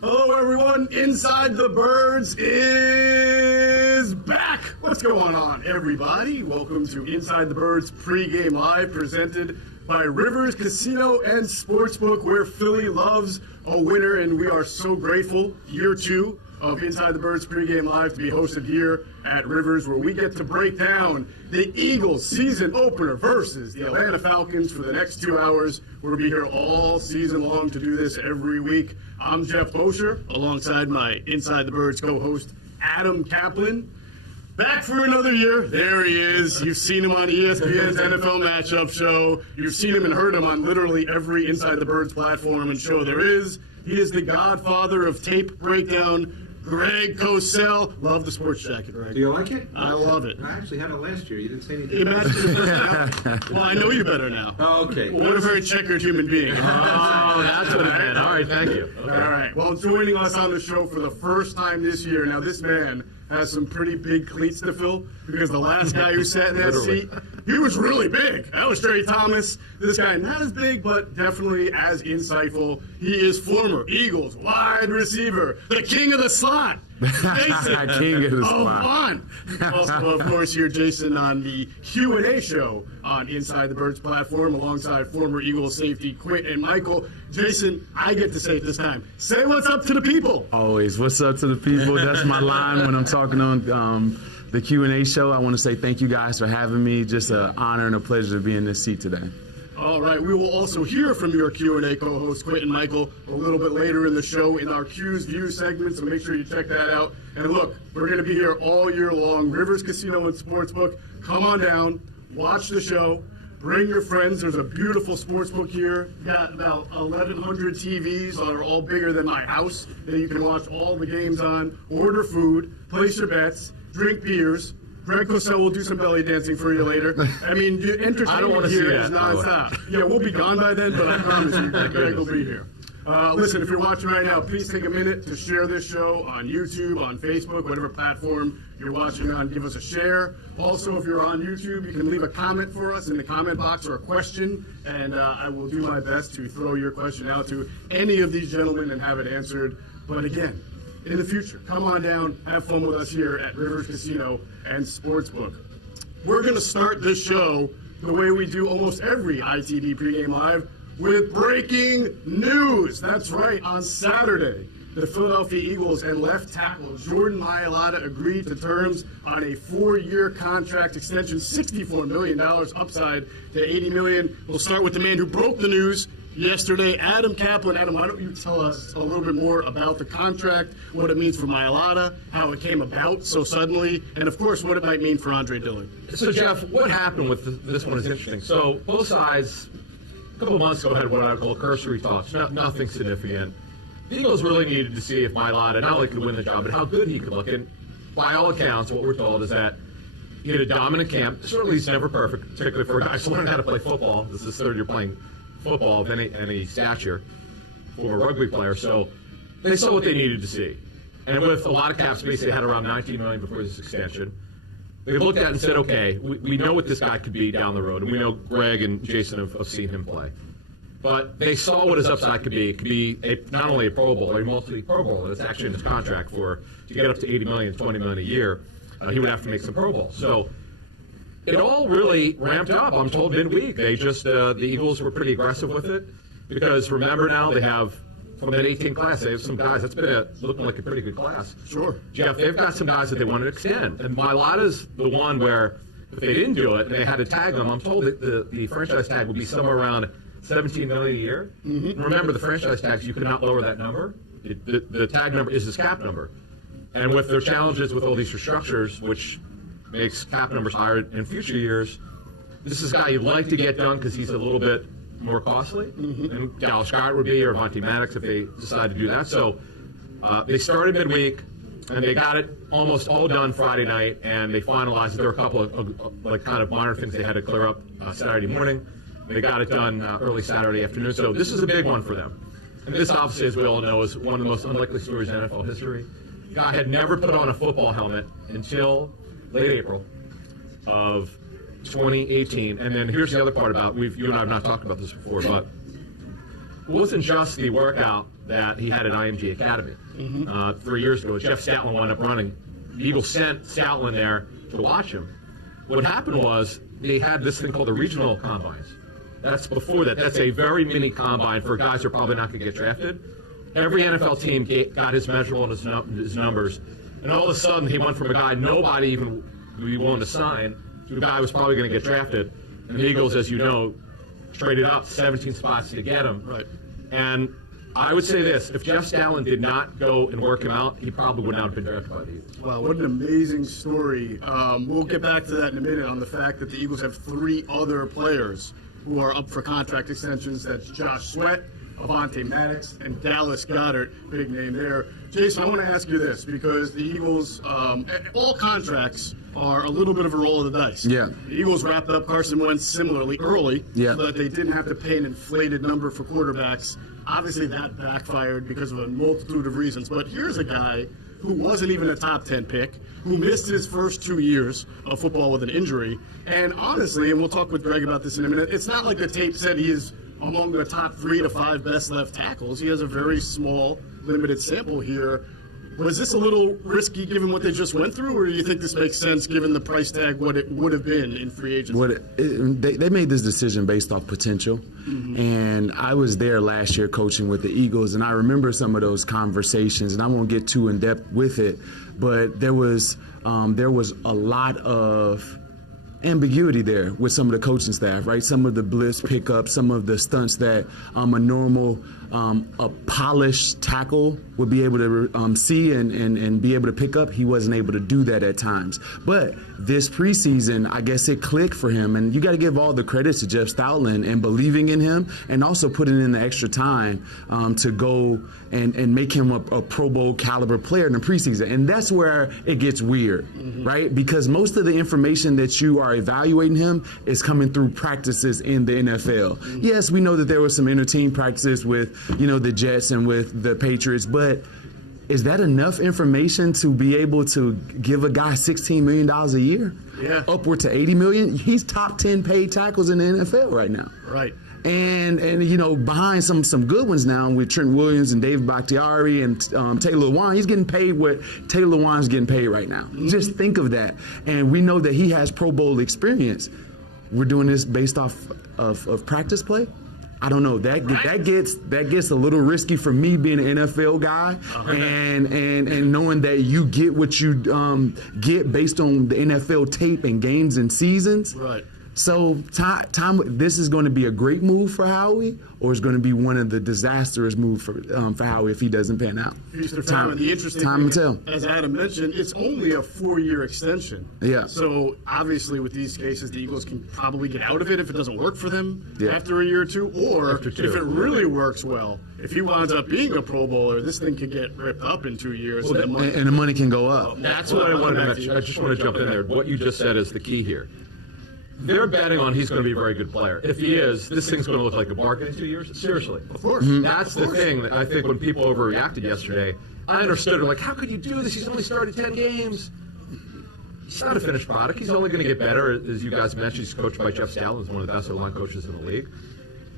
Hello, everyone. Inside the Birds is back. What's going on, everybody? Welcome to Inside the Birds Pregame Live, presented by Rivers Casino and Sportsbook, where Philly loves a winner, and we are so grateful. Year 2 of Inside the Birds Pregame Live to be hosted here at Rivers, where we get to break down the Eagles season opener versus the Atlanta Falcons for the next 2 hours. We'll be here all season long to do this every week. I'm Geoff Bosher, alongside my Inside the Birds co-host, Adam Kaplan. Back for another year. There he is. You've seen him on ESPN's NFL Matchup Show. You've seen him and heard him on literally every Inside the Birds platform and show there is. He is the godfather of tape breakdown, Greg Cosell. Love the sports jacket, Greg. Do you like it? I love it. I actually had it last year. You didn't say anything. Imagine well, I know you better now. Oh, okay. What a very checkered human being. Oh, that's what it meant. All right, thank you. Okay. All right. Well, joining us on the show for the first time this year. Now, this man has some pretty big cleats to fill, because the last guy who sat in that seat, he was really big. That was Trey Thomas. This guy, not as big, but definitely as insightful. He is former Eagles wide receiver, the king of the slot. Jason King of the slot. Avant. Also, of course, here Jason on the Q&A show on Inside the Birds platform, alongside former Eagles safety Quint and Michael. Jason, I get to say it this time. Say what's up to the people. Always. What's up to the people? That's my line when I'm talking on the Q&A show. I want to say thank you guys for having me. Just an honor and a pleasure to be in this seat today. All right, we will also hear from your Q&A co-host, Quint and Michael, a little bit later in the show in our Q's View segment, so make sure you check that out. And look, we're going to be here all year long. Rivers Casino and Sportsbook, come on down, watch the show, bring your friends. There's a beautiful sportsbook here. You got about 1,100 TVs that are all bigger than my house that you can watch all the games on, order food, place your bets, drink beers. Greg Cosell will do some belly dancing for you later. I mean, entertainment here is nonstop. Yeah, we'll be gone by then, but I promise you, Greg will be here. Listen, if you're watching right now, please take a minute to share this show on YouTube, on Facebook, whatever platform you're watching on. Give us a share. Also, if you're on YouTube, you can leave a comment for us in the comment box or a question, and I will do my best to throw your question out to any of these gentlemen and have it answered. But again, in the future, come on down, have fun with us here at Rivers Casino and Sportsbook. We're going to start this show the way we do almost every ITD pregame live, with breaking news. That's right, on Saturday, the Philadelphia Eagles and left tackle Jordan Myyotta agreed to terms on a 4-year contract extension, $64 million upside to $80 million. We'll start with the man who broke the news yesterday, Adam Kaplan. Adam, why don't you tell us a little bit more about the contract, what it means for Myyotta, how it came about so suddenly, and of course what it might mean for Andre Dillard. So Geoff, what happened with this one is interesting. So both sides a couple of months ago had what I call cursory talks, nothing significant. The Eagles really needed to see if Myyotta not only could win the job, but how good he could look. And by all accounts, what we're told is that he had a dominant camp. Certainly he's never perfect, particularly for a guy who's learning how to play football. This is his third year playing football of any stature for a rugby player. So they saw what they needed to see. And with a lot of cap space, they had around $19 million before this extension. They looked at it and said, okay, we know what this guy could be down the road, and we know Greg and Jason have seen him play. But they saw what his upside could be. It could be not only a Pro Bowl, a multi-Pro Bowl, and it's actually in his contract to get up to $80 million, $20 million a year, he would have to make some Pro Bowls. So it all really ramped up, I'm told, midweek. They just, the Eagles were pretty aggressive with it, because remember now they have, from that 18 class, they have some guys, that's been looking like a pretty good class. Sure. Jeff, they've got some guys that they want to extend. And Myyotta's the one where, if they didn't do it, and they had to tag them, I'm told that the franchise tag would be somewhere around $17 million a year. Mm-hmm. Remember, the franchise tags, you could not lower that number. The tag number is his cap number. And with their challenges with all these restructures, which makes cap numbers higher in future years, this is a guy you'd like to get done because he's a little bit more costly, and Dallas Scott would be, or Monty Maddox if they decide to do that. So they started midweek, and they got it almost all done Friday night, and they finalized it. There were a couple of like kind of minor things they had to clear up Saturday morning. They got it done early Saturday afternoon. So this is a big one for them. And this, obviously, as we all know, is one of the most unlikely stories in NFL history. The guy had never put on a football helmet until late April of 2018. And then here's the other part about, you and I have not talked about this before, but wasn't just the workout that he had at IMG Academy 3 years ago. Jeff Stoutland wound up running. The Eagles sent Stoutland there to watch him. What happened was they had this thing called the regional combines. That's before that. That's a very mini combine for guys who are probably not going to get drafted. Every NFL team got his measurable and his numbers, and all of a sudden he went from a guy nobody even would be willing to sign to a guy who was probably going to get drafted. And the Eagles, as you know, traded up 17 spots to get him. Right. And I would say this, if Jeff Stoutland did not go and work him out, he probably would not have been drafted by the Eagles. Wow, what an amazing story. We'll get back to that in a minute on the fact that the Eagles have 3 other players who are up for contract extensions. That's Josh Sweat, Avante Maddox, and Dallas Goedert, big name there. Jason, I want to ask you this, because the Eagles, all contracts are a little bit of a roll of the dice. Yeah. The Eagles wrapped up Carson Wentz similarly early, Yeah. so that they didn't have to pay an inflated number for quarterbacks. Obviously, that backfired because of a multitude of reasons. But here's a guy who wasn't even a top 10 pick, who missed his first 2 years of football with an injury. And honestly, and we'll talk with Greg about this in a minute, it's not like the tape said he is among the top 3 to 5 best left tackles. He has a very small, limited sample here. Was this a little risky given what they just went through, or do you think this makes sense given the price tag, what it would have been in free agency? They made this decision based off potential, and I was there last year coaching with the Eagles, and I remember some of those conversations, and I won't get too in depth with it, but there was a lot of ambiguity there with some of the coaching staff, right? Some of the blitz pickups, some of the stunts that a normal, a polished tackle would be able to see and be able to pick up. He wasn't able to do that at times. But this preseason, I guess it clicked for him. And you got to give all the credit to Jeff Stoutland and believing in him, and also putting in the extra time to go and make him a Pro Bowl caliber player in the preseason. And that's where it gets weird, right? Because most of the information that you are evaluating him is coming through practices in the NFL. Yes, we know that there was some inter-team practices with, the Jets and with the Patriots, but is that enough information to be able to give a guy $16 million a year? Yeah. Upward to $80 million? He's top 10 paid tackles in the NFL right now. Right. And behind some good ones now with Trent Williams and Dave Bakhtiari and Taylor Lewan, he's getting paid what Taylor Lewan's getting paid right now. Just think of that. And we know that he has Pro Bowl experience. We're doing this based off of practice play. I don't know. That gets a little risky for me being an NFL guy, and knowing that you get what you get based on the NFL tape and games and seasons. Right. So this is going to be a great move for Howie, or it's going to be one of the disastrous moves for Howie if he doesn't pan out. The interesting time will tell. As Adam mentioned, it's only a 4-year extension. Yeah. So obviously, with these cases, the Eagles can probably get out of it if it doesn't work for them Yeah. after a year or two, or After if 2. it really works well. If he winds up being a Pro Bowler, this thing could get ripped up in 2 years. And the money can go up. That's what I wanted to mention. I just want to jump in there. What you just said is the key here. They're betting on he's going to be a very good player. If he is, this thing's going to look like a bargain in 2 years. Seriously. Of course. That's the thing that I think when people overreacted yesterday, I understood. Like, how could you do this? He's only started 10 games. He's not a finished product. He's only going to get better. As you guys mentioned, he's coached by Jeff Stoutland, who's one of the best line coaches in the league.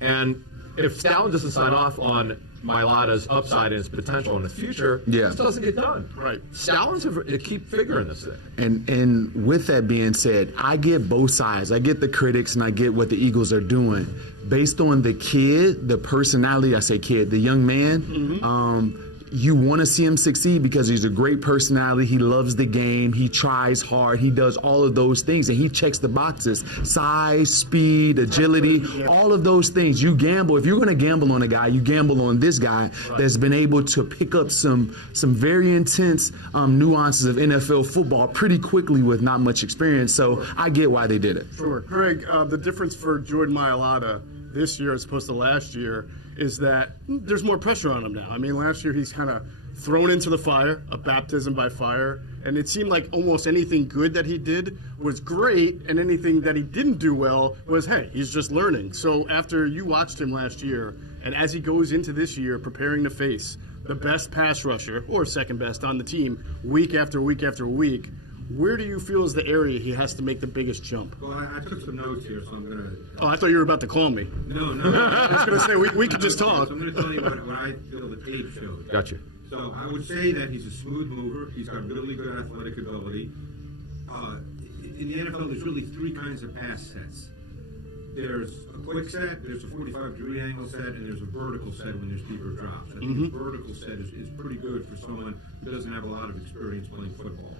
And if Stoutland doesn't sign off on Myyotta's upside and his potential in the future, this doesn't get done. Right. Stoutland's a keep figuring this thing. And with that being said, I get both sides. I get the critics and I get what the Eagles are doing. Based on the kid, the personality, I say kid, the young man, you want to see him succeed because he's a great personality. He loves the game. He tries hard. He does all of those things, and he checks the boxes. Size, speed, agility, all of those things. You gamble. If you're going to gamble on a guy, you gamble on this guy that's been able to pick up some very intense nuances of NFL football pretty quickly with not much experience. So I get why they did it. Sure. Greg, the difference for Jordan Myyotta this year as opposed to last year is that there's more pressure on him now. I mean, last year he's kind of thrown into the fire, a baptism by fire, and it seemed like almost anything good that he did was great, and anything that he didn't do well was, hey, he's just learning. So after you watched him last year, and as he goes into this year preparing to face the best pass rusher, or second best on the team, week after week after week, where do you feel is the area he has to make the biggest jump? Well, I took some notes here, so I'm going to... Oh, I thought you were about to call me. No. I was going to say, we could just talk. So I'm going to tell you what I feel the tape shows. Gotcha. So I would say that he's a smooth mover. He's got really good athletic ability. In the NFL, there's really three kinds of pass sets. There's a quick set, there's a 45-degree angle set, and there's a vertical set when there's deeper drops. I think the vertical set is pretty good for someone who doesn't have a lot of experience playing football.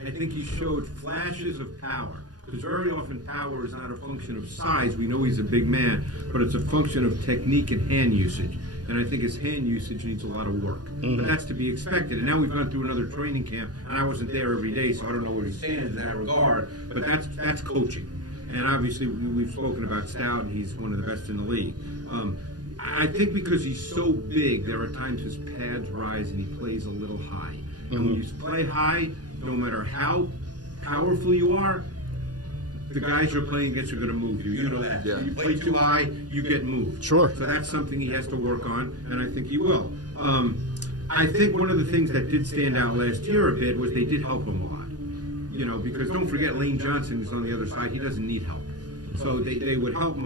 I think he showed flashes of power, because very often power is not a function of size. We know he's a big man, but it's a function of technique and hand usage. And I think his hand usage needs a lot of work. But that's to be expected. And now we've gone through another training camp, and I wasn't there every day, so I don't know where he stands in that regard. But that's coaching. And obviously, we've spoken about Stout, and he's one of the best in the league. I think because he's so big, there are times his pads rise and he plays a little high. And when you play high, no matter how powerful you are, the guys you're playing against are going to move you. You know that. Yeah. You play too high, you get moved. Sure. So that's something he has to work on, and I think he will. I think one of the things that did stand out last year a bit was they did help him a lot. You know, because don't forget Lane Johnson is on the other side. He doesn't need help. So they would help him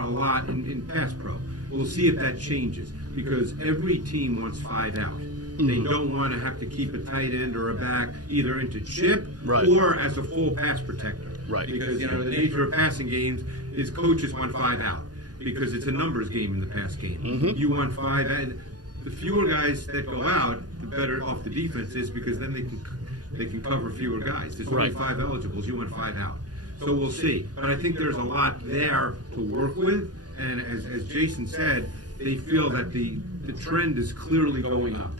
a lot in pass pro. We'll see if that changes, because every team wants 5 out. They don't want to have to keep a tight end or a back either into chip or as a full pass protector. Right. Because, you know, the nature of passing games is coaches want 5 out because it's a numbers game in the pass game. You want 5 out. The fewer guys that go out, the better off the defense is, because then they can cover fewer guys. There's only 5 eligibles. You want 5 out. So we'll see. But I think there's a lot there to work with. And as Jason said, they feel that the trend is clearly going up.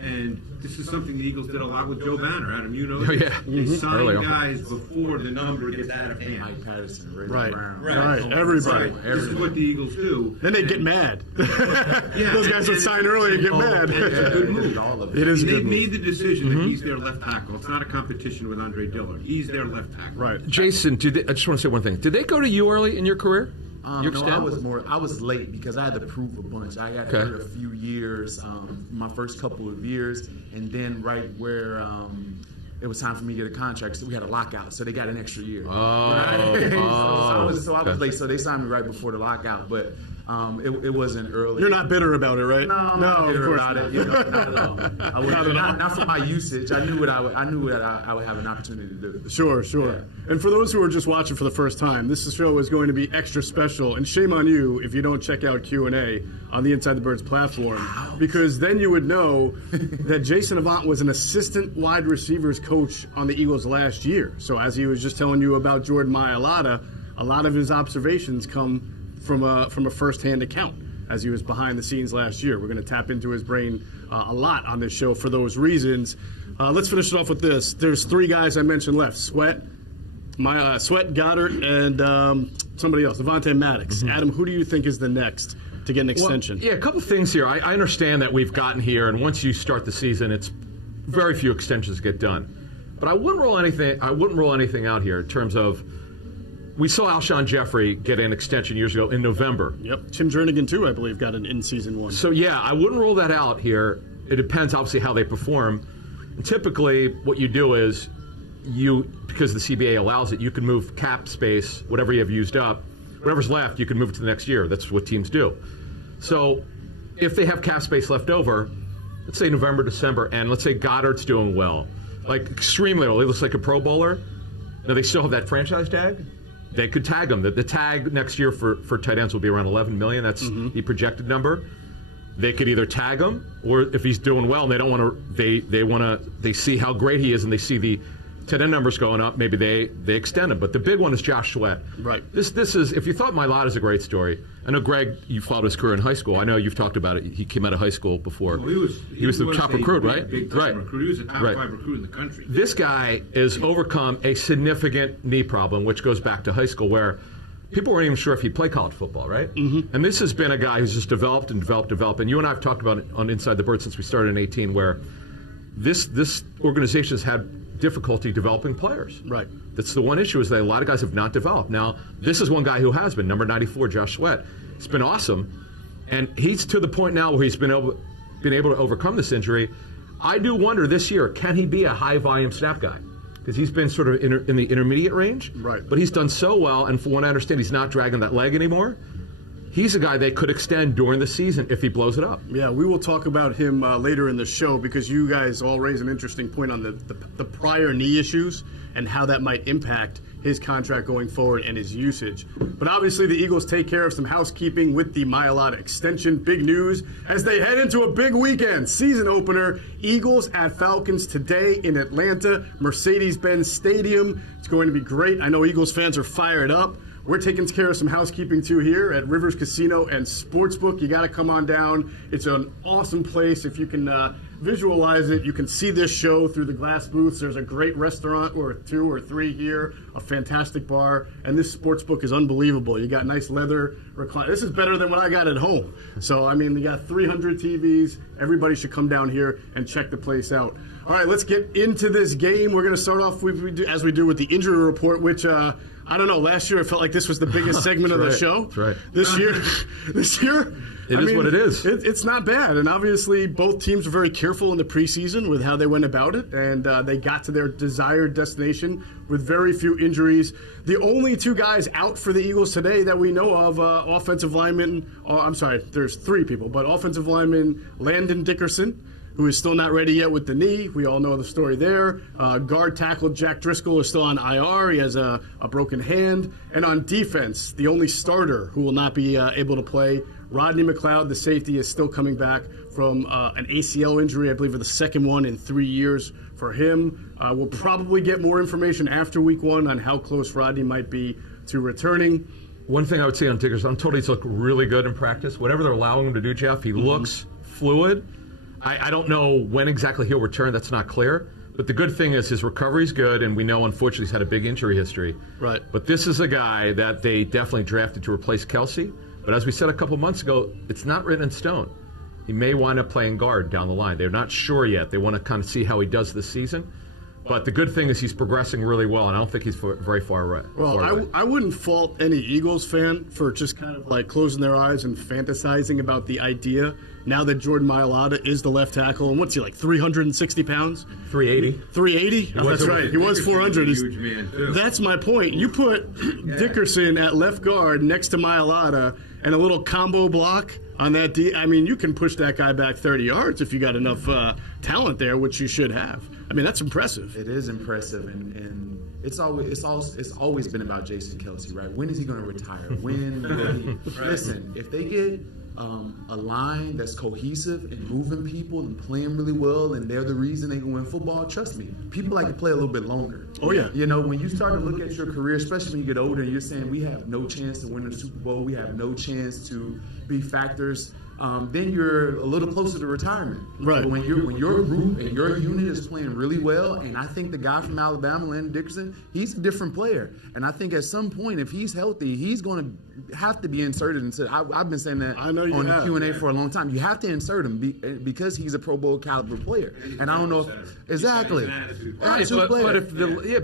And this is something the Eagles did a lot with Joe Banner. Adam, you know, they signed guys before the number gets out of hand. Mike Patterson, Reggie Right. Brown. Right. Everybody. This is what the Eagles do. Then they get mad. Yeah, Those guys would sign early and get mad. It's a good move. It is a They good made move. the decision that he's their left tackle. It's not a competition with Andre Dillard. He's their left tackle. Right. Jason, I just want to say one thing. Did they go to you early in your career? Your No, extent? I was late because I had to prove a bunch. I got hurt a few years, my first couple of years, and then right where it was time for me to get a contract, so we had a lockout, so they got an extra year. Oh, I was late, so they signed me right before the lockout, but it wasn't early. You're not bitter about it, right? No, I'm not of bitter course about not. it. You know, not at all. I would, not for my usage. I knew I would have an opportunity to do. Sure. Yeah. And for those who are just watching for the first time, this show is going to be extra special, and shame on you if you don't check out Q&A on the Inside the Birds platform, because then you would know that Jason Avant was an assistant wide receivers coach on the Eagles last year. So as he was just telling you about Jordan Myyotta, a lot of his observations come from a first-hand account as he was behind the scenes last year. We're going to tap into his brain a lot on this show for those reasons. Let's finish it off with this. There's 3 guys I mentioned left: Sweat, Goddard, and somebody else, Avant and Maddox. Adam, who do you think is the next to get an extension? Well, yeah, a couple things here. I understand that we've gotten here, and once you start the season, it's very few extensions get done. But I wouldn't rule anything out here in terms of, we saw Alshon Jeffrey get an extension years ago in November. Yep. Tim Jernigan, too, I believe, got an in-season one. So, yeah, I wouldn't rule that out here. It depends, obviously, how they perform. And typically, what you do is, because the CBA allows it, you can move cap space, whatever you have used up, whatever's left, you can move it to the next year. That's what teams do. So, if they have cap space left over, let's say November, December, and let's say Goddard's doing well, like extremely well, he looks like a Pro Bowler. Now, they still have that franchise tag. They could tag him. The tag next year for tight ends will be around $11 million. That's the projected number. They could either tag him, or if he's doing well and they don't want to, they see how great he is and they see the tight end numbers going up. Maybe they extend him. But the big one is Josh Sweat. Right. This is, if you thought Myyotta is a great story. I know, Greg, you followed his career in high school. I know you've talked about it. He came out of high school before. Well, he was the top recruit, right? Big Right. recruit. He was a top 5 recruit in the country. This guy has overcome a significant knee problem, which goes back to high school, where people weren't even sure if he'd play college football, right? And this has been a guy who's just developed. And you and I have talked about it on Inside the Bird since we started in 2018, where this organization has had difficulty developing players. Right. That's the one issue, is that a lot of guys have not developed. Now, this is one guy who has been, number 94, Josh Sweat. It's been awesome. And he's to the point now where he's been able to overcome this injury. I do wonder this year, can he be a high-volume snap guy? Because he's been sort of in the intermediate range. Right. But he's done so well, and from what I understand, he's not dragging that leg anymore. He's a guy they could extend during the season if he blows it up. Yeah, we will talk about him later in the show because you guys all raise an interesting point on the prior knee issues and how that might impact his contract going forward and his usage. But obviously the Eagles take care of some housekeeping with the Myyotta extension. Big news as they head into a big weekend. Season opener, Eagles at Falcons today in Atlanta, Mercedes-Benz Stadium. It's going to be great. I know Eagles fans are fired up. We're taking care of some housekeeping too here at Rivers Casino and Sportsbook. You got to come on down. It's an awesome place. If you can visualize it, you can see this show through the glass booths. There's a great restaurant or 2 or 3 here, a fantastic bar, and this Sportsbook is unbelievable. You got nice leather recline. This is better than what I got at home. So, I mean, you got 300 TVs. Everybody should come down here and check the place out. All right, let's get into this game. We're going to start off as we do with the injury report, which I don't know. Last year, I felt like this was the biggest segment of the show. That's right. This year, it is what it is. It's not bad, and obviously both teams were very careful in the preseason with how they went about it, and they got to their desired destination with very few injuries. The only 2 guys out for the Eagles today that we know of, offensive lineman. I'm sorry, there's 3 people, but offensive lineman Landon Dickerson, who is still not ready yet with the knee. We all know the story there. Guard tackle Jack Driscoll is still on IR. He has a broken hand. And on defense, the only starter who will not be able to play, Rodney McLeod, the safety, is still coming back from an ACL injury, I believe the second one in 3 years for him. We'll probably get more information after week 1 on how close Rodney might be to returning. One thing I would say on Dickerson, I'm told he's looked really good in practice. Whatever they're allowing him to do, Jeff, he looks fluid. I don't know when exactly he'll return. That's not clear. But the good thing is his recovery's good, and we know, unfortunately, he's had a big injury history. Right. But this is a guy that they definitely drafted to replace Kelsey. But as we said a couple months ago, it's not written in stone. He may wind up playing guard down the line. They're not sure yet. They want to kind of see how he does this season. But the good thing is he's progressing really well, and I don't think he's very far away. Well, I wouldn't fault any Eagles fan for just kind of like closing their eyes and fantasizing about the idea now that Jordan Myyotta is the left tackle. And what's he, like 360 pounds? 380. 380? Oh, that's right. He was 400. Huge man, too. That's my point. You put Dickerson at left guard next to Myyotta and a little combo block on that I mean, you can push that guy back 30 yards if you got enough talent there, which you should have. I mean, that's impressive. It is impressive, and it's always been about Jason Kelsey, right? When is he going to retire? When will he? Listen, if they get a line that's cohesive and moving people and playing really well, and they're the reason they can win football, trust me, people like to play a little bit longer. Oh, yeah. You know, when you start to look at your career, especially when you get older, and you're saying we have no chance to win the Super Bowl, we have no chance to be factors, then you're a little closer to retirement. Right. But when your group and your unit is playing really well, and I think the guy from Alabama, Landon Dickerson, he's a different player. And I think at some point, if he's healthy, he's going to have to be inserted into. I've been saying that on the Q&A for a long time. You have to insert him because he's a Pro Bowl caliber player. And I don't know exactly. Right,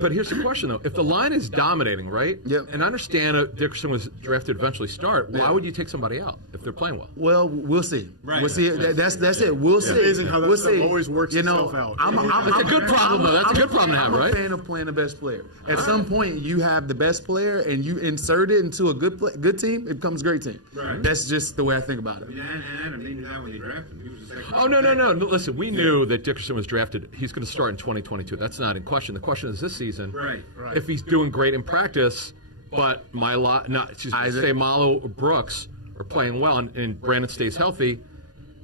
but here's the question though: if the line is dominating, right? Yep. And I understand Dickerson was drafted to eventually start. Why would you take somebody out if they're playing well? Well, we'll see. Right. We'll see. That's it. We'll see. Amazing how that we'll stuff see. always works itself out. That's a good problem, though. That's a good problem to have, right? I'm a fan of playing the best player. At some point, you have the best player, and you insert it into a good team. It becomes a great team. Right. That's just the way I think about it. I mean, and Adam, they knew that when they drafted him. He was the second. Oh, no. Listen, we knew that Dickerson was drafted. He's going to start in 2022. That's not in question. The question is this season. Right. If he's doing great in practice, but Malo or Brooks are playing well, and Brandon stays healthy,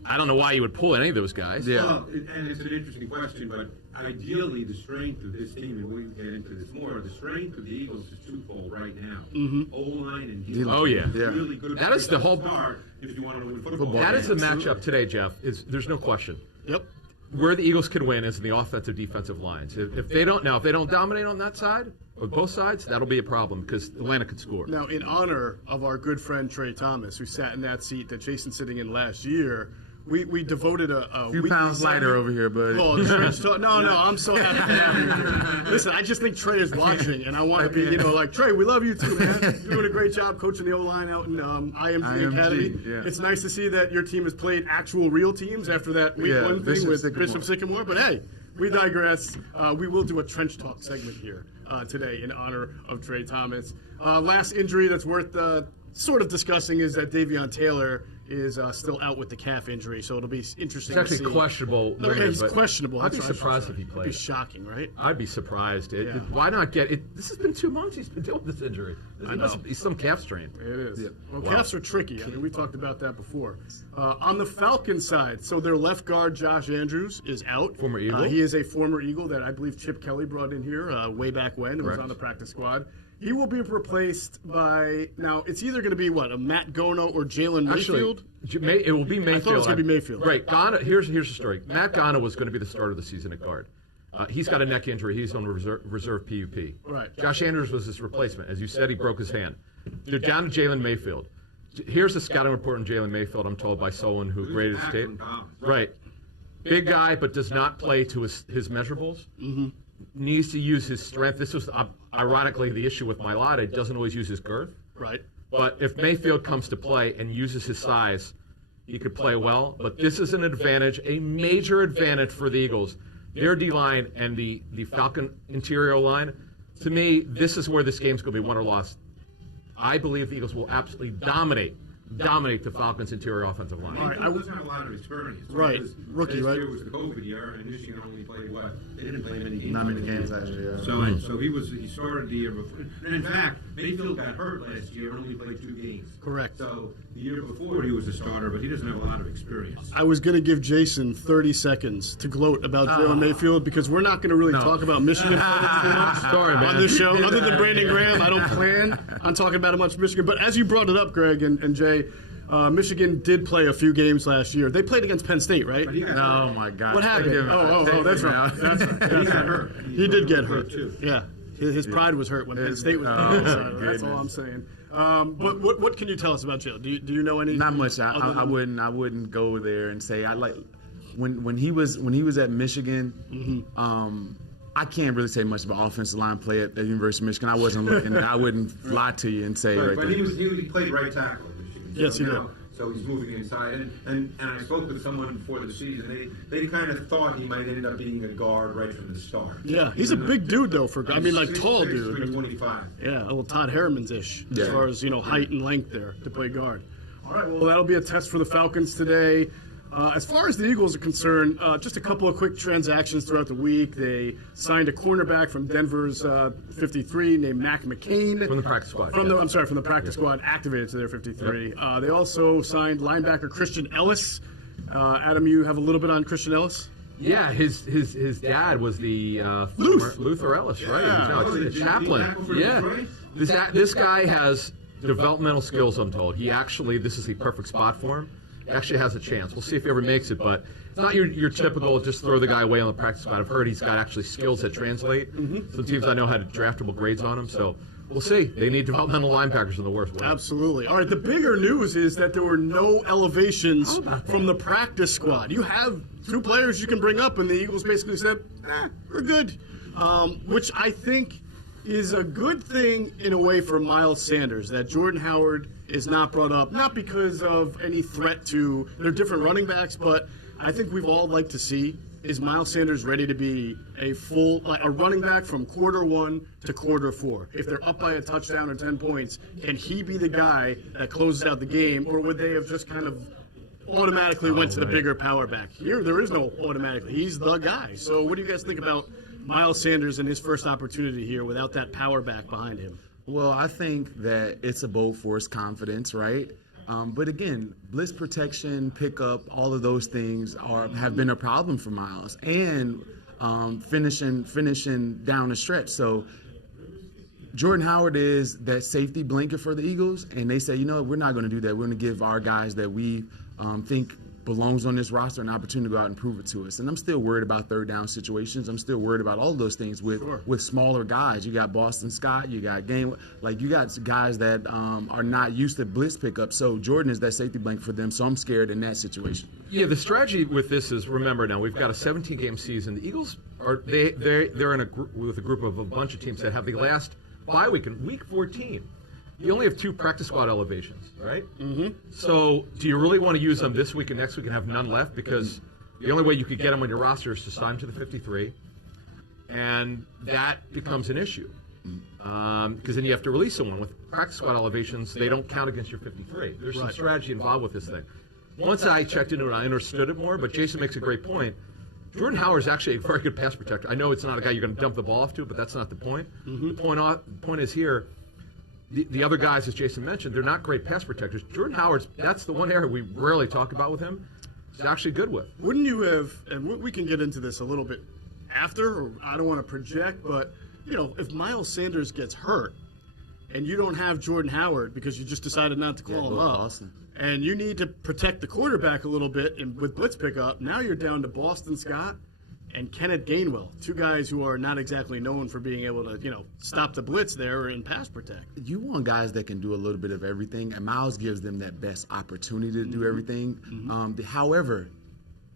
I don't know why you would pull any of those guys. Yeah. Well, and it's an interesting question, but ideally the strength of this team, and we'll get into this more, the strength of the Eagles is twofold right now. O-line and D-line. Oh, yeah. Really good. That is the whole start if you want to win football. That is the matchup today, Jeff. There's no question. Yep. Where the Eagles can win is in the offensive defensive lines. If they don't dominate on that side or both sides, that'll be a problem because Atlanta could score. Now, in honor of our good friend Trey Thomas, who sat in that seat that Jason's sitting in last year, we devoted a few weekly pounds lighter segment- over here, but Oh, Trey's no, I'm so happy to have you here. Listen, I just think Trey is watching, and I want to be, like, Trey, we love you too, man. You're doing a great job coaching the O-line out in IMG Academy. Yeah. It's nice to see that your team has played actual real teams after that week Yeah, one thing Bishop with Sycamore. Bishop Sycamore. But hey, we digress. We will do a trench talk segment here today in honor of Trey Thomas. Last injury that's worth sort of discussing is that Davion Taylor is still out with the calf injury, so it'll be interesting It's to see. actually questionable. Okay, he's but questionable. I'd be That's what I surprised should if he say. played. It'd be shocking, right? I'd be surprised. Yeah. Why not get it? This has been 2 months. He's been dealing with this injury. I know. He's some calf strain. It is. Yeah. Well, Wow. calves are tricky. I mean, we talked about that before. On the Falcons side, so their left guard, Josh Andrews, is out. Former Eagle. He is a former Eagle that I believe Chip Kelly brought in here way back when and was Correct. on the practice squad. He will be replaced by, now, it's either going to be, a Matt Gono or Jalen Mayfield? Actually, it will be Mayfield. I thought it was going to be Mayfield. Right. Ghana, here's the story. Matt Ghana was going to be the starter of the season at guard. He's got a neck injury. He's on reserve PUP. Right. Josh Andrews was his replacement. As you said, he broke his hand. They're down to Jalen Mayfield. Here's a scouting report on Jalen Mayfield, I'm told by someone who graded his tape. Right. Big guy, but does not play to his measurables. Mm-hmm. Needs to use his strength. This was, ironically, the issue with Myyotta. He doesn't always use his girth. Right. But if Mayfield comes to play and uses his size, he could play well. But this is an advantage, a major advantage for the Eagles. Their D-line and the Falcon interior line, to me, this is where this game's going to be won or lost. I believe the Eagles will absolutely dominate the Falcons' interior offensive line. All right. He doesn't have a lot of experience. Right. because Rookie, last right? year was the COVID year, and Michigan only played what? They didn't play many games. not many games last year. Yeah. So he started the year before. And in fact, Mayfield got hurt last year and only played 2 games. Correct. So the year before he was a starter, but he doesn't have a lot of experience. I was going to give Jason 30 seconds to gloat about Jalen Mayfield because we're not going to really talk about Michigan too much Sorry, man. on this show. Other than Brandon Graham, I don't plan on talking about much Michigan. But as you brought it up, Greg and Jay, Michigan did play a few games last year. They played against Penn State, right? But he got Oh hurt. my God! What happened? Oh, that's right. That's right. He got hurt. He did get hurt too. Yeah, his pride was hurt when Penn State was playing. my That's all I'm saying. But what can you tell us about Jalen? Do you know any? Not much. I other than- wouldn't go there and say I like when he was at Michigan. I can't really say much about offensive line play at the University of Michigan. I wasn't looking. I wouldn't lie to you and say right But there. he played right tackle at Michigan. Yes, he did. So he's moving inside. And I spoke with someone before the season. They kind of thought he might end up being a guard right from the start. Yeah, he's a big dude though. Tall dude. 325. Yeah, a little Todd Herman's-ish as Yeah. far as height and length there to play guard. All right, well that'll be a test for the Falcons today. As far as the Eagles are concerned, just a couple of quick transactions throughout the week. They signed a cornerback from Denver's 53 named Mac McCain. From the practice squad. From the practice squad, activated to their 53. They also signed linebacker Christian Ellis. Adam, you have a little bit on Christian Ellis? Yeah, his dad was the Luther Ellis, right? Yeah. He's a chaplain. Yeah, this guy has developmental skills. I'm told this is the perfect spot for him. He actually has a chance. We'll see if he ever makes it, but it's not your typical just throw the guy away on the practice squad. I've heard he's got actually skills that translate. Some teams I know had draftable grades on him, so we'll see. They need developmental linebackers in the worst way. Absolutely. All right, the bigger news is that there were no elevations from the practice squad. You have 2 players you can bring up, and the Eagles basically said, we're good, which I think is a good thing in a way for Miles Sanders, that Jordan Howard is not brought up, not because of any threat to their different running backs, but I think we've all liked to see is Miles Sanders ready to be a running back from quarter 1 to quarter 4? If they're up by a touchdown or 10 points, can he be the guy that closes out the game, or would they have just kind of automatically went to the bigger power back? Here, there is no automatically. He's the guy. So what do you guys think about Miles Sanders and his first opportunity here without that power back behind him? Well, I think that it's a bolt for his confidence, right? But again, blitz protection, pickup, all of those things have been a problem for Miles, and finishing down the stretch. So Jordan Howard is that safety blanket for the Eagles, and they say, we're not going to do that. We're going to give our guys that we think belongs on this roster, an opportunity to go out and prove it to us. And I'm still worried about third down situations. I'm still worried about all those things with smaller guys. You got Boston Scott, you got you got guys that are not used to blitz pickup. So Jordan is that safety blanket for them. So I'm scared in that situation. Yeah, the strategy with this is, remember now, we've got a 17-game season. The Eagles they're in with a group of a bunch of teams that have the last bye week in week 14. You only have 2 practice squad elevations, right? Mm-hmm. So do you really want to use them this week and next week and have none left? Because the only way you could get them on your roster is to sign them to the 53, and that becomes an issue. Because then you have to release someone. With practice squad elevations, they don't count against your 53. There's some strategy involved with this thing. Once I checked into it, I understood it more, but Jason makes a great point. Jordan Howard is actually a very good pass protector. I know it's not a guy you're going to dump the ball off to, but that's not the point. Mm-hmm. The point is here, the other guys, as Jason mentioned, they're not great pass protectors. Jordan Howard's, that's the one area we rarely talk about with him, he's actually good with. Wouldn't you have, and we can get into this a little bit after, or I don't want to project, but, if Miles Sanders gets hurt and you don't have Jordan Howard because you just decided not to call him up, Boston. And you need to protect the quarterback a little bit and with blitz pickup, now you're down to Boston Scott and Kenneth Gainwell, 2 guys who are not exactly known for being able to, stop the blitz there and pass protect. You want guys that can do a little bit of everything, and Miles gives them that best opportunity to do everything. Mm-hmm. However,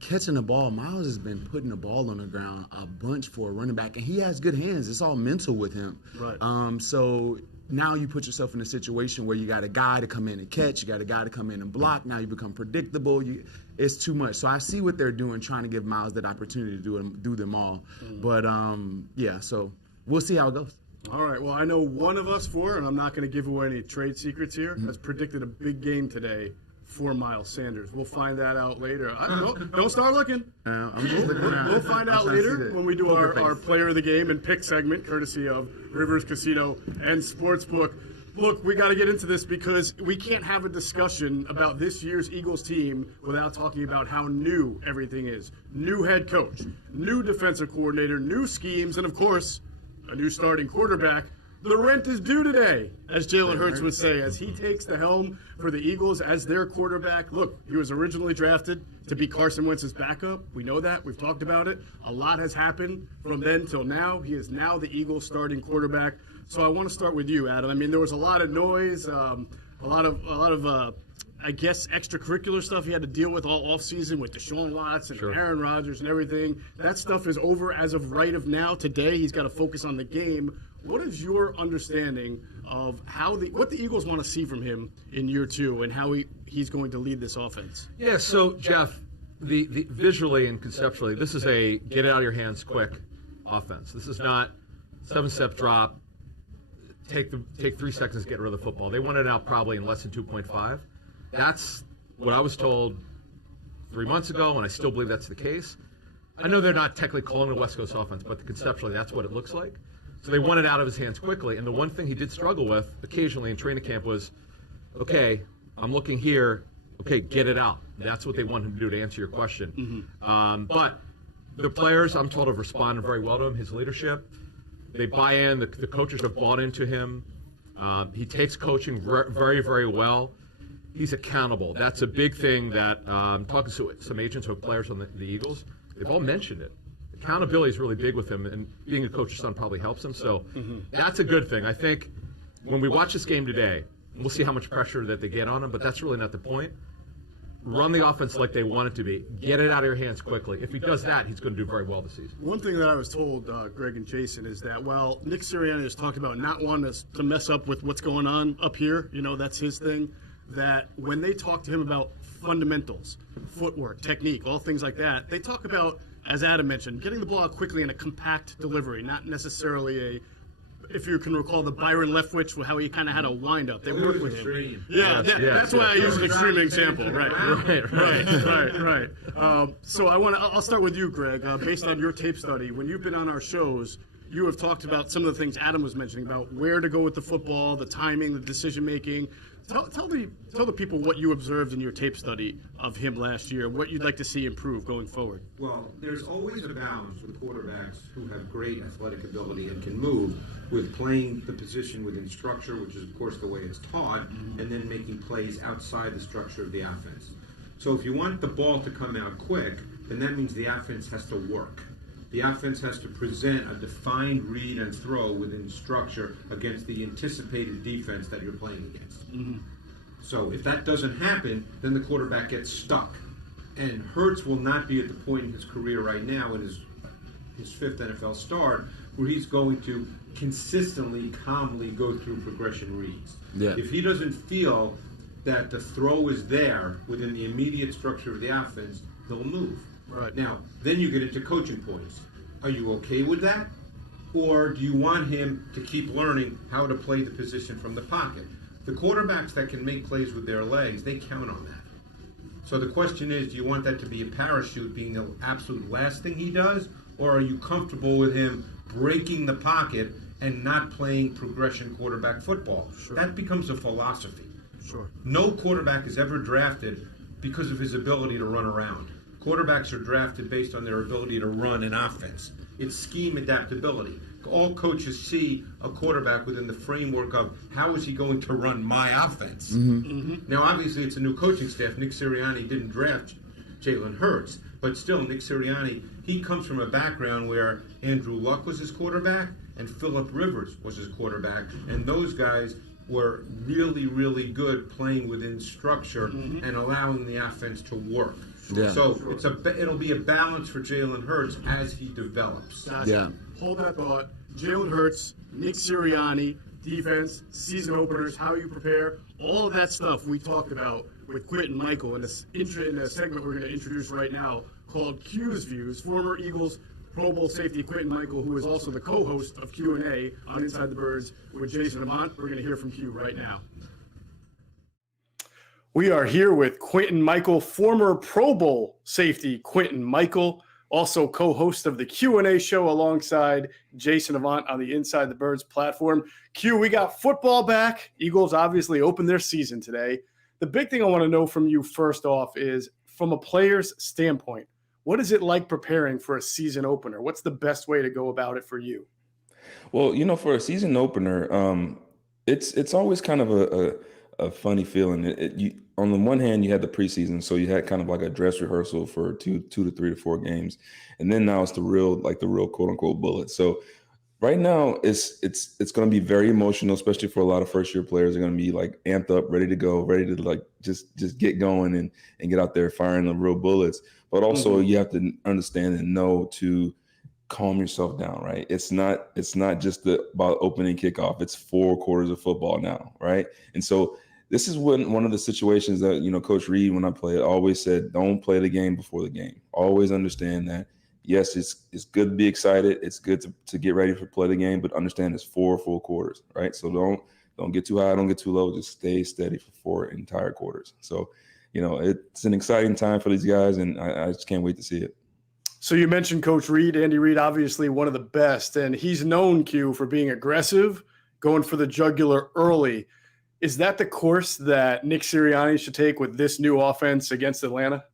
catching the ball, Miles has been putting the ball on the ground a bunch for a running back, and he has good hands. It's all mental with him. Right. So now you put yourself in a situation where you got a guy to come in and catch, you got a guy to come in and block. Now you become predictable. It's too much. So I see what they're doing, trying to give Miles that opportunity to do them all. But so we'll see how it goes. All right. Well, I know one of us four, and I'm not going to give away any trade secrets here, has predicted a big game today for Miles Sanders. We'll find that out later. Don't start looking. I'm just looking around. We'll find out later when we do our player of the game and pick segment, courtesy of Rivers Casino and Sportsbook. Look, we got to get into this because we can't have a discussion about this year's Eagles team without talking about how new everything is. New head coach, new defensive coordinator, new schemes, and of course, a new starting quarterback. The rent is due today, as Jalen Hurts would say, as he takes the helm for the Eagles as their quarterback. Look, he was originally drafted to be Carson Wentz's backup. We know that. We've talked about it. A lot has happened from then till now. He is now the Eagles starting quarterback. So I want to start with you, Adam. I mean, there was a lot of noise, a lot of I guess, extracurricular stuff he had to deal with all offseason with Deshaun Watson and Aaron Rodgers and everything. That stuff is over as of right of now. Today, he's got to focus on the game. What is your understanding of what the Eagles want to see from him in year 2 and how he's going to lead this offense? Yeah, so, Geoff, the visually and conceptually, this is a get it out of your hands quick offense. This is not 7-step drop, take 3 seconds to get rid of the football. They want it out probably in less than 2.5. That's what I was told 3 months ago, and I still believe that's the case. I know they're not technically calling it a West Coast offense, but conceptually that's what it looks like. So they want it out of his hands quickly. And the one thing he did struggle with occasionally in training camp was, okay, I'm looking here, okay, get it out. That's what they want him to do, to answer your question. Mm-hmm. But the players, I'm told, have responded very well to him, his leadership. They buy in. The coaches have bought into him. He takes coaching very, very well. He's accountable. That's a big thing that I'm talking to some agents who have players on the Eagles. They've all mentioned it. Accountability is really big with him, and being a coach's son probably helps him. So that's a good thing. I think when we watch this game today, we'll see how much pressure that they get on him, but that's really not the point. Run the offense like they want it to be. Get it out of your hands quickly. If he does that, he's going to do very well this season. One thing that I was told, Greg and Jason, is that while Nick Sirianni has talked about not wanting to mess up with what's going on up here, that's his thing, that when they talk to him about fundamentals, footwork, technique, all things like that, they talk about, as Adam mentioned, getting the ball out quickly in a compact delivery, not necessarily if you can recall the Byron Leftwich, how he kind of had a wind-up. They worked with him. Yeah, that's why I use an extreme example. Right. So I'll start with you, Greg. Based on your tape study, when you've been on our shows, you have talked about some of the things Adam was mentioning about where to go with the football, the timing, the decision-making. Tell the people what you observed in your tape study of him last year, what you'd like to see improve going forward. Well, there's always a balance with quarterbacks who have great athletic ability and can move with playing the position within structure, which is, of course, the way it's taught, and then making plays outside the structure of the offense. So if you want the ball to come out quick, then that means the offense has to work. The offense has to present a defined read and throw within structure against the anticipated defense that you're playing against. Mm-hmm. So if that doesn't happen, then the quarterback gets stuck. And Hurts will not be at the point in his career right now in his fifth NFL start where he's going to consistently, calmly go through progression reads. Yeah. If he doesn't feel that the throw is there within the immediate structure of the offense, they'll move. Right. Now, then you get into coaching points. Are you okay with that? Or do you want him to keep learning how to play the position from the pocket? The quarterbacks that can make plays with their legs, they count on that. So the question is, do you want that to be a parachute being the absolute last thing he does? Or are you comfortable with him breaking the pocket and not playing progression quarterback football? Sure. That becomes a philosophy. Sure. No quarterback is ever drafted because of his ability to run around. Quarterbacks are drafted based on their ability to run an offense. It's scheme adaptability. All coaches see a quarterback within the framework of how is he going to run my offense. Mm-hmm. Mm-hmm. Now, obviously, it's a new coaching staff. Nick Sirianni didn't draft Jalen Hurts, but still, Nick Sirianni, he comes from a background where Andrew Luck was his quarterback and Phillip Rivers was his quarterback, and those guys were really, really good playing within structure and allowing the offense to work. Yeah. So it'll be a balance for Jalen Hurts as he develops. Gotcha. Yeah. Hold that thought. Jalen Hurts, Nick Sirianni, defense, season openers, how you prepare, all of that stuff we talked about with Quentin Michael in a segment we're going to introduce right now called Q's Views. Former Eagles Pro Bowl safety Quentin Michael, who is also the co-host of Q&A on Inside the Birds with Jason Avant. We're going to hear from Q right now. We are here with Quentin Michael, former Pro Bowl safety Quentin Michael, also co-host of the Q&A show alongside Jason Avant on the Inside the Birds platform. Q, we got football back. Eagles obviously opened their season today. The big thing I want to know from you first off is, from a player's standpoint, what is it like preparing for a season opener? What's the best way to go about it for you? Well, for a season opener, it's always kind of a funny feeling. On the one hand, you had the preseason, so you had kind of like a dress rehearsal for two to 3 to 4 games, and then now it's the real quote unquote bullet. So right now it's going to be very emotional, especially for a lot of first year players. They're going to be like amped up, ready to go, ready to like just get going and get out there firing the real bullets. But also you have to understand and know to calm yourself down, right? It's not just about opening kickoff. It's 4 quarters of football now, right? And so this is one of the situations that, Coach Reed, when I played, always said, don't play the game before the game. Always understand that, yes, it's good to be excited. It's good to get ready for play the game, but understand it's 4 full quarters, right? So don't get too high, don't get too low. Just stay steady for 4 entire quarters. So, it's an exciting time for these guys, and I just can't wait to see it. So you mentioned Coach Reed, Andy Reid, obviously one of the best, and he's known, Q, for being aggressive, going for the jugular early. Is that the course that Nick Sirianni should take with this new offense against Atlanta?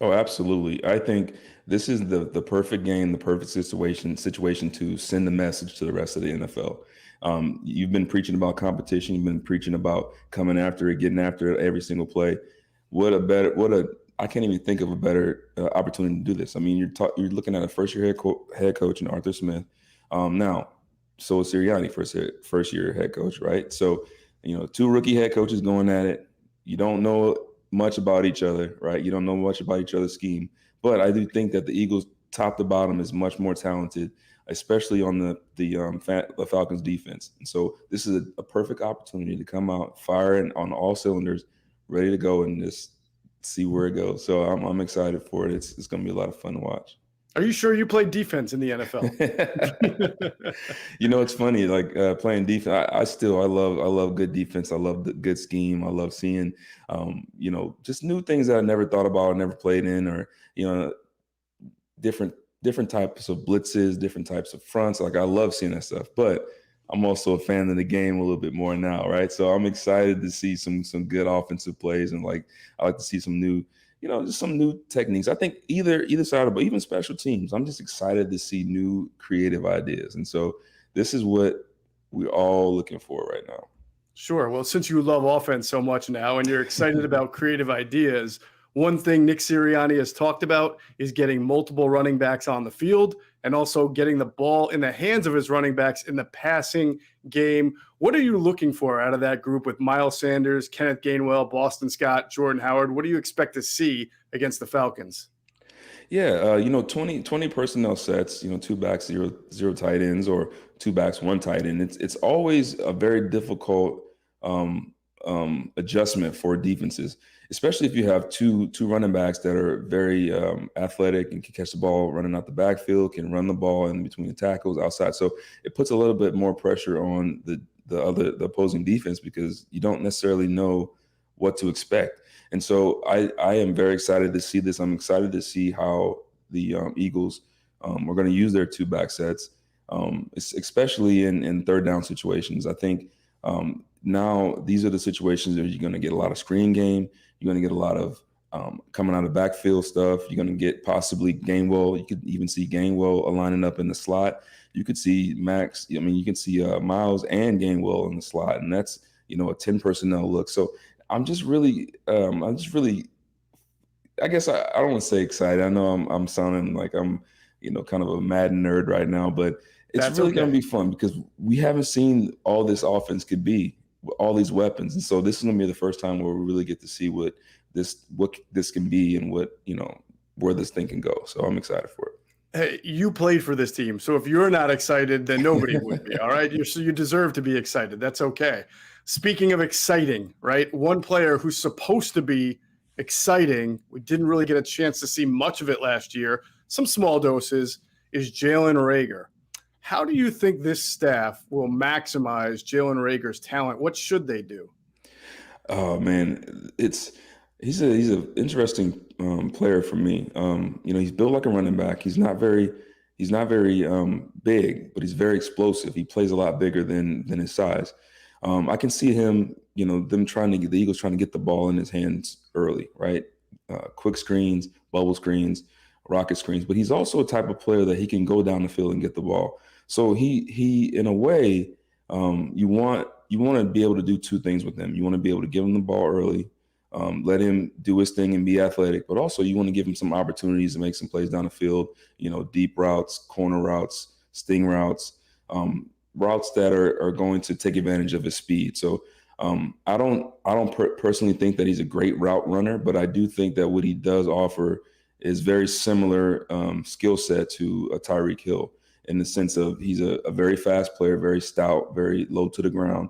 Oh, absolutely. I think this is the perfect game, the perfect situation to send a message to the rest of the NFL. You've been preaching about competition. You've been preaching about coming after it, getting after it every single play. I can't even think of a better opportunity to do this. I mean, you're looking at a first-year head coach in Arthur Smith. Now, so is Sirianni, first-year head coach, right? So, 2 rookie head coaches going at it. You don't know much about each other, right? You don't know much about each other's scheme. But I do think that the Eagles, top to bottom, is much more talented, especially on the Falcons defense. And so this is a perfect opportunity to come out, firing on all cylinders, ready to go, and just see where it goes. So I'm excited for it. It's going to be a lot of fun to watch. Are you sure you played defense in the NFL? It's funny, like playing defense. I love good defense. I love the good scheme. I love seeing, just new things that I never thought about, never played in, or different types of blitzes, different types of fronts. Like I love seeing that stuff. But I'm also a fan of the game a little bit more now, right? So I'm excited to see some good offensive plays, and I like to see some new. Just some new techniques. I think either side of it, even special teams. I'm just excited to see new creative ideas. And so this is what we're all looking for right now. Sure. Well, since you love offense so much now and you're excited about creative ideas, One thing Nick Sirianni has talked about is getting multiple running backs on the field and also getting the ball in the hands of his running backs in the passing game. What are you looking for out of that group with Miles Sanders, Kenneth Gainwell, Boston Scott, Jordan Howard? What do you expect to see against the Falcons? Yeah, 20 personnel sets, two backs, zero tight ends, or two backs, one tight end. It's always a very difficult adjustment for defenses, especially if you have two running backs that are very athletic and can catch the ball running out the backfield, can run the ball in between the tackles outside. So it puts a little bit more pressure on the opposing defense because you don't necessarily know what to expect. And so I am very excited to see this. I'm excited to see how the Eagles are going to use their two back sets, especially in third down situations. I think now these are the situations where you're going to get a lot of screen game. You're going to get a lot of coming out of backfield stuff. You're going to get possibly Gainwell. You could even see Gainwell lining up in the slot. You could see Max. I mean, you can see Miles and Gainwell in the slot, and that's a 10 personnel look. So I'm just really, I guess I don't want to say excited. I know I'm sounding like I'm, kind of a Madden nerd right now, but it's That's really okay. going to be fun because we haven't seen all this offense could be, all these weapons. And so this is going to be the first time where we really get to see what this can be and what, where this thing can go. So I'm excited for it. Hey, you played for this team, so if you're not excited, then nobody would be, all right? You deserve to be excited. That's okay. Speaking of exciting, right, one player who's supposed to be exciting, we didn't really get a chance to see much of it last year, some small doses, is Jalen Reagor. How do you think this staff will maximize Jalen Reagor's talent? What should they do? Oh, man, he's an interesting player for me. He's built like a running back. He's not very big, but he's very explosive. He plays a lot bigger than his size. I can see him, the Eagles trying to get the ball in his hands early, right? Quick screens, bubble screens, rocket screens. But he's also a type of player that he can go down the field and get the ball. So he in a way, you want to be able to do two things with him. You want to be able to give him the ball early, let him do his thing and be athletic, but also you want to give him some opportunities to make some plays down the field, deep routes, corner routes, sting routes, routes that are going to take advantage of his speed. So I don't personally think that he's a great route runner, but I do think that what he does offer is very similar skill set to a Tyreek Hill in the sense of he's a very fast player, very stout, very low to the ground,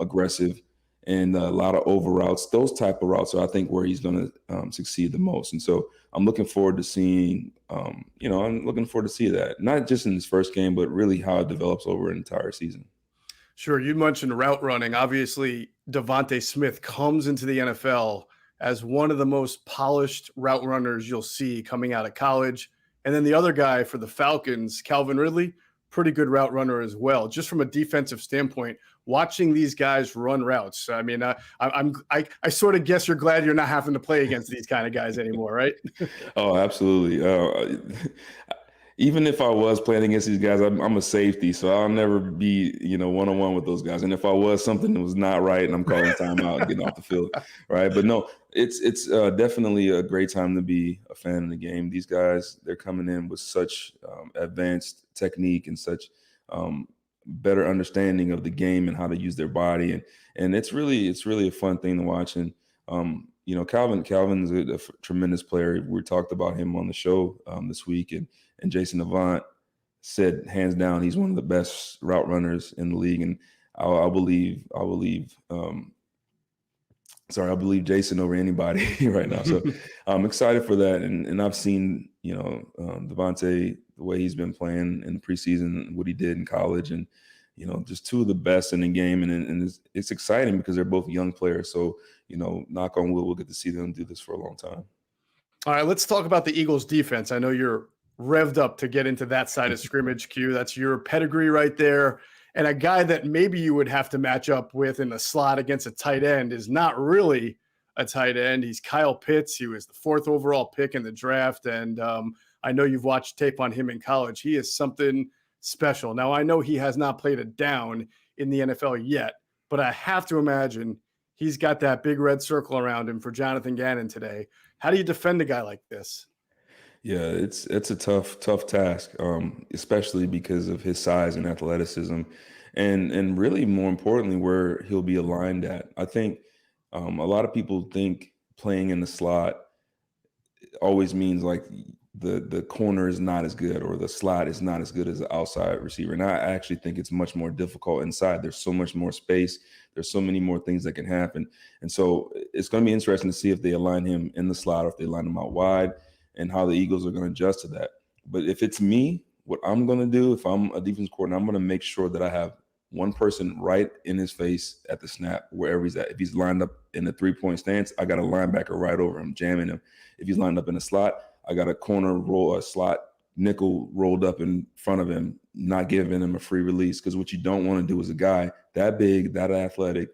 aggressive, and a lot of over routes. Those type of routes are, I think, where he's going to succeed the most. And so I'm looking forward to seeing, that, not just in his first game, but really how it develops over an entire season. Sure. You mentioned route running. Obviously, Devontae Smith comes into the NFL as one of the most polished route runners you'll see coming out of college. And then the other guy for the Falcons, Calvin Ridley, pretty good route runner as well. Just from a defensive standpoint, watching these guys run routes. I mean, I sort of guess you're glad you're not having to play against these kind of guys anymore, right? Oh, absolutely. Even if I was playing against these guys, I'm a safety, so I'll never be, one-on-one with those guys. And if I was, something that was not right, and I'm calling timeout and getting off the field, right? But no, it's definitely a great time to be a fan of the game. These guys, they're coming in with such advanced technique and such better understanding of the game and how to use their body, and it's really a fun thing to watch. And Calvin's a tremendous player. We talked about him on the show this week, and Jason Avant said hands down he's one of the best route runners in the league, and I believe Jason over anybody right now. So I'm excited for that, and I've seen Devontae, the way he's been playing in the preseason, what he did in college, and just two of the best in the game, and it's exciting because they're both young players. So knock on wood, we'll get to see them do this for a long time. All right, let's talk about the Eagles defense. I know you're revved up to get into that side of scrimmage, Q. That's your pedigree right there. And a guy that maybe you would have to match up with in the slot against a tight end is not really a tight end. He's Kyle Pitts. He was the 4th overall pick in the draft. And I know you've watched tape on him in college. He is something special. Now, I know he has not played a down in the NFL yet, but I have to imagine he's got that big red circle around him for Jonathan Gannon today. How do you defend a guy like this? Yeah, it's a tough task, especially because of his size and athleticism, and really more importantly, where he'll be aligned at. I think a lot of people think playing in the slot always means like the corner is not as good or the slot is not as good as the outside receiver. And I actually think it's much more difficult inside. There's so much more space. There's so many more things that can happen. And so it's going to be interesting to see if they align him in the slot or if they line him out wide and how the Eagles are going to adjust to that. But if it's me, what I'm going to do, if I'm a defense coordinator, I'm going to make sure that I have one person right in his face at the snap, wherever he's at. If he's lined up in the three-point stance, I got a linebacker right over him, jamming him. If he's lined up in a slot, I got a corner roll, a slot nickel rolled up in front of him, not giving him a free release. Because what you don't want to do is a guy that big, that athletic,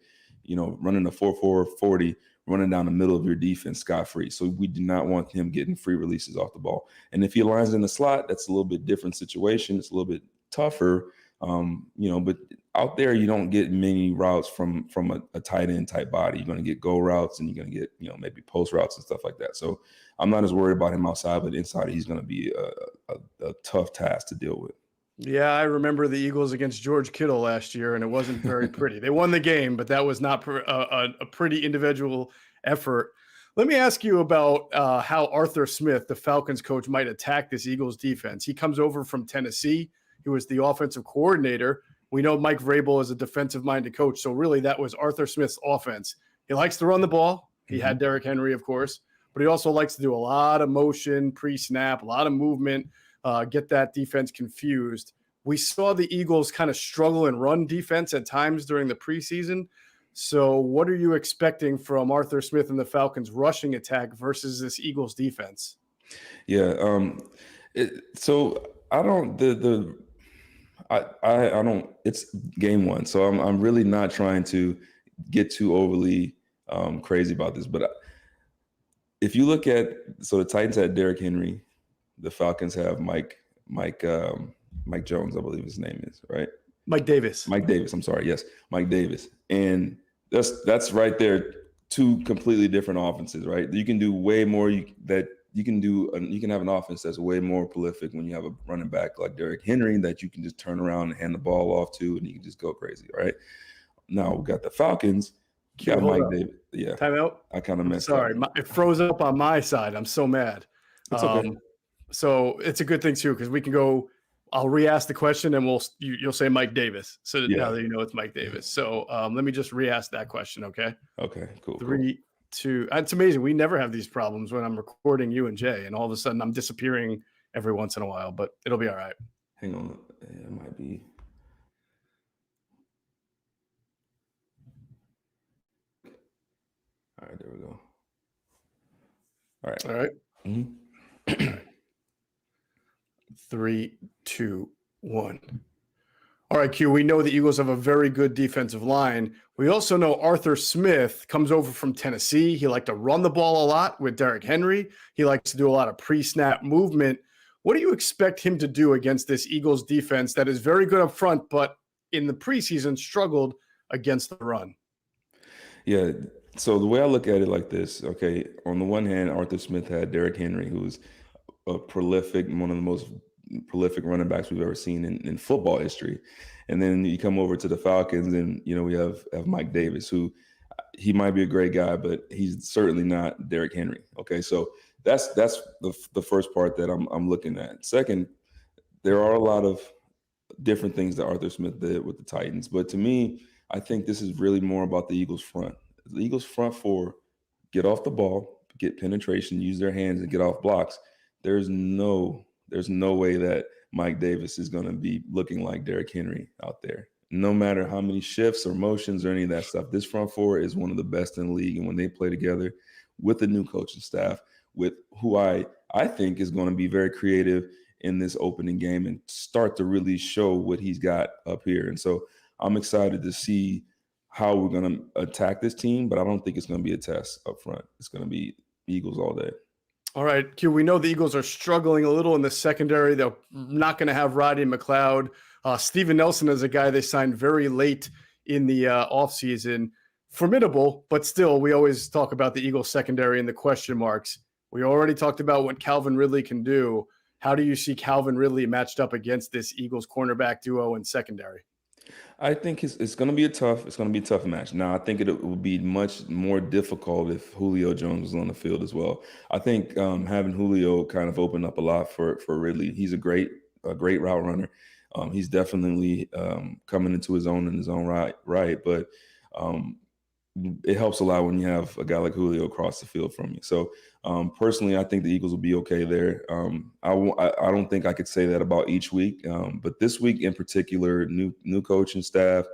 running a 4.4 40, running down the middle of your defense scot-free. So we do not want him getting free releases off the ball. And if he aligns in the slot, that's a little bit different situation. It's a little bit tougher, but out there you don't get many routes from a tight end type body. You're going to get go routes and you're going to get, maybe post routes and stuff like that. So I'm not as worried about him outside, but inside he's going to be a tough task to deal with. Yeah, I remember the Eagles against George Kittle last year, and it wasn't very pretty. They won the game, but that was not a pretty individual effort. Let me ask you about how Arthur Smith, the Falcons coach, might attack this Eagles defense. He comes over from Tennessee. He was the offensive coordinator. We know Mike Vrabel is a defensive-minded coach, so really that was Arthur Smith's offense. He likes to run the ball. He had Derrick Henry, of course, but he also likes to do a lot of motion, pre-snap, a lot of movement, get that defense confused. We saw the Eagles kind of struggle and run defense at times during the preseason. So what are you expecting from Arthur Smith and the Falcons rushing attack versus this Eagles defense? Yeah. So I don't, I don't, it's game one. So I'm really not trying to get too overly crazy about this, but if you look at, so the Titans had Derrick Henry, the Falcons have Mike Jones, I believe his name is, right? Mike Davis. I'm sorry. Yes, Mike Davis. And that's right there, two completely different offenses, right? You can do way more you can have an offense that's way more prolific when you have a running back like Derrick Henry that you can just turn around and hand the ball off to and you can just go crazy, right? Now we got the Falcons. You got Mike Davis. Yeah. Timeout. I kind of messed Sorry, up. it froze up on my side. I'm so mad. It's okay. So it's a good thing too, because we can go. I'll re-ask the question, and you'll say Mike Davis. So now that you know it's Mike Davis. So let me just re-ask that question, okay? Okay, cool. 3, 2. It's amazing. We never have these problems when I'm recording you and Jay, and all of a sudden I'm disappearing every once in a while, but it'll be all right. Hang on, it might be. All right, there we go. All right. All right. Mm-hmm. 3, 2, 1. All right, Q, we know the Eagles have a very good defensive line. We also know Arthur Smith comes over from Tennessee. He liked to run the ball a lot with Derrick Henry. He likes to do a lot of pre-snap movement. What do you expect him to do against this Eagles defense that is very good up front, but in the preseason struggled against the run? Yeah, so the way I look at it like this, okay, on the one hand, Arthur Smith had Derrick Henry, who's a prolific, one of the most prolific running backs we've ever seen in football history. And then you come over to the Falcons and, we have Mike Davis, who he might be a great guy, but he's certainly not Derrick Henry. Okay, so that's the first part that I'm looking at. Second, there are a lot of different things that Arthur Smith did with the Titans. But to me, I think this is really more about the Eagles front. The Eagles front four get off the ball, get penetration, use their hands and get off blocks. There's no way that Mike Davis is going to be looking like Derrick Henry out there. No matter how many shifts or motions or any of that stuff, this front four is one of the best in the league. And when they play together with the new coaching staff, with who I think is going to be very creative in this opening game and start to really show what he's got up here. And so I'm excited to see how we're going to attack this team, but I don't think it's going to be a test up front. It's going to be Eagles all day. All right, Q, we know the Eagles are struggling a little in the secondary. They're not going to have Rodney McLeod. Steven Nelson is a guy they signed very late in the offseason. formidable, but still, we always talk about the Eagles secondary and the question marks. We already talked about what Calvin Ridley can do. How do you see Calvin Ridley matched up against this Eagles cornerback duo and secondary? I think it's going to be a tough match. Now, I think it will be much more difficult if Julio Jones was on the field as well. I think having Julio kind of opened up a lot for Ridley. He's a great route runner. He's definitely coming into his own in his own right. But it helps a lot when you have a guy like Julio across the field from you. So personally, I think the Eagles will be okay there. I don't think I could say that about each week, but this week in particular, new coaching staff,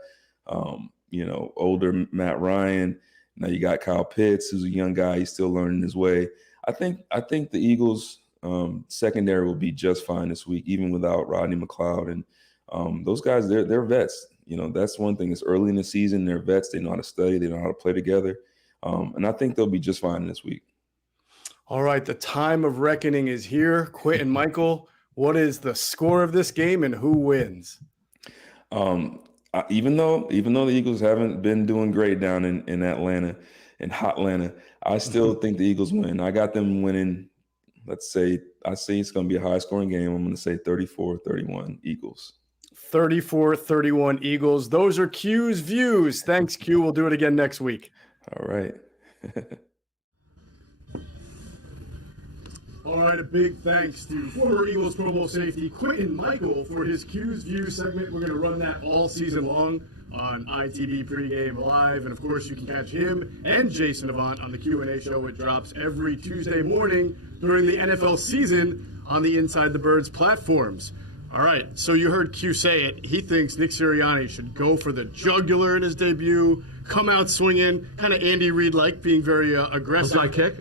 older Matt Ryan. Now you got Kyle Pitts, who's a young guy. He's still learning his way. I think the Eagles secondary will be just fine this week, even without Rodney McLeod. And those guys, they're vets. That's one thing. It's early in the season. They're vets. They know how to study. They know how to play together. And I think they'll be just fine this week. All right. The time of reckoning is here. Quint and Michael, what is the score of this game and who wins? Even though the Eagles haven't been doing great down in Atlanta, in hot Atlanta, I still think the Eagles win. I got them winning. I say it's going to be a high-scoring game. I'm going to say 34-31 Eagles. 34-31 Eagles. Those are Q's views. Thanks, Q. We'll do it again next week. All right. All right, a big thanks to former Eagles Pro Bowl safety Quentin Michael for his Q's View segment. We're going to run that all season long on ITV Pregame Live. And, of course, you can catch him and Jason Avant on the Q&A show. It drops every Tuesday morning during the NFL season on the Inside the Birds platforms. All right, so you heard Q say it. He thinks Nick Sirianni should go for the jugular in his debut, come out swinging, kind of Andy Reid-like, being very aggressive. Onside kick?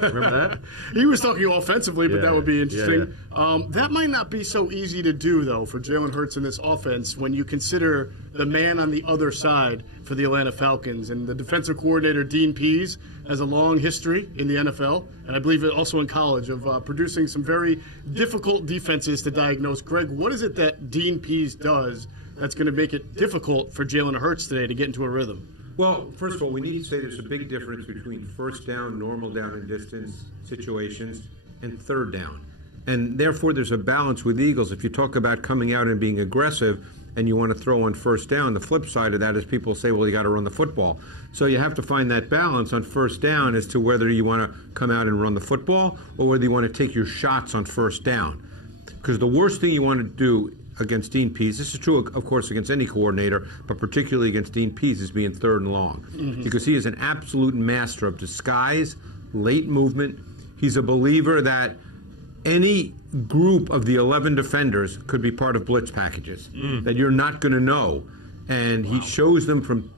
Remember that? He was talking offensively, but that would be interesting. Yeah. That might not be so easy to do, though, for Jalen Hurts in this offense when you consider the man on the other side for the Atlanta Falcons. And the defensive coordinator, Dean Pease, has a long history in the NFL, and I believe also in college, of producing some very difficult defenses to diagnose. Greg, what is it that Dean Pease does that's going to make it difficult for Jalen Hurts today to get into a rhythm? Well, first of all, we need to say there's a big difference between first down, normal down and distance situations, and third down. And therefore, there's a balance with Eagles. If you talk about coming out and being aggressive and you want to throw on first down, the flip side of that is people say, well, you got to run the football. So you have to find that balance on first down as to whether you want to come out and run the football or whether you want to take your shots on first down. Because the worst thing you want to do against Dean Pease, this is true, of course, against any coordinator, but particularly against Dean Pease, is being third and long. Because he is an absolute master of disguise, late movement. He's a believer that any group of the 11 defenders could be part of blitz packages that you're not going to know. And he shows them from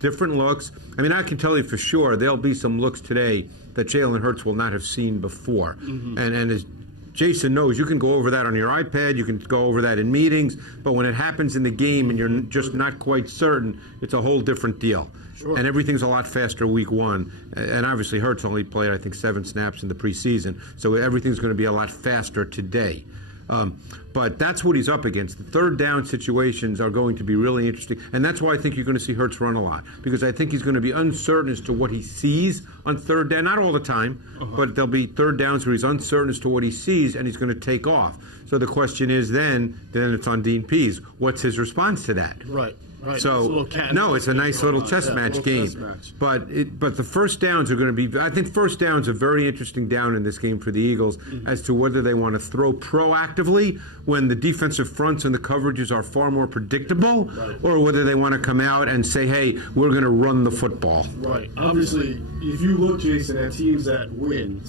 different looks. I mean, I can tell you for sure there'll be some looks today that Jalen Hurts will not have seen before. And as Jason knows, you can go over that on your iPad, you can go over that in meetings, but when it happens in the game and you're just not quite certain, it's a whole different deal. Sure. And everything's a lot faster week one. And obviously Hurts only played, I think, 7 snaps in the preseason, so everything's going to be a lot faster today. But that's what he's up against. The third down situations are going to be really interesting. And that's why I think you're going to see Hurts run a lot. Because I think he's going to be uncertain as to what he sees on third down. Not all the time, but there'll be third downs where he's uncertain as to what he sees and he's going to take off. So the question is then it's on Dean Pease. What's his response to that? Right. So it's a nice little chess match game. But the first downs are going to be. I think first downs are very interesting down in this game for the Eagles as to whether they want to throw proactively when the defensive fronts and the coverages are far more predictable, or whether they want to come out and say, hey, we're going to run the football. Right. Obviously, if you look, Jason, at teams that win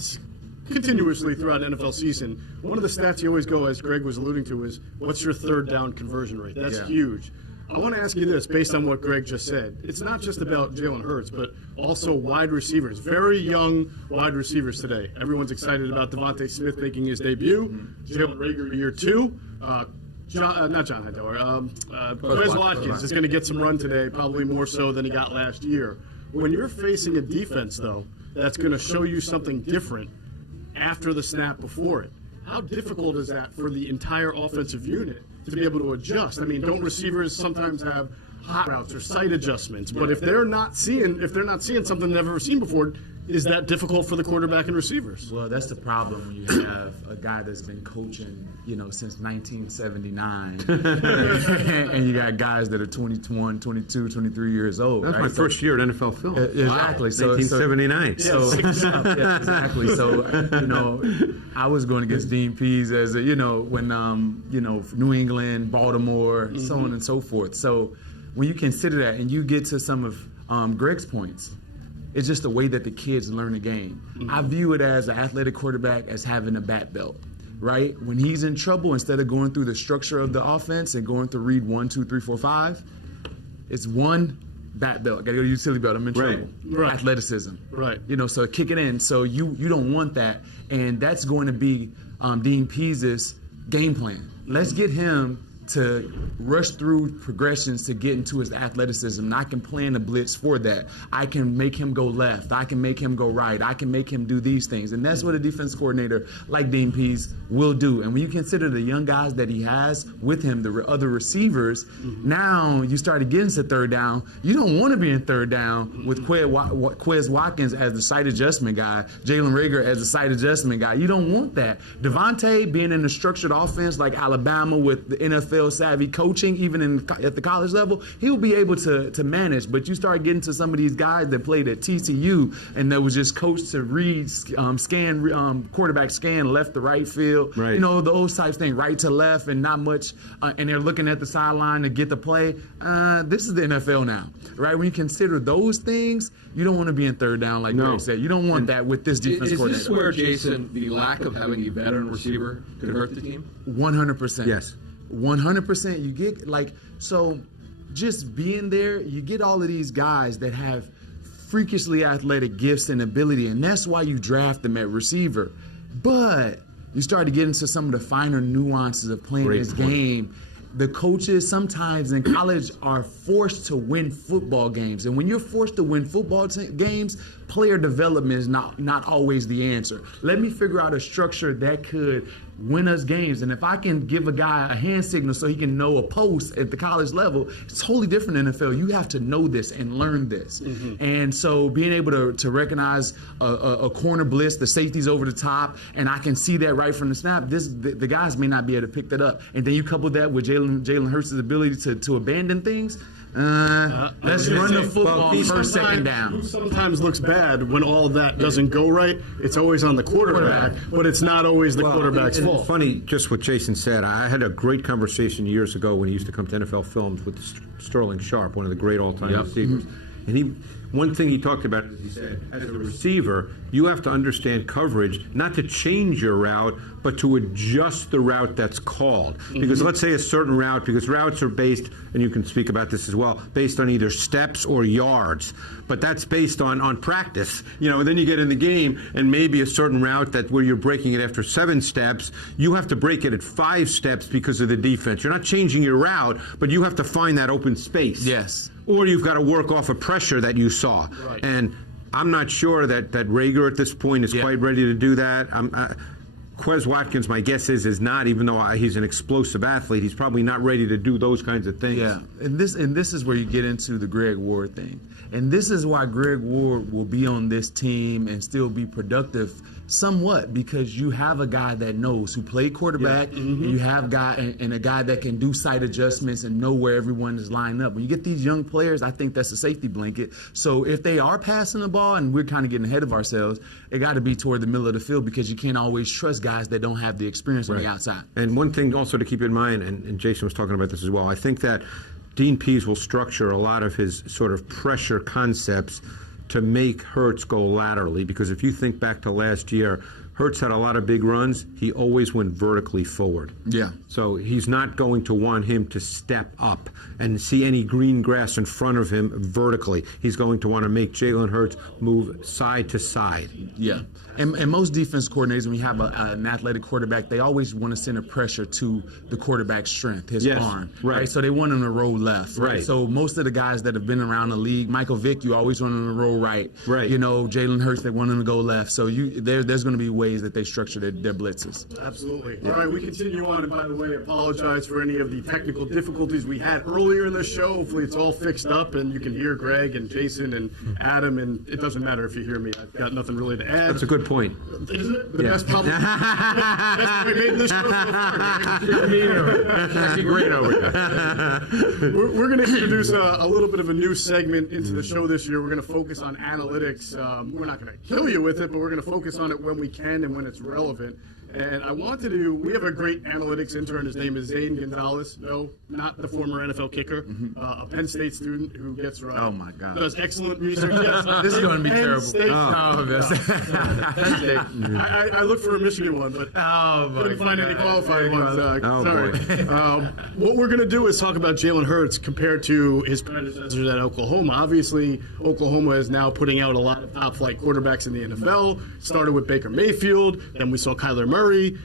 continuously throughout an NFL season, one of the stats you always go, as Greg was alluding to, is what's your third down conversion rate? That's huge. I want to ask you this, based on what Greg just said. It's not just about Jalen Hurts, but also wide receivers. Very young wide receivers today. Everyone's excited about Devontae Smith making his debut. Jalen Reagor, year 2. Not John Hightower. Quez Watkins is going to get some run today, probably more so than he got last year. When you're facing a defense, though, that's going to show you something different after the snap before it, how difficult is that for the entire offensive unit to be able to adjust? I mean, don't receivers sometimes have hot routes or sight adjustments. But if they're not seeing something they've never seen before, is that difficult for the quarterback and receivers? Well, that's the problem when you have a guy that's been coaching, since 1979, and you got guys that are 21, 22, 23 years old. That's right? my first year at NFL film. Exactly. Wow. 1979. Yeah, exactly. So, I was going against Dean Pease as when New England, Baltimore, so on and so forth. So when you consider that and you get to some of Greg's points, it's just the way that the kids learn the game. I view it as an athletic quarterback as having a bat belt, right? When he's in trouble, instead of going through the structure of the offense and going to read 1, 2, 3, 4, 5, it's one bat belt. I gotta go to utility belt. I'm in trouble. Right. Athleticism. Right. So kick it in. So you don't want that, and that's going to be Dean Pease's game plan. Let's get him to rush through progressions to get into his athleticism. And I can plan a blitz for that. I can make him go left. I can make him go right. I can make him do these things. And that's what a defense coordinator like Dean Pease will do. And when you consider the young guys that he has with him, the other receivers, now you start getting to third down. You don't want to be in third down with Quez Watkins as the sight adjustment guy, Jalen Reagor as the sight adjustment guy. You don't want that. Devontae being in a structured offense like Alabama with the NFL savvy coaching, even at the college level, he'll be able to manage. But you start getting to some of these guys that played at TCU and that was just coached to read, quarterback scan left to right field, right. Those types of things, right to left, and not much, and they're looking at the sideline to get the play. This is the NFL now, right? When you consider those things, you don't want to be in third down like Greg said. You don't want that with this defense coordinator. Is this where, Jason, the lack of having a veteran receiver could hurt the team? 100%. Yes. 100%. You get so just being there, you get all of these guys that have freakishly athletic gifts and ability, and that's why you draft them at receiver. But you start to get into some of the finer nuances of playing this game. The coaches sometimes in college are forced to win football games. And when you're forced to win football games, player development is not always the answer. Let me figure out a structure that could win us games. And if I can give a guy a hand signal so he can know a post at the college level, it's totally different in NFL. You have to know this and learn this. And so being able to recognize a corner blitz, the safety's over the top, and I can see that right from the snap, the guys may not be able to pick that up. And then you couple that with Jalen Hurts' ability to abandon things. Let's run the football first, second down. Who sometimes looks bad when all of that doesn't go right. It's always on the quarterback, but it's not always the quarterback's fault. Funny, just what Jason said. I had a great conversation years ago when he used to come to NFL Films with Sterling Sharp, one of the great all-time receivers. And one thing he talked about is he said, as a receiver, you have to understand coverage, not to change your route, but to adjust the route that's called. Because let's say a certain route, because routes are based, and you can speak about this as well, based on either steps or yards. But that's based on practice. Then you get in the game, and maybe a certain route that where you're breaking it after 7 steps, you have to break it at 5 steps because of the defense. You're not changing your route, but you have to find that open space. Yes. Or you've got to work off a pressure that you saw. Right. And I'm not sure that Reagor at this point is quite ready to do that. Quez Watkins, my guess is not, even though he's an explosive athlete, he's probably not ready to do those kinds of things. Yeah, and this is where you get into the Greg Ward thing. And this is why Greg Ward will be on this team and still be productive somewhat, because you have a guy that knows, who played quarterback, and you have a guy that can do sight adjustments and know where everyone is lined up. When you get these young players, I think that's a safety blanket. So if they are passing the ball, and we're kind of getting ahead of ourselves, it got to be toward the middle of the field, because you can't always trust guys that don't have the experience on the outside. And one thing also to keep in mind, and Jason was talking about this as well, I think that Dean Pease will structure a lot of his sort of pressure concepts to make Hurts go laterally, because if you think back to last year, Hurts had a lot of big runs. He always went vertically forward. Yeah. So he's not going to want him to step up and see any green grass in front of him vertically. He's going to want to make Jalen Hurts move side to side. Yeah. And most defense coordinators, when you have an athletic quarterback, they always want to send a pressure to the quarterback's strength, his arm. Right. So they want him to roll left. Right. So most of the guys that have been around the league, Michael Vick, you always want him to roll right. Right. Jalen Hurts, they want him to go left. So there's going to be ways that they structure their blitzes. Absolutely. All right, we continue on. And by the way, apologize for any of the technical difficulties we had earlier in the show. Hopefully it's all fixed up and you can hear Greg and Jason and Adam. And it doesn't matter if you hear me. I've got nothing really to add. That's a good point. Isn't it? The best public. Best we made this show so far. It's actually great over here. We're going to introduce a little bit of a new segment into the show this year. We're going to focus on analytics. We're not going to kill you with it, but we're going to focus on it when we can and when it's relevant. And I wanted to, we have a great analytics intern. His name is Zane Gonzalez. No, not the former NFL kicker, a Penn State student who gets Oh, my God. does excellent research. Yes, This is going to be Penn terrible. State. I looked for a Michigan one, but couldn't find any qualified ones. Sorry. What we're going to do is talk about Jalen Hurts compared to his predecessors at Oklahoma. Obviously, Oklahoma is now putting out a lot of top-flight quarterbacks in the NFL. Started with Baker Mayfield, then we saw Kyler Murray,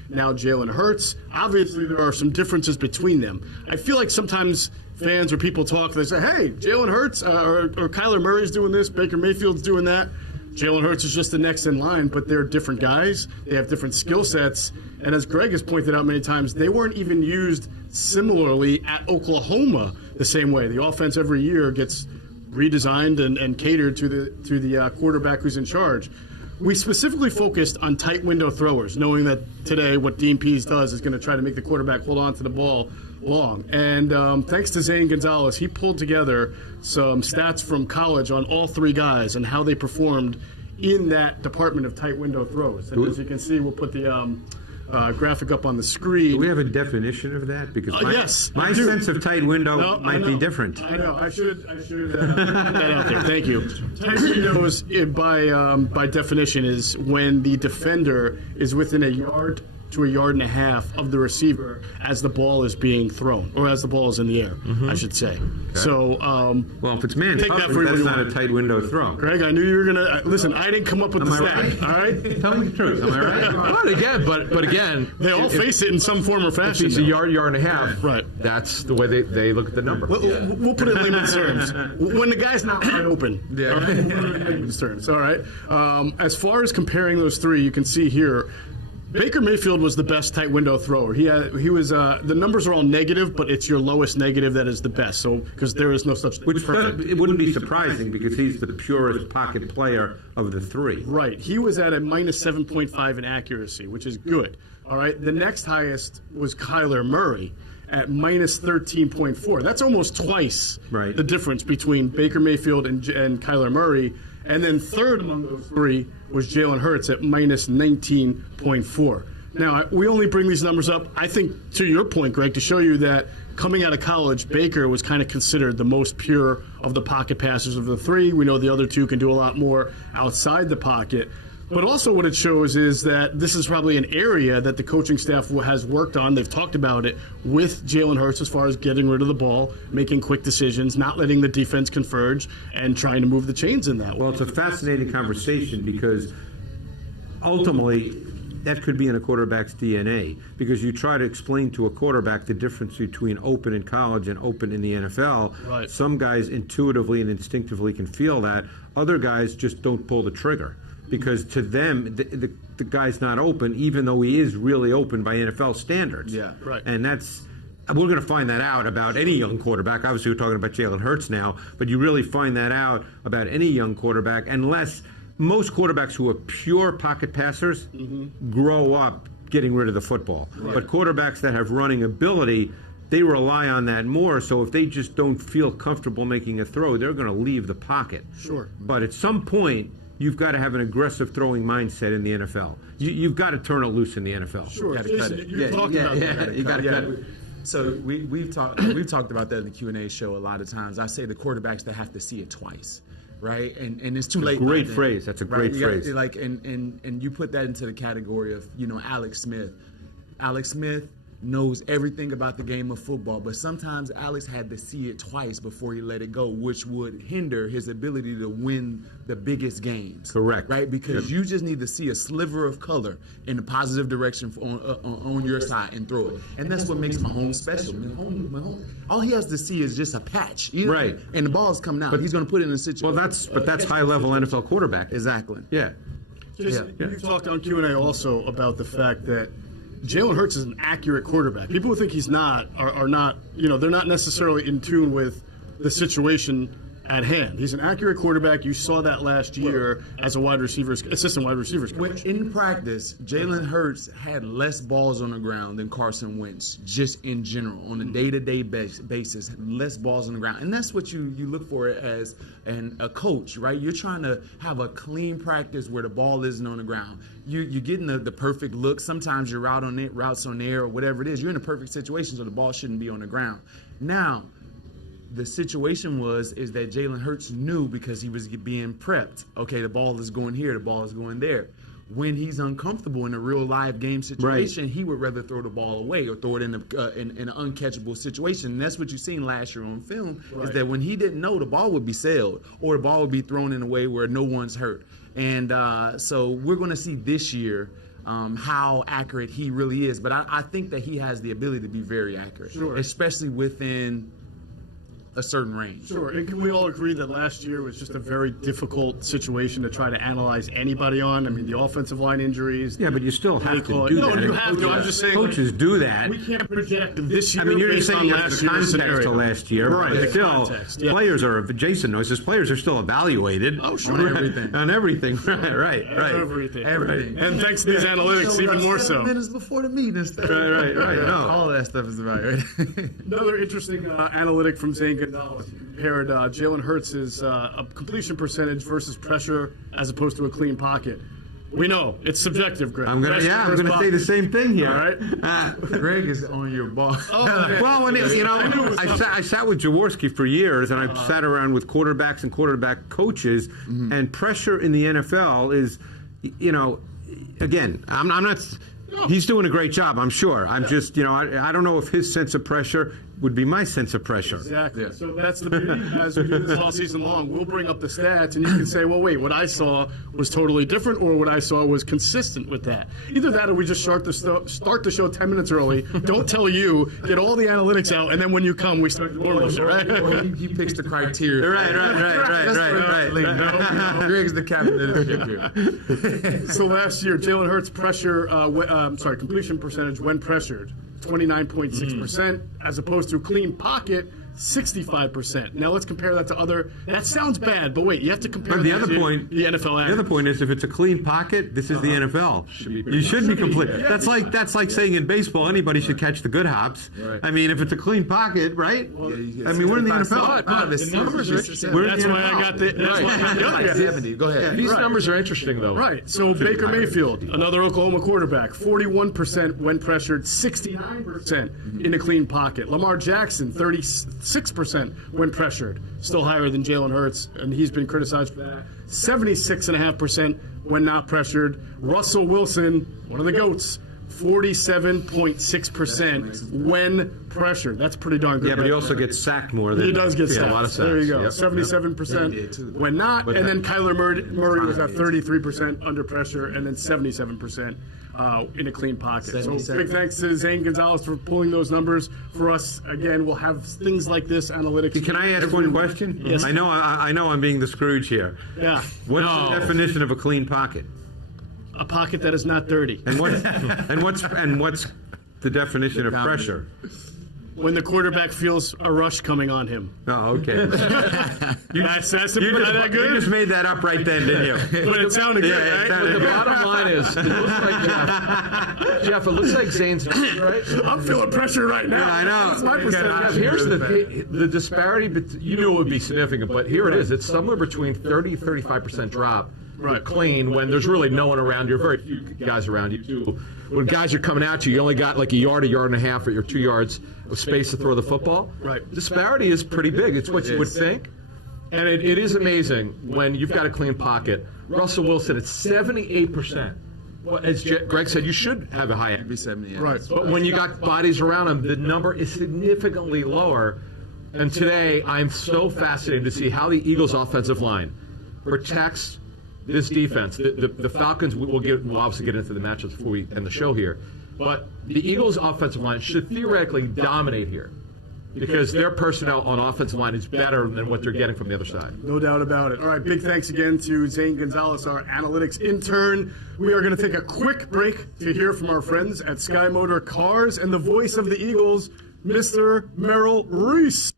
now Jalen Hurts. Obviously, there are some differences between them. I feel like sometimes fans or people talk, they say, hey, Jalen Hurts or Kyler Murray's doing this, Baker Mayfield's doing that. Jalen Hurts is just the next in line, but they're different guys. They have different skill sets. And as Greg has pointed out many times, they weren't even used similarly at Oklahoma the same way. The offense every year gets redesigned and catered to the quarterback who's in charge. We specifically focused on tight window throwers, knowing that today what Dean Pease does is going to try to make the quarterback hold on to the ball long. And thanks to Zane Gonzalez, he pulled together some stats from college on all three guys and how they performed in that department of tight window throws. And as you can see, we'll put the graphic up on the screen. Do we have a definition of that? Because yes, my sense of tight window might be different. I know. I should put that out there. Thank you. Tight windows, by definition, is when the defender is within a yard to a yard and a half of the receiver as the ball is being thrown, or as the ball is in the air, I should say. Okay. So, well, if it's man take that covered, for that's you not a tight window throw. Greg, I knew you were gonna listen. I didn't come up with the stat. Right? All right, Tell me the truth. Am I right? But again, they all face it in some form or fashion. If it's a yard and a half, right? That's the way they look at the number. We'll put it in layman's terms. When the guy's not wide open. Yeah. All right? We'll put it in layman's terms. All right. As far as comparing those three, you can see here. Baker Mayfield was the best tight window thrower. He was the numbers are all negative, but it's your lowest negative that is the best. So because there is no such thing. Which it wouldn't be surprising because he's the purest pocket player of the three. Right. He was at a minus 7.5 in accuracy, which is good. All right. The next highest was Kyler Murray at minus 13.4. That's almost twice the difference between Baker Mayfield and Kyler Murray. And then third among those three was Jalen Hurts at minus 19.4. Now, we only bring these numbers up, I think, to your point, Greg, to show you that coming out of college, Baker was kind of considered the most pure of the pocket passers of the three. We know the other two can do a lot more outside the pocket. But also what it shows is that this is probably an area that the coaching staff has worked on. They've talked about it with Jalen Hurts as far as getting rid of the ball, making quick decisions, not letting the defense converge, and trying to move the chains in that way. Well, it's a fascinating conversation because ultimately that could be in a quarterback's DNA because you try to explain to a quarterback the difference between open in college and open in the NFL. Right. Some guys intuitively and instinctively can feel that. Other guys just don't pull the trigger. Because to them, the guy's not open, even though he is really open by NFL standards. Yeah, right. And we're going to find that out about any young quarterback. Obviously, we're talking about Jalen Hurts now, but you really find that out about any young quarterback, unless most quarterbacks who are pure pocket passers grow up getting rid of the football. Right. But quarterbacks that have running ability, they rely on that more. So if they just don't feel comfortable making a throw, they're going to leave the pocket. Sure. But at some point, you've got to have an aggressive throwing mindset in the NFL. You've got to turn it loose in the NFL. Sure. You got to cut it. You talked about that. You got to cut it. So we've talked about that in the Q&A show a lot of times. I say the quarterbacks that have to see it twice, right? And it's too late. Great phrase. That's a great phrase. Like and you put that into the category of Alex Smith. Alex Smith knows everything about the game of football, but sometimes Alex had to see it twice before he let it go, which would hinder his ability to win the biggest games. Correct. Right? Because you just need to see a sliver of color in the positive direction on your side and throw it. And that's what makes Mahomes special. Mahomes, all he has to see is just a patch. Right. And the ball's coming out. But he's going to put it in a situation. Well, that's high-level NFL quarterback. Exactly. Yeah. Jason, you talked on Q&A also about the fact that Jalen Hurts is an accurate quarterback. People who think he's not are not, they're not necessarily in tune with the situation at hand. He's an accurate quarterback. You saw that last year as a assistant wide receivers coach. In practice, Jalen Hurts had less balls on the ground than Carson Wentz, just in general, on a day-to-day basis, less balls on the ground. And that's what you look for as a coach, right? You're trying to have a clean practice where the ball isn't on the ground. You're getting the perfect look. Sometimes your routes on air or whatever it is. You're in a perfect situation, so the ball shouldn't be on the ground. Now, the situation is that Jalen Hurts knew because he was being prepped. Okay, the ball is going here, the ball is going there. When he's uncomfortable in a real live game situation, he would rather throw the ball away or throw it in an uncatchable situation. And that's what you've seen last year on film, is that when he didn't know, the ball would be sailed or the ball would be thrown in a way where no one's hurt. And so we're going to see this year how accurate he really is. But I think that he has the ability to be very accurate, especially within a certain range. Sure, and can we all agree that last year was just a very difficult situation to try to analyze anybody on? I mean, the offensive line injuries. Yeah, but you still have to do that. No, you have to. I'm just saying. Coaches do that. We can't project this year. I mean, you're just based saying on last last year's context to last year. Right. But still, Context, yeah. players are, Jason knows this, players are still evaluated. Oh, sure. On everything. On everything. Right. Everything. And thanks to these analytics, even more so. Minutes before the meeting and stuff. Right. No. All that stuff is evaluated. Another interesting analytic from Zane Gonzalez compared Jalen Hurts' completion percentage versus pressure as opposed to a clean pocket. We know it's subjective, Greg. I'm gonna say the same thing here. All right. Greg is on your ball. Well, when I sat with Jaworski for years, and I sat around with quarterbacks and quarterback coaches, and pressure in the NFL is, again, I'm not. He's doing a great job, I'm sure. I'm just, I don't know if his sense of pressure would be my sense of pressure. Exactly. Yeah. So that's the beauty. As we do this all season long, we'll bring up the stats, and you can say, well, wait, what I saw was totally different, or what I saw was consistent with that. Either that, or we just start the show 10 minutes early, don't tell you, get all the analytics out, and then when you come, we start the normal show, right? He picks the criteria. Right. Greg's the captain of the ship here. So last year, Jalen Hurts' completion percentage when pressured, 29.6%, as opposed to clean pocket, 65%. Now let's compare that to other. That sounds bad, but wait, you have to compare. But the other point, the NFL. The other point is, if it's a clean pocket, this is the NFL. You should be complete. That's like saying in baseball, anybody should catch the good hops. Right. I mean, if it's a clean pocket, right? Well, I mean, we're in the NFL. The numbers are interesting. That's why I got the. That's why I got the 70. Go ahead. These numbers are interesting, though. Right. So Baker Mayfield, another Oklahoma quarterback, 41% when pressured, 69% in a clean pocket. Lamar Jackson, 36% when pressured, still higher than Jalen Hurts, and he's been criticized for that. 76.5% when not pressured. Russell Wilson, one of the GOATs, 47.6% when pressured. That's pretty darn good. Yeah, but he also gets sacked more than he does get sacked. A lot of sacks. There you go. Yep. 77% when not, and then Kyler Murray was at 33% under pressure, and then 77% in a clean pocket. So big thanks to Zane Gonzalez for pulling those numbers for us. Again, we'll have things like this, analytics. Can I ask one question? Yes. I know I'm being the Scrooge here. Yeah. What's the definition of a clean pocket? A pocket that is not dirty. And what's the definition of pressure? When the quarterback feels a rush coming on him. Oh, okay. You just made that up right then, didn't you? But it sounded good, right? But the bottom line is, it looks like Geoff, it looks like Zane's right. I'm feeling pressure right now. Yeah, I know. That's my percentage. Here's the disparity. You knew it would be significant, but here it is. It's somewhere between 30-35% drop. Right. Clean when there's really no one around you. Very few guys around you too. When guys are coming at you, you only got like a yard and a half, or your 2 yards of space to throw the football. Right. Disparity is pretty big. It's what you would think. And it is amazing when you've got a clean pocket. Russell Wilson at 78%. Well, as Greg said, you should have a high end. 70, yeah. Right. But when you got bodies around him, the number is significantly lower. And today, I'm so fascinated to see how the Eagles' offensive line protects this defense. The Falcons, we'll obviously get into the matchups before we end the show here. But the Eagles' offensive line should theoretically dominate here. because their personnel on offensive line is better than what they're getting from the other side. No doubt about it. All right, big thanks again to Zane Gonzalez, our analytics intern. We are going to take a quick break to hear from our friends at Sky Motor Cars and the voice of the Eagles, Mr. Merrill Reese.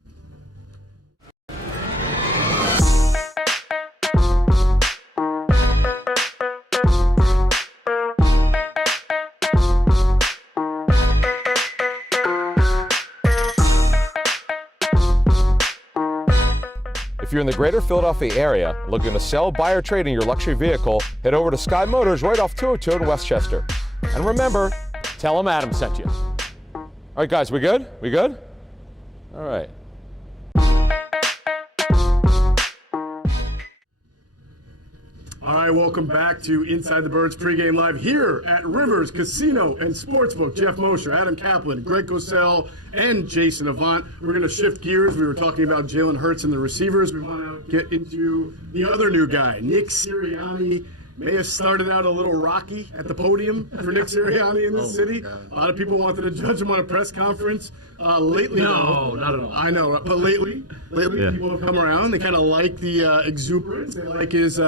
If you're in the greater Philadelphia area looking to sell, buy, or trade in your luxury vehicle, head over to Sky Motors right off 202 in Westchester. And remember, tell them Adam sent you. All right, guys, we good? We good? All right. All right, welcome back to Inside the Birds pregame live here at Rivers Casino and Sportsbook. Jeff Mosher, Adam Kaplan, Greg Cosell, and Jason Avant. We're going to shift gears. We were talking about Jalen Hurts and the receivers. We want to get into the other new guy, Nick Sirianni. May have started out a little rocky at the podium for Nick Sirianni in this city. A lot of people wanted to judge him on a press conference. Lately, No, not at all. I know, but lately Yeah. people have come around. They kind of like the exuberance. They like his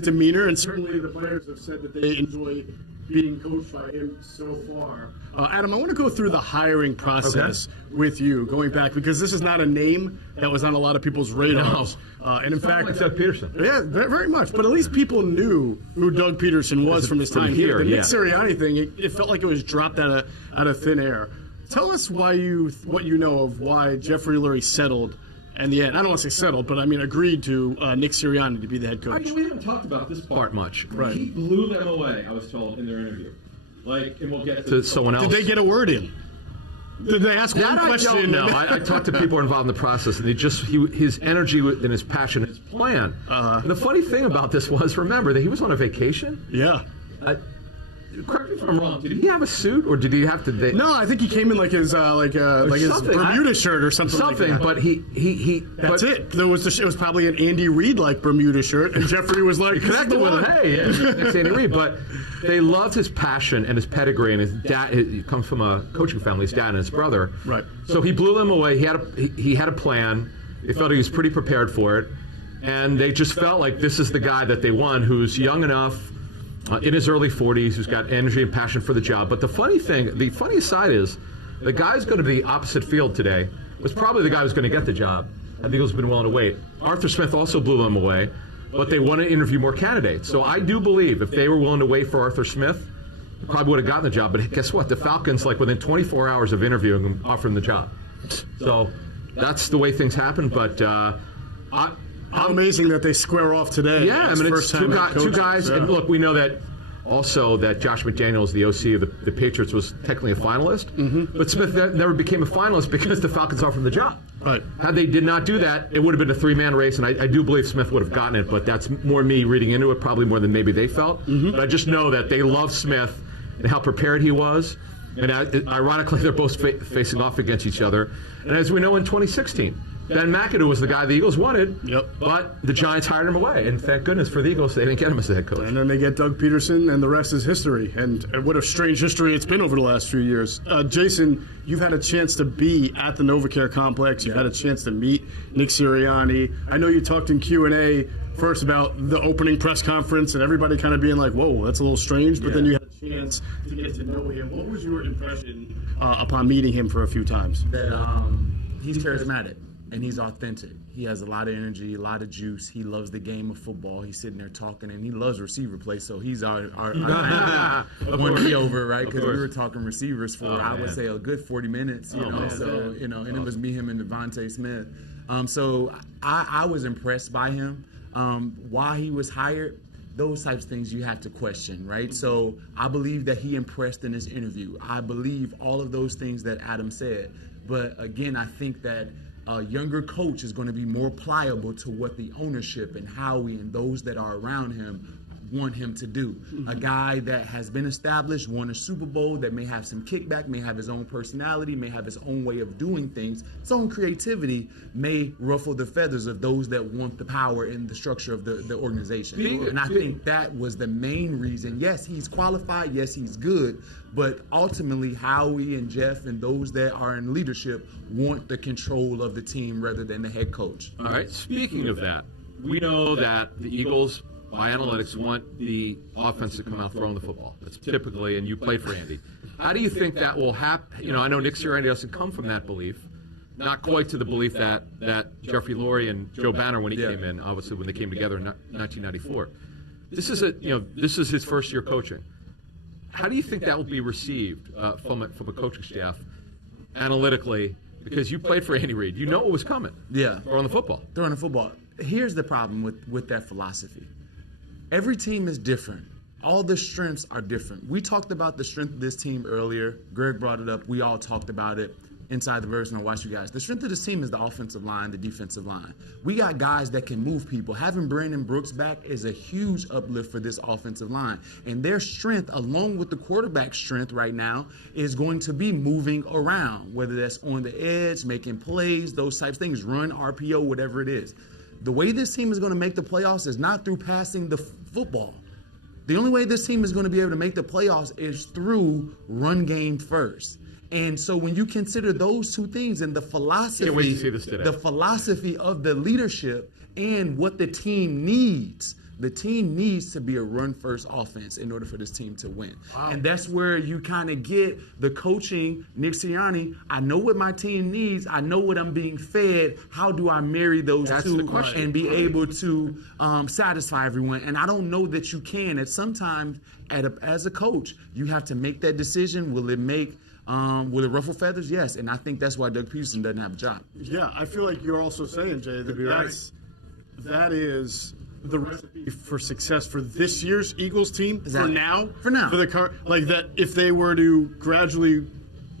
demeanor, and certainly the players have said that they enjoy being coached by him so far. Adam, I want to go through the hiring process with you, going back, because this is not a name that was on a lot of people's radars. And in fact, Like Doug Peterson. yeah, very much. But at least people knew who Doug Peterson was from his time here. The Nick Sirianni thing, it felt like it was dropped out of thin air. Tell us what you know of why Jeffrey Lurie settled. And the end. I don't want to say settled, but I mean agreed to Nick Sirianni to be the head coach. We haven't talked about this part much. Right. He blew them away, I was told, in their interview. And we'll get To someone else. Did they get a word in? Did they ask one question? No, I talked to people involved in the process, and his energy and his passion, his plan. And the funny thing about this was, remember that he was on a vacation. Yeah. Correct me if I'm wrong. Did he have a suit, or did he have to? No, I think he came in like his his something. Bermuda shirt or something. Something, like that. but he. That's it. It was probably an Andy Reid like Bermuda shirt, and Jeffrey was like, Connected with him. Hey, it's Andy Reid. But they loved his passion and his pedigree, and his dad. He comes from a coaching family. His dad and his brother. Right. So he blew them away. He had a plan. They felt he was pretty prepared for it, and they just felt like this is the guy that they want, who's young enough. In his early 40s, who's got energy and passion for the job. But the funniest side is, the guy who's going to be the opposite field today was probably the guy who's going to get the job. I think he's been willing to wait. Arthur Smith also blew them away, but they want to interview more candidates. So I do believe if they were willing to wait for Arthur Smith, they probably would have gotten the job. But guess what? The Falcons, like within 24 hours of interviewing him, offered him the job. So that's the way things happen. But How amazing that they square off today. Yeah, I mean, it's two guys. Yeah. And look, we know that also that Josh McDaniels, the OC of the Patriots, was technically a finalist. Mm-hmm. But Smith never became a finalist because the Falcons offered him the job. Right. Had they did not do that, it would have been a three-man race, and I do believe Smith would have gotten it, but that's more me reading into it, probably more than maybe they felt. Mm-hmm. But I just know that they love Smith and how prepared he was. And ironically, they're both facing off against each other. And as we know, in 2016, Ben McAdoo was the guy the Eagles wanted, but the Giants hired him away. And thank goodness for the Eagles, they didn't get him as the head coach. And then they get Doug Peterson, and the rest is history. And what a strange history it's been over the last few years. Jason, you've had a chance to be at the NovaCare complex. You've had a chance to meet Nick Sirianni. I know you talked in Q&A first about the opening press conference and everybody kind of being like, whoa, that's a little strange. But then you had a chance to get to know him. What was your impression upon meeting him for a few times? That he's charismatic. And he's authentic. He has a lot of energy, a lot of juice. He loves the game of football. He's sitting there talking, and he loves receiver play. So he's our one key over, right? Because we were talking receivers for I would say a good 40 minutes. You know, so you know, and it was me, him, and Devontae Smith. So I was impressed by him. Why he was hired, those types of things you have to question, right? So I believe that he impressed in this interview. I believe all of those things that Adam said. But again, I think that a younger coach is going to be more pliable to what the ownership and Howie and those that are around him want him to do. A guy that has been established, won a Super Bowl, that may have some kickback, may have his own personality, may have his own way of doing things, his own creativity may ruffle the feathers of those that want the power in the structure of the organization. And I think that was the main reason. Yes, he's qualified. Yes, he's good. But ultimately, Howie and Geoff and those that are in leadership want the control of the team rather than the head coach. All right. Speaking of that, we know that the Eagles, by analytics, want the offense to come out throwing the football. That's typically, and you played for Andy. How do you think that will happen? I know Nick Sirianni doesn't come from that belief, not quite to the belief that Jeffrey Lurie and Joe Banner, when he came in, obviously when they came together in 1994. This is his first year coaching. How do you think that will be received from a coaching staff analytically? Because you played for Andy Reid, you know what was coming. Yeah, throwing the football. Here's the problem with that philosophy. Every team is different. All the strengths are different. We talked about the strength of this team earlier. Greg brought it up. We all talked about it inside the verse, and I watched you guys. The strength of this team is the offensive line, the defensive line. We got guys that can move people. Having Brandon Brooks back is a huge uplift for this offensive line. And their strength, along with the quarterback strength right now, is going to be moving around, whether that's on the edge, making plays, those types of things, run, RPO, whatever it is. The way this team is going to make the playoffs is not through passing the football. The only way this team is going to be able to make the playoffs is through run game first. And so when you consider those two things and the philosophy, can't wait to see this today. The philosophy of the leadership and what the team needs to be a run-first offense in order for this team to win. Wow. And that's where you kind of get the coaching, Nick Sirianni. I know what my team needs. I know what I'm being fed. How do I marry those two and be able to satisfy everyone? And I don't know that you can. And sometimes, as a coach, you have to make that decision. Will it ruffle feathers? Yes. And I think that's why Doug Peterson doesn't have a job. Yeah, I feel like you're also saying, Jay, that is the recipe for success for this year's Eagles team for now. For the like that, if they were to gradually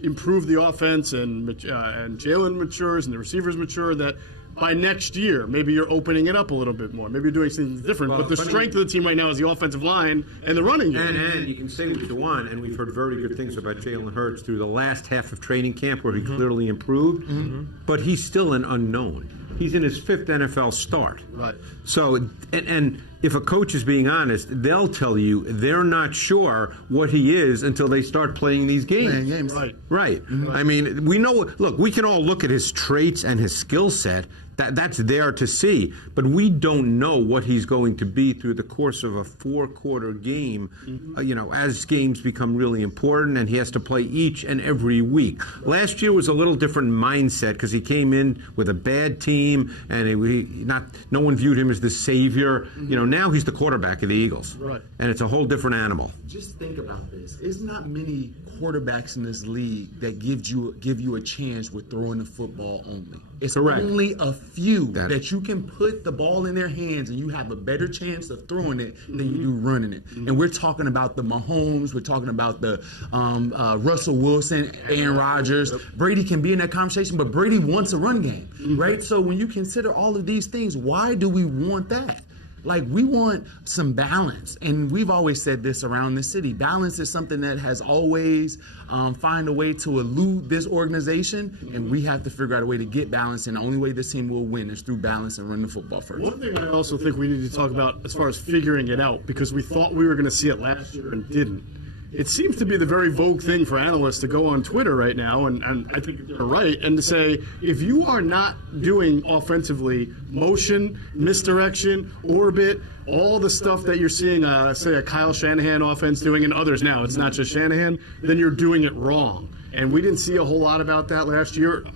improve the offense and Jalen matures and the receivers mature, that by next year maybe you're opening it up a little bit more. Maybe you're doing something different. But the strength of the team right now is the offensive line and the running game. And you can say what you want, and we've heard very good things about Jalen Hurts through the last half of training camp where he clearly improved, but he's still an unknown. He's in his 5th NFL start. Right. So, and if a coach is being honest, they'll tell you they're not sure what he is until they start playing these games. Right. I mean, we know, look, we can all look at his traits and his skill set. That's there to see, but we don't know what he's going to be through the course of a 4-quarter game, as games become really important and he has to play each and every week. Last year was a little different mindset because he came in with a bad team and no one viewed him as the savior. Now he's the quarterback of the Eagles. Right. And it's a whole different animal. Just think about this. There's not many quarterbacks in this league that give you a chance with throwing the football only. It's only a few that you can put the ball in their hands and you have a better chance of throwing it than you do running it. And we're talking about the Mahomes, we're talking about the Russell Wilson, Aaron Rodgers. Brady can be in that conversation, but Brady wants a run game, right? So when you consider all of these things, why do we want that? Like, we want some balance, and we've always said this around the city. Balance is something that has always find a way to elude this organization, and we have to figure out a way to get balance, and the only way this team will win is through balance and running the football first. One thing I also think we need to talk about as far as figuring it out, because we thought we were going to see it last year and didn't. It seems to be the very vogue thing for analysts to go on Twitter right now, and I think they're right, and to say, if you are not doing offensively motion, misdirection, orbit, all the stuff that you're seeing, say, a Kyle Shanahan offense doing and others now, it's not just Shanahan, then you're doing it wrong. And we didn't see a whole lot about that last year.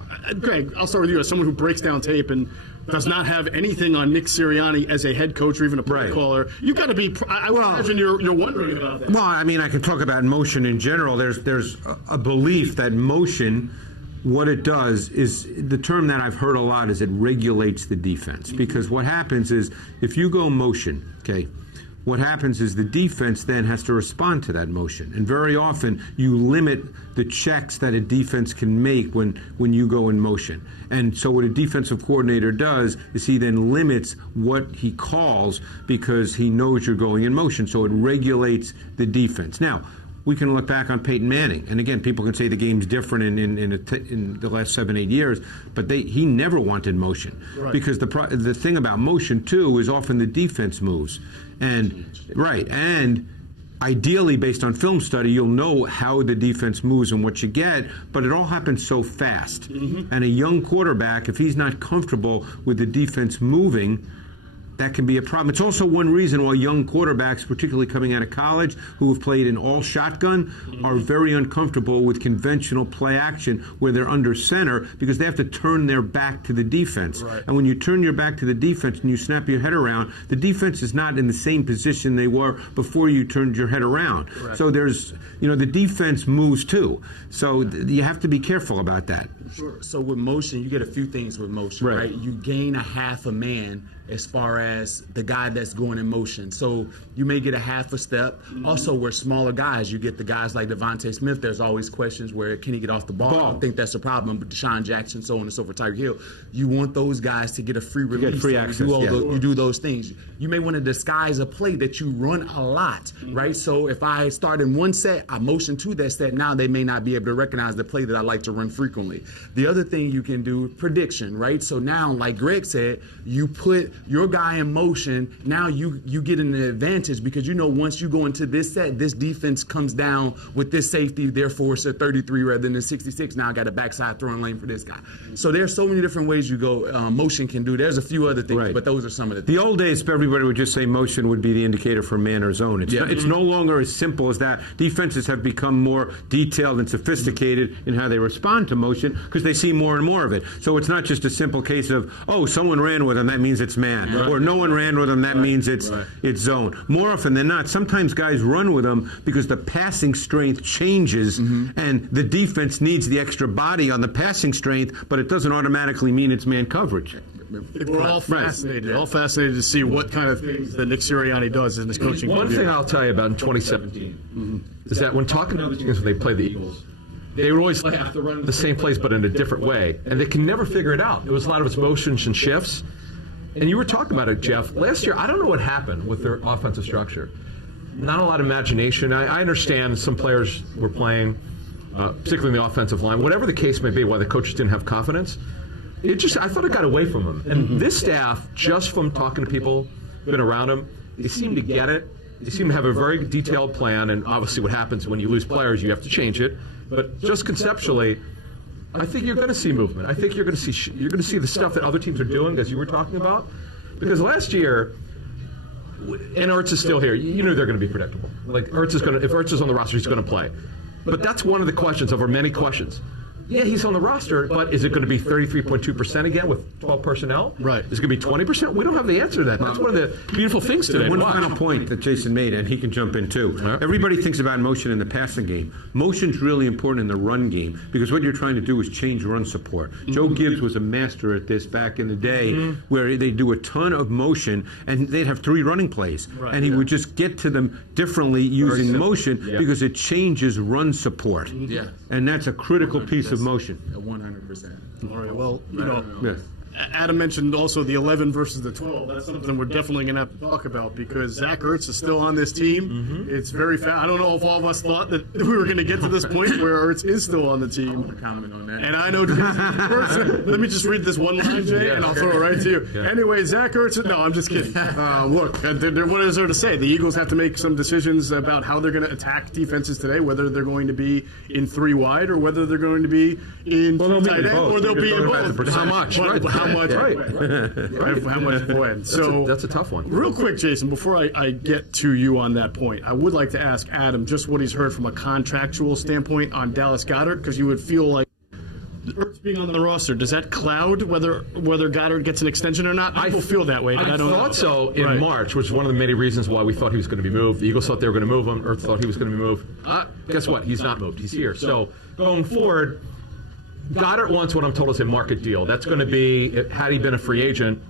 Greg, I'll start with you as someone who breaks down tape and does not have anything on Nick Sirianni as a head coach or even a play caller. You got to be. I would imagine you're wondering about that. Well, I mean, I can talk about motion in general. There's a belief that motion, what it does is, the term that I've heard a lot is it regulates the defense. Because what happens is, if you go motion, okay, what happens is the defense then has to respond to that motion. And very often you limit the checks that a defense can make when you go in motion. And so what a defensive coordinator does is he then limits what he calls because he knows you're going in motion. So it regulates the defense. Now, we can look back on Peyton Manning, and again, people can say the game's different in the last 7-8 years, but he never wanted motion, because the thing about motion too is often the defense moves, and ideally based on film study, you'll know how the defense moves and what you get, but it all happens so fast, and a young quarterback, if he's not comfortable with the defense moving, that can be a problem. It's also one reason why young quarterbacks, particularly coming out of college, who have played in all shotgun, are very uncomfortable with conventional play action where they're under center, because they have to turn their back to the defense. And when you turn your back to the defense and you snap your head around, the defense is not in the same position they were before you turned your head around. So there's, the defense moves too. So you have to be careful about that. Sure. So with motion, you get a few things with motion, right? You gain a half a man as far as the guy that's going in motion. So you may get a half a step. Also, we're smaller guys. You get the guys like Devontae Smith. There's always questions where can he get off the ball? I don't think that's a problem. But Deshaun Jackson, so on and so forth, Tyreek Hill. You want those guys to get a free release. Get free access. You do those things. You may want to disguise a play that you run a lot, right? So if I start in one set, I motion to that set. Now they may not be able to recognize the play that I like to run frequently. The other thing you can do, prediction, right? So now, like Greg said, you put your guy in motion. Now you get an advantage because once you go into this set, this defense comes down with this safety. Therefore, it's a 33 rather than 66. Now I got a backside throwing lane for this guy. So there's so many different ways you go. Motion can do. There's a few other things, but those are some of the things. The old days, everybody would just say motion would be the indicator for man or zone. It's no longer as simple as that. Defenses have become more detailed and sophisticated in how they respond to motion because they see more and more of it. So it's not just a simple case of, someone ran with him, that means it's man. Or no one ran with him, that means it's zone. More often than not, sometimes guys run with them because the passing strength changes and the defense needs the extra body on the passing strength, but it doesn't automatically mean it's man coverage. We're all fascinated. All fascinated to see what kind of things that Nick Sirianni does in his coaching. One thing I'll tell you about in 2017 is that when talking to other teams when they play the Eagles, they would always have to run the same plays but in a different way, and they can never figure it out. It was a lot of its motions and shifts. And you were talking about it, Geoff. Last year, I don't know what happened with their offensive structure. Not a lot of imagination. I understand some players were playing, particularly in the offensive line. Whatever the case may be, why the coaches didn't have confidence, I thought it got away from them. And this staff, just from talking to people, been around them, they seem to get it. They seem to have a very detailed plan. And obviously, what happens when you lose players, you have to change it. But just conceptually, I think you're going to see movement. I think you're going to see the stuff that other teams are doing, as you were talking about. Because last year, and Hurts is still here, you know they're going to be predictable. Like if Hurts is on the roster, he's going to play. But that's one of the questions of our many questions. Yeah, he's on the roster, but is it going to be 33.2% again with 12 personnel? Right. Is it going to be 20%? We don't have the answer to that. That's one of the beautiful things today. One final point that Jason made, and he can jump in too. Everybody thinks about motion in the passing game. Motion's really important in the run game because what you're trying to do is change run support. Joe Gibbs was a master at this back in the day where they do a ton of motion and they'd have 3 running plays. And he would just get to them differently using motion because it changes run support. And that's a critical piece of motion. 100%. All right. Well, Adam mentioned also the 11 versus the 12. That's something we're definitely going to have to talk about because Zach Ertz is still on this team. It's very fast. I don't know if all of us thought that we were going to get to this point where Ertz is still on the team. I want to comment on that. And I know, let me just read this one line, Jay, and I'll throw it right to you. Anyway, Zach Ertz, no, I'm just kidding. Look, what is there to say? The Eagles have to make some decisions about how they're going to attack defenses today, whether they're going to be in 3 wide or whether they're going to be in tight end, or they'll be in both. How much? How much? Right. How much when? So that's a tough one. Real quick, Jason, before I get to you on that point, I would like to ask Adam just what he's heard from a contractual standpoint on Dallas Goedert, because you would feel like Ertz being on the roster, does that cloud whether Goddard gets an extension or not? People feel that way. I thought so in March, which was one of the many reasons why we thought he was going to be moved. The Eagles thought they were going to move him. Ertz thought he was going to be moved. Guess what? He's not moved. He's here. So going forward, Goddard wants what I'm told is a market deal. That's going to be, had he been a free agent,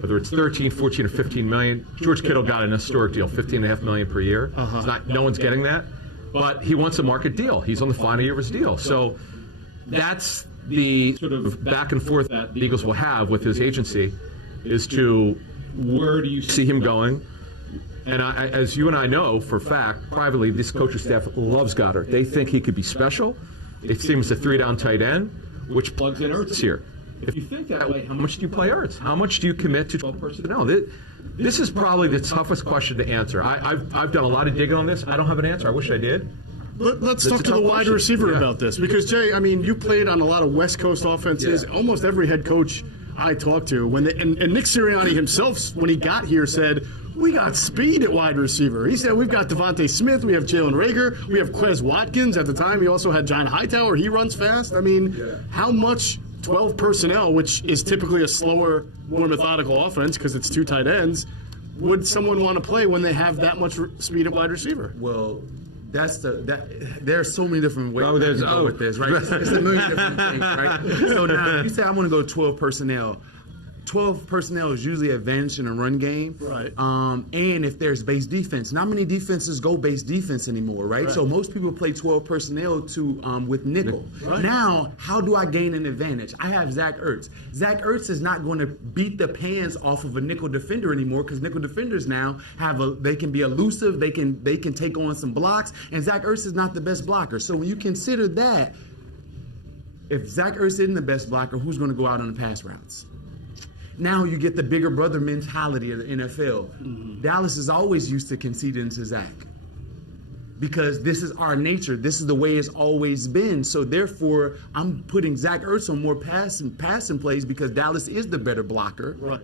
whether it's 13, 14, or 15 million. George Kittle got an historic deal, $15.5 million per year. It's not, no one's getting that, but he wants a market deal. He's on the final year of his deal. So that's the sort of back and forth that the Eagles will have with his agency, is to where do you see him going? And as you and I know for a fact, privately, this coaching staff loves Goddard. They think he could be special. It seems a 3-down tight end, which plugs in Ertz here. If you think that way, how much do you play Ertz? How much do you commit to 12 personnel? This is probably the toughest question to answer. I've done a lot of digging on this. I don't have an answer. I wish I did. Let's talk to the wide receiver about this, because Jay, I mean, you played on a lot of West Coast offenses. Yeah. Almost every head coach I talked to, and Nick Sirianni himself, when he got here, said, we got speed at wide receiver. He said, we've got Devontae Smith, we have Jalen Reagor, we have Quez Watkins. At the time, he also had John Hightower. He runs fast. I mean, how much 12 personnel, which is typically a slower, more methodical offense because it's 2 tight ends, would someone want to play when they have that much speed at wide receiver? Well, there's so many different ways to go with this, right? It's a million different things, right? So now, you say I want to go 12 personnel. 12 personnel is usually advantage in a run game. Right. And if there's base defense. Not many defenses go base defense anymore, right? So most people play 12 personnel with nickel. Right. Now, how do I gain an advantage? I have Zach Ertz. Zach Ertz is not going to beat the pants off of a nickel defender anymore, because nickel defenders now they can be elusive, they can take on some blocks, and Zach Ertz is not the best blocker. So when you consider that, if Zach Ertz isn't the best blocker, who's going to go out on the pass routes? Now you get the bigger brother mentality of the NFL. Mm-hmm. Dallas is always used to conceding to Zach, because this is our nature. This is the way it's always been. So therefore, I'm putting Zach Ertz on more passing plays because Dallas is the better blocker. Right.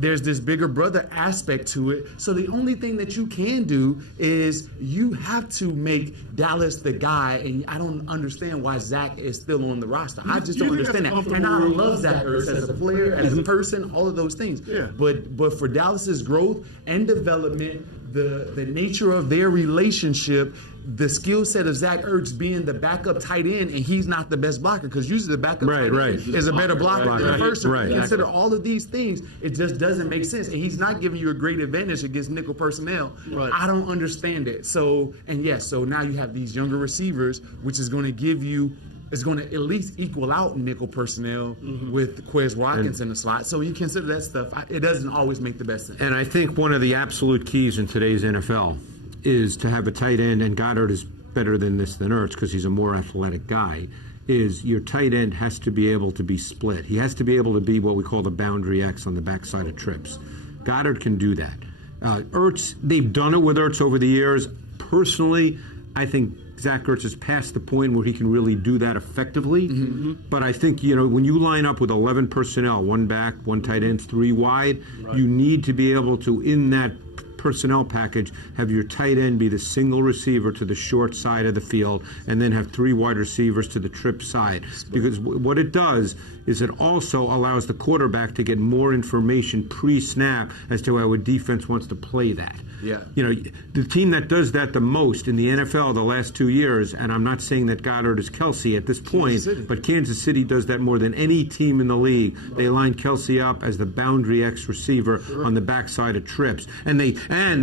There's this bigger brother aspect to it. So the only thing that you can do is you have to make Dallas the guy, and I don't understand why Zach is still on the roster. I just don't understand that. And I love Zach Ertz as a player, as a person, all of those things. Yeah. But for Dallas's growth and development, the nature of their relationship, the skill set of Zach Ertz being the backup tight end, and he's not the best blocker, because usually the backup tight end is a better blocker than the first. So if you consider all of these things, it just doesn't make sense. And he's not giving you a great advantage against nickel personnel. Right. I don't understand it. So now you have these younger receivers, which is going to give you, is going to at least equal out nickel personnel with Quez Watkins in the slot. So you consider that stuff, it doesn't always make the best sense. And I think one of the absolute keys in today's NFL is to have a tight end, and Goddard is better than Ertz because he's a more athletic guy, is your tight end has to be able to be split. He has to be able to be what we call the boundary X on the backside of trips. Goddard can do that. Ertz, they've done it with Ertz over the years. Personally, I think Zach Ertz is past the point where he can really do that effectively. Mm-hmm. But I think, when you line up with 11 personnel, 1 back, 1 tight end, 3 wide, you need to be able to, in that personnel package, have your tight end be the single receiver to the short side of the field, and then have 3 wide receivers to the trip side. Because what it does is it also allows the quarterback to get more information pre-snap as to how a defense wants to play that. Yeah. The team that does that the most in the NFL the last 2 years, and I'm not saying that Goddard is Kelsey at this point, but Kansas City does that more than any team in the league. They line Kelsey up as the boundary X receiver on the backside of trips. And they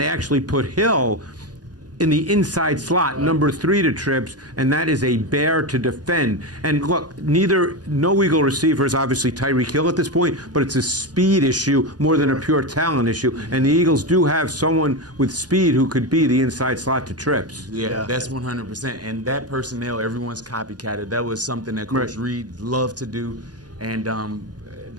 actually put Hill in the inside slot, number 3 to trips, and that is a bear to defend. And look, no Eagle receiver is obviously Tyreek Hill at this point, but it's a speed issue more than a pure talent issue. And the Eagles do have someone with speed who could be the inside slot to trips. Yeah, that's 100%. And that personnel, everyone's copycatted. That was something that Coach Reed loved to do. And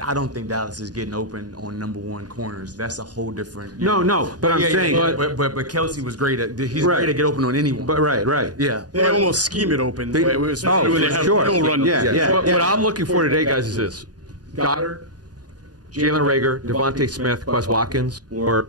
I don't think Dallas is getting open on number 1 corners. That's a whole different. But I'm saying. But Kelsey was great at. He's great to get open on anyone. But right. Yeah. They almost scheme it open. They have run. What I'm looking for today, guys, is this: Goddard, Jalen Reagor, Devontae Smith, Quez Watkins, or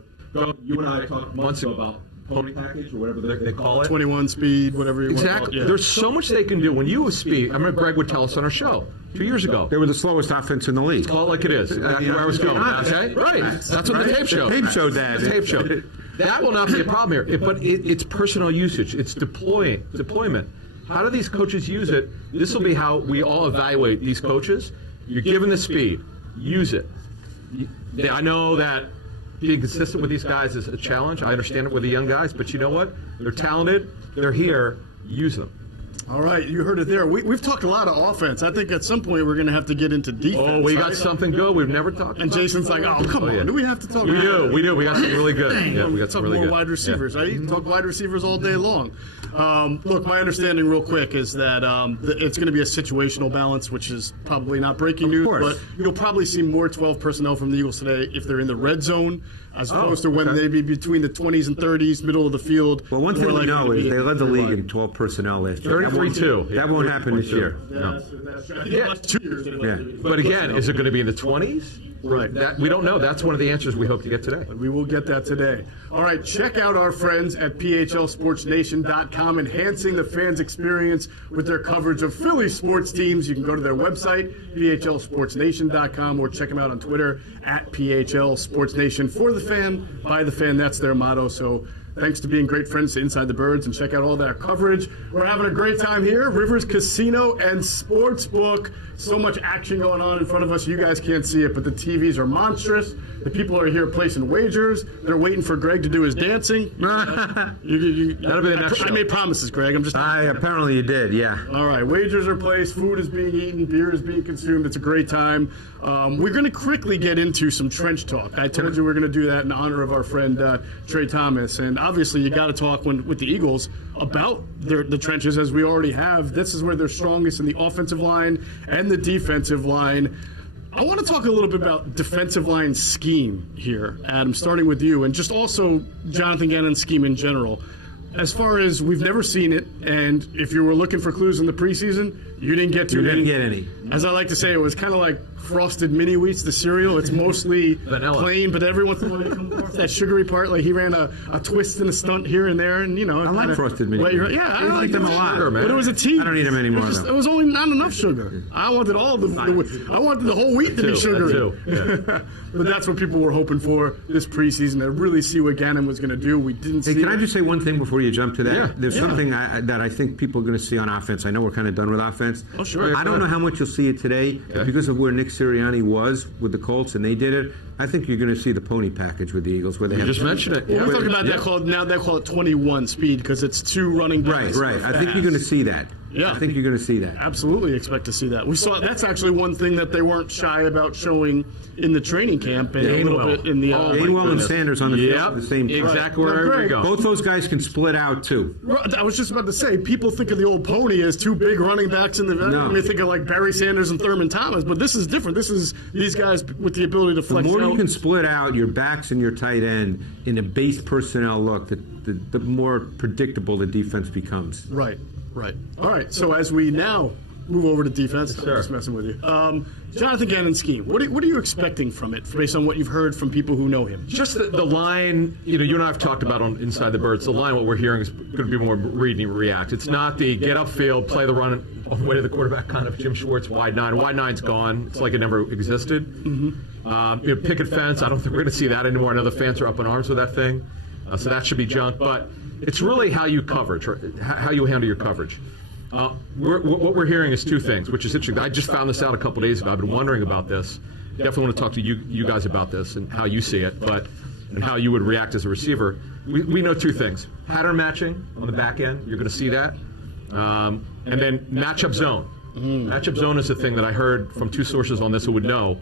you and I talked months ago about pony package or whatever they call it. 21 speed, whatever you want to call it. Exactly. There's so much they can do. When you have speed, I remember Greg would tell us on our show 2 years ago. They were the slowest offense in the league. Call it like it is. Exactly where I was going. Okay? Right. That's what the tape showed. The tape showed that. The tape showed. That will not be a problem here. But it's personal usage. It's deployment. How do these coaches use it? This will be how we all evaluate these coaches. You're given the speed. Use it. I know that being consistent with these guys is a challenge. I understand it with the young guys, but you know what? They're talented. They're here. Use them. All right, you heard it there. We've talked a lot of offense. I think at some point we're going to have to get into defense. Oh, we got right? something good we've never talked And about. Jason's like, oh, come on. yeah. Do we have to talk We about do. it? We do. We got something really good. Yeah, we got Talk some really more good. wide receivers, Yeah. right? You can talk wide receivers all day long. Look, my understanding real quick is that it's going to be a situational balance, which is probably not breaking news, course. but you'll probably see more 12 personnel from the Eagles today if they're in the red zone, as opposed to when they be between the 20s and 30s, middle of the field. Well, one thing More we likely know to is be they led the in league line. in 12 personnel last year. 33-2. That won't happen this year. No. Yeah. 2 years. they led the Yeah. league. But again, is it going to be in the 20s? Right. That, we don't know. That's one of the answers we hope to get today. We will get that today. All right, check out our friends at PHLSportsNation.com, enhancing the fans' experience with their coverage of Philly sports teams. You can go to their website, PHLSportsNation.com, or check them out on Twitter at PHLSportsNation. For the fan, by the fan, that's their motto. So thanks to being great friends to Inside the Birds, and check out all that coverage. We're having a great time here. Rivers Casino and Sportsbook. So much action going on in front of us. You guys can't see it, but the TVs are monstrous. The people are here placing wagers. They're waiting for Greg to do his dancing. That'll be the next I show. made promises, Greg. I'm just. Apparently you did, yeah. All right, wagers are placed, food is being eaten, beer is being consumed. It's a great time. We're going to quickly get into some trench talk. I told you we're going to do that in honor of our friend Trey Thomas. And obviously, you got to talk with the Eagles about the trenches, as we already have. This is where they're strongest in the offensive line and the defensive line. I want to talk a little bit about defensive line scheme here, Adam, starting with you, and just also Jonathan Gannon's scheme in general. As far as we've never seen it, and if you were looking for clues in the preseason, you didn't get too many. You didn't get any. As I like to say, it was kind of like Frosted Mini Wheats, the cereal. It's mostly Vanilla. plain, but every once in a while they come across that sugary part. Like he ran a twist and a stunt here and there, and I like Frosted Mini Wheats. Yeah, I like them a lot. Sugar, man. But it was a tease. I don't eat them anymore, It was only not enough sugar. I wanted all I wanted the whole wheat to be sugary. Yeah. But that's what people were hoping for this preseason, to really see what Gannon was going to do. We didn't see Hey, can it. I just say one thing before you jump to that? Yeah. There's something that I think people are going to see on offense. I know we're kind of done with offense. Oh, sure. I don't know how much you'll see it today because of where Nick Sirianni was with the Colts and they did it. I think you're going to see the pony package with the Eagles where they have just mentioned it. We're talking about they call it 21 speed because it's two running backs. Right. I think you're going to see that. Yeah. I think you're going to see that. Absolutely expect to see that. We saw that's actually one thing that they weren't shy about showing in the training camp and a little bit in the. Gainwell and Sanders on the field at the same time. Exactly where we go. Both those guys can split out too. I was just about to say, people think of the old pony as two big running backs in the. No. I mean, think of like Barry Sanders and Thurman Thomas, but this is different. This is these guys with the ability to The flex more out. you can split out your backs and your tight end in a base personnel look, the more predictable the defense becomes. Right. All right. So as we now move over to defense, I'm just messing with you. Jonathan Gannon's scheme. What are you expecting from it, based on what you've heard from people who know him? Just the line, you and I have talked about on Inside the Birds. The line, what we're hearing is going to be more read and react. It's not the get upfield, play the run on the way to the quarterback kind of Jim Schwartz wide nine. Wide nine's gone. It's like it never existed. Picket fence. I don't think we're going to see that anymore. I know the fans are up in arms with that thing, so that should be junk. But it's really how you coverage, or how you handle your coverage. What we're hearing is two things, which is interesting. I just found this out a couple days ago. I've been wondering about this. Definitely want to talk to you guys about this and how you see it, and how you would react as a receiver. We know two things: pattern matching on the back end. You're going to see that, and then matchup zone. Matchup zone is the thing that I heard from two sources on this who would know.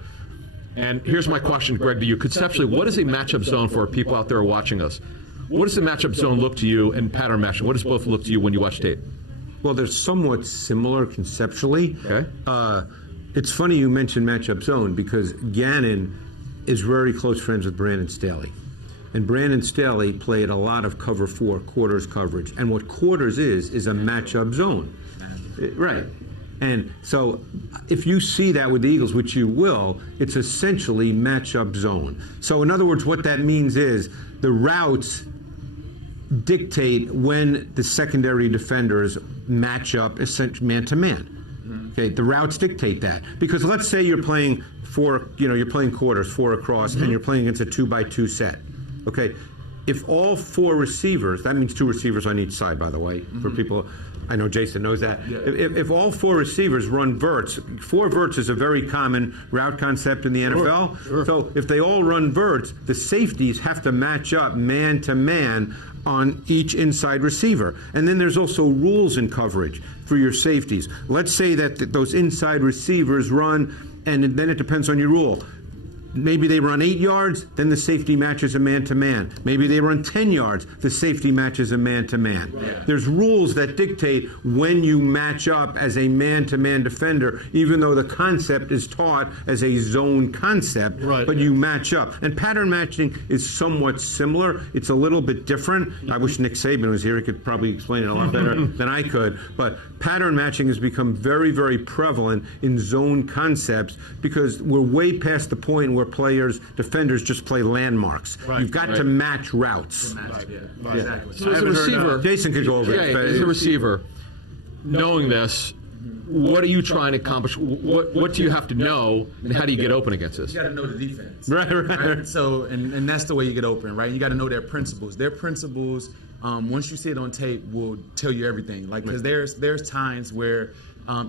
And here's my question, Greg, to you. Conceptually, what is a matchup zone for people out there watching us? What does the matchup zone look to you, and pattern matching? What does both look to you when you watch tape? Well, they're somewhat similar conceptually. Okay. It's funny you mentioned matchup zone because Gannon is very close friends with Brandon Staley. And Brandon Staley played a lot of cover 4, quarters coverage. And what quarters is a matchup zone. Right. And so if you see that with the Eagles, which you will, it's essentially matchup zone. So in other words, what that means is the routes dictate when the secondary defenders match up essentially man to man. Okay, the routes dictate that because let's say you're playing you're playing quarters 4 across, and you're playing against a 2x2 set. Okay, if all 4 receivers, that means 2 receivers on each side, by the way, for people, I know Jason knows that. If all 4 receivers run verts, 4 verts is a very common route concept in the NFL. Sure. So if they all run verts, the safeties have to match up man to man on each inside receiver. And then there's also rules in coverage for your safeties. Let's say that those inside receivers run, and then it depends on your rule. Maybe they run 8 yards, then the safety matches a man-to-man. Maybe they run 10 yards, the safety matches a man-to-man. Right. There's rules that dictate when you match up as a man-to-man defender, even though the concept is taught as a zone concept, but you match up. And pattern matching is somewhat similar. It's a little bit different. I wish Nick Saban was here. He could probably explain it a lot better than I could. But pattern matching has become very, very prevalent in zone concepts because we're way past the point where defenders just play landmarks. You've got to match routes. Exactly. So as a receiver, Jason could go over it. As a receiver, knowing this, what are you trying to accomplish? What do you have to know, and how do you get open against this? You got to know the defense. Right. So, and that's the way you get open, right? You got to know their principles. Their principles, once you see it on tape, will tell you everything. Like, because there's times where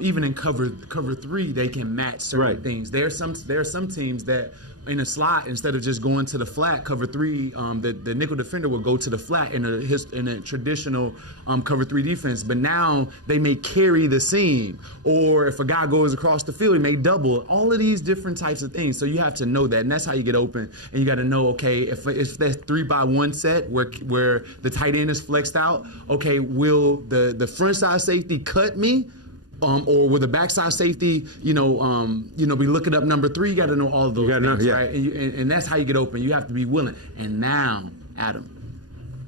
even in cover 3, they can match certain things. There are some teams that in a slot, instead of just going to the flat, cover 3, the nickel defender will go to the flat in a traditional cover 3 defense. But now they may carry the seam, or if a guy goes across the field, he may double. All of these different types of things. So you have to know that, and that's how you get open. And you got to know, okay, if that's 3-by-1 set where the tight end is flexed out, okay, will the front side safety cut me? Or with the backside safety, be looking up number 3. You got to know all of those things, right? And that's how you get open. You have to be willing. And now, Adam,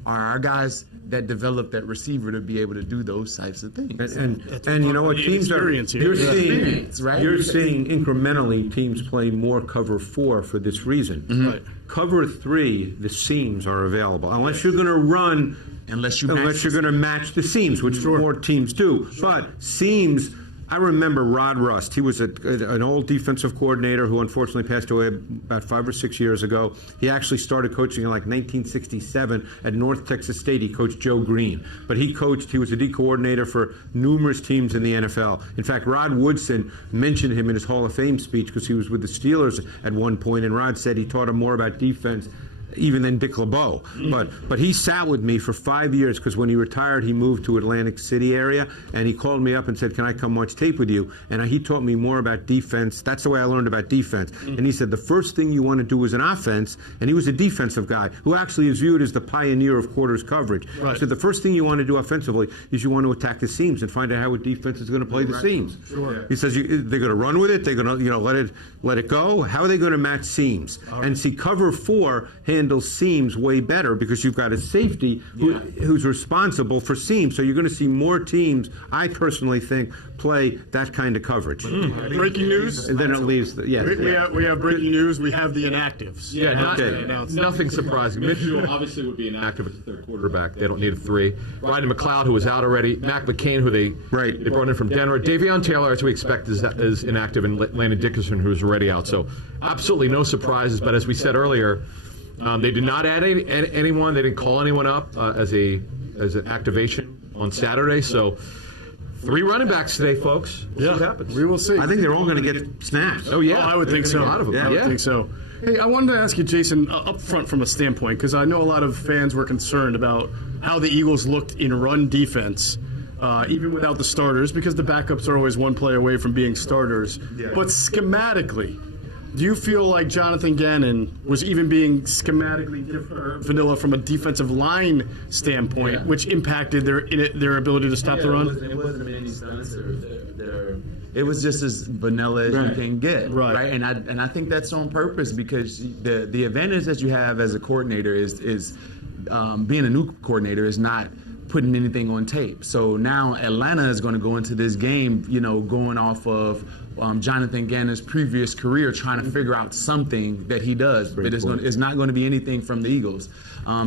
are our guys that develop that receiver to be able to do those types of things? And you know what, teams are you're seeing incrementally teams play more cover 4 for this reason. Right. Cover 3, the seams are available unless you're going to run. Unless you're going to match the seams, which more teams do. But seams, I remember Rod Rust. He was an old defensive coordinator who unfortunately passed away about 5 or 6 years ago. He actually started coaching in like 1967 at North Texas State. He coached Joe Green. But he was a D coordinator for numerous teams in the NFL. In fact, Rod Woodson mentioned him in his Hall of Fame speech because he was with the Steelers at one point, and Rod said he taught him more about defense even than Dick LeBeau. But he sat with me for 5 years because when he retired, he moved to Atlantic City area, and he called me up and said, can I come watch tape with you? And he taught me more about defense. That's the way I learned about defense. And he said, the first thing you want to do is an offense, and he was a defensive guy who actually is viewed as the pioneer of quarters coverage. So the first thing you want to do offensively is you want to attack the seams and find out how a defense is going to play the seams. He says they're going to run with it, they're going to let it go. How are they going to match seams? And see, cover 4 handles seams way better because you've got a safety who's responsible for seams. So you're going to see more teams, I personally think, play that kind of coverage. Breaking news? And then it leaves we have breaking news. We have the inactives. Nothing surprising. Mitchell obviously would be inactive at the third quarterback. They don't need a 3. Ryan McLeod, who was out already. Mac McCain, who they brought in from Denver. Davion Taylor, as we expect, is inactive, and Landon Dickerson, who's already out. So absolutely no surprises. But as we said earlier, they did not add anyone. They didn't call anyone up as an activation on Saturday. So 3 running backs today, folks. We'll see what happens. We will see. I think they're all going to get snaps. Oh, yeah. I would think so. A lot of them. I would think so. Hey, I wanted to ask you, Jason, up front from a standpoint, because I know a lot of fans were concerned about how the Eagles looked in run defense, even without the starters, because the backups are always one play away from being starters. But schematically, do you feel like Jonathan Gannon was even being schematically vanilla from a defensive line standpoint, which impacted their ability to stop the run? It wasn't any stunts. It was just as vanilla as you can get, right? And I think that's on purpose because the advantage that you have as a coordinator is being a new coordinator is not putting anything on tape. So now Atlanta is going to go into this game, going off of Jonathan Gannon's previous career, trying to figure out something that he does, but it's not going to be anything from the Eagles.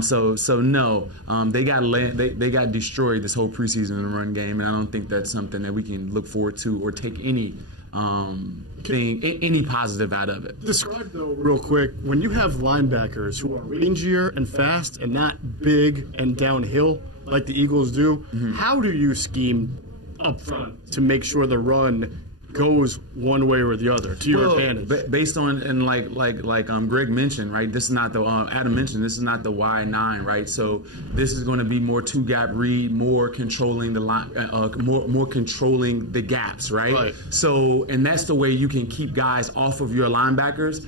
So no, they got destroyed this whole preseason in the run game, and I don't think that's something that we can look forward to or take any positive out of it. Describe though, real quick, when you have linebackers who are rangier and fast and not big and downhill, like the Eagles do, how do you scheme up front to make sure the run goes one way or the other to your advantage? Based on, and like Greg mentioned, right? This is not the Adam mentioned. This is not the Y9, right? So this is going to be more two gap read, more controlling the line, more controlling the gaps, right? So, and that's the way you can keep guys off of your linebackers.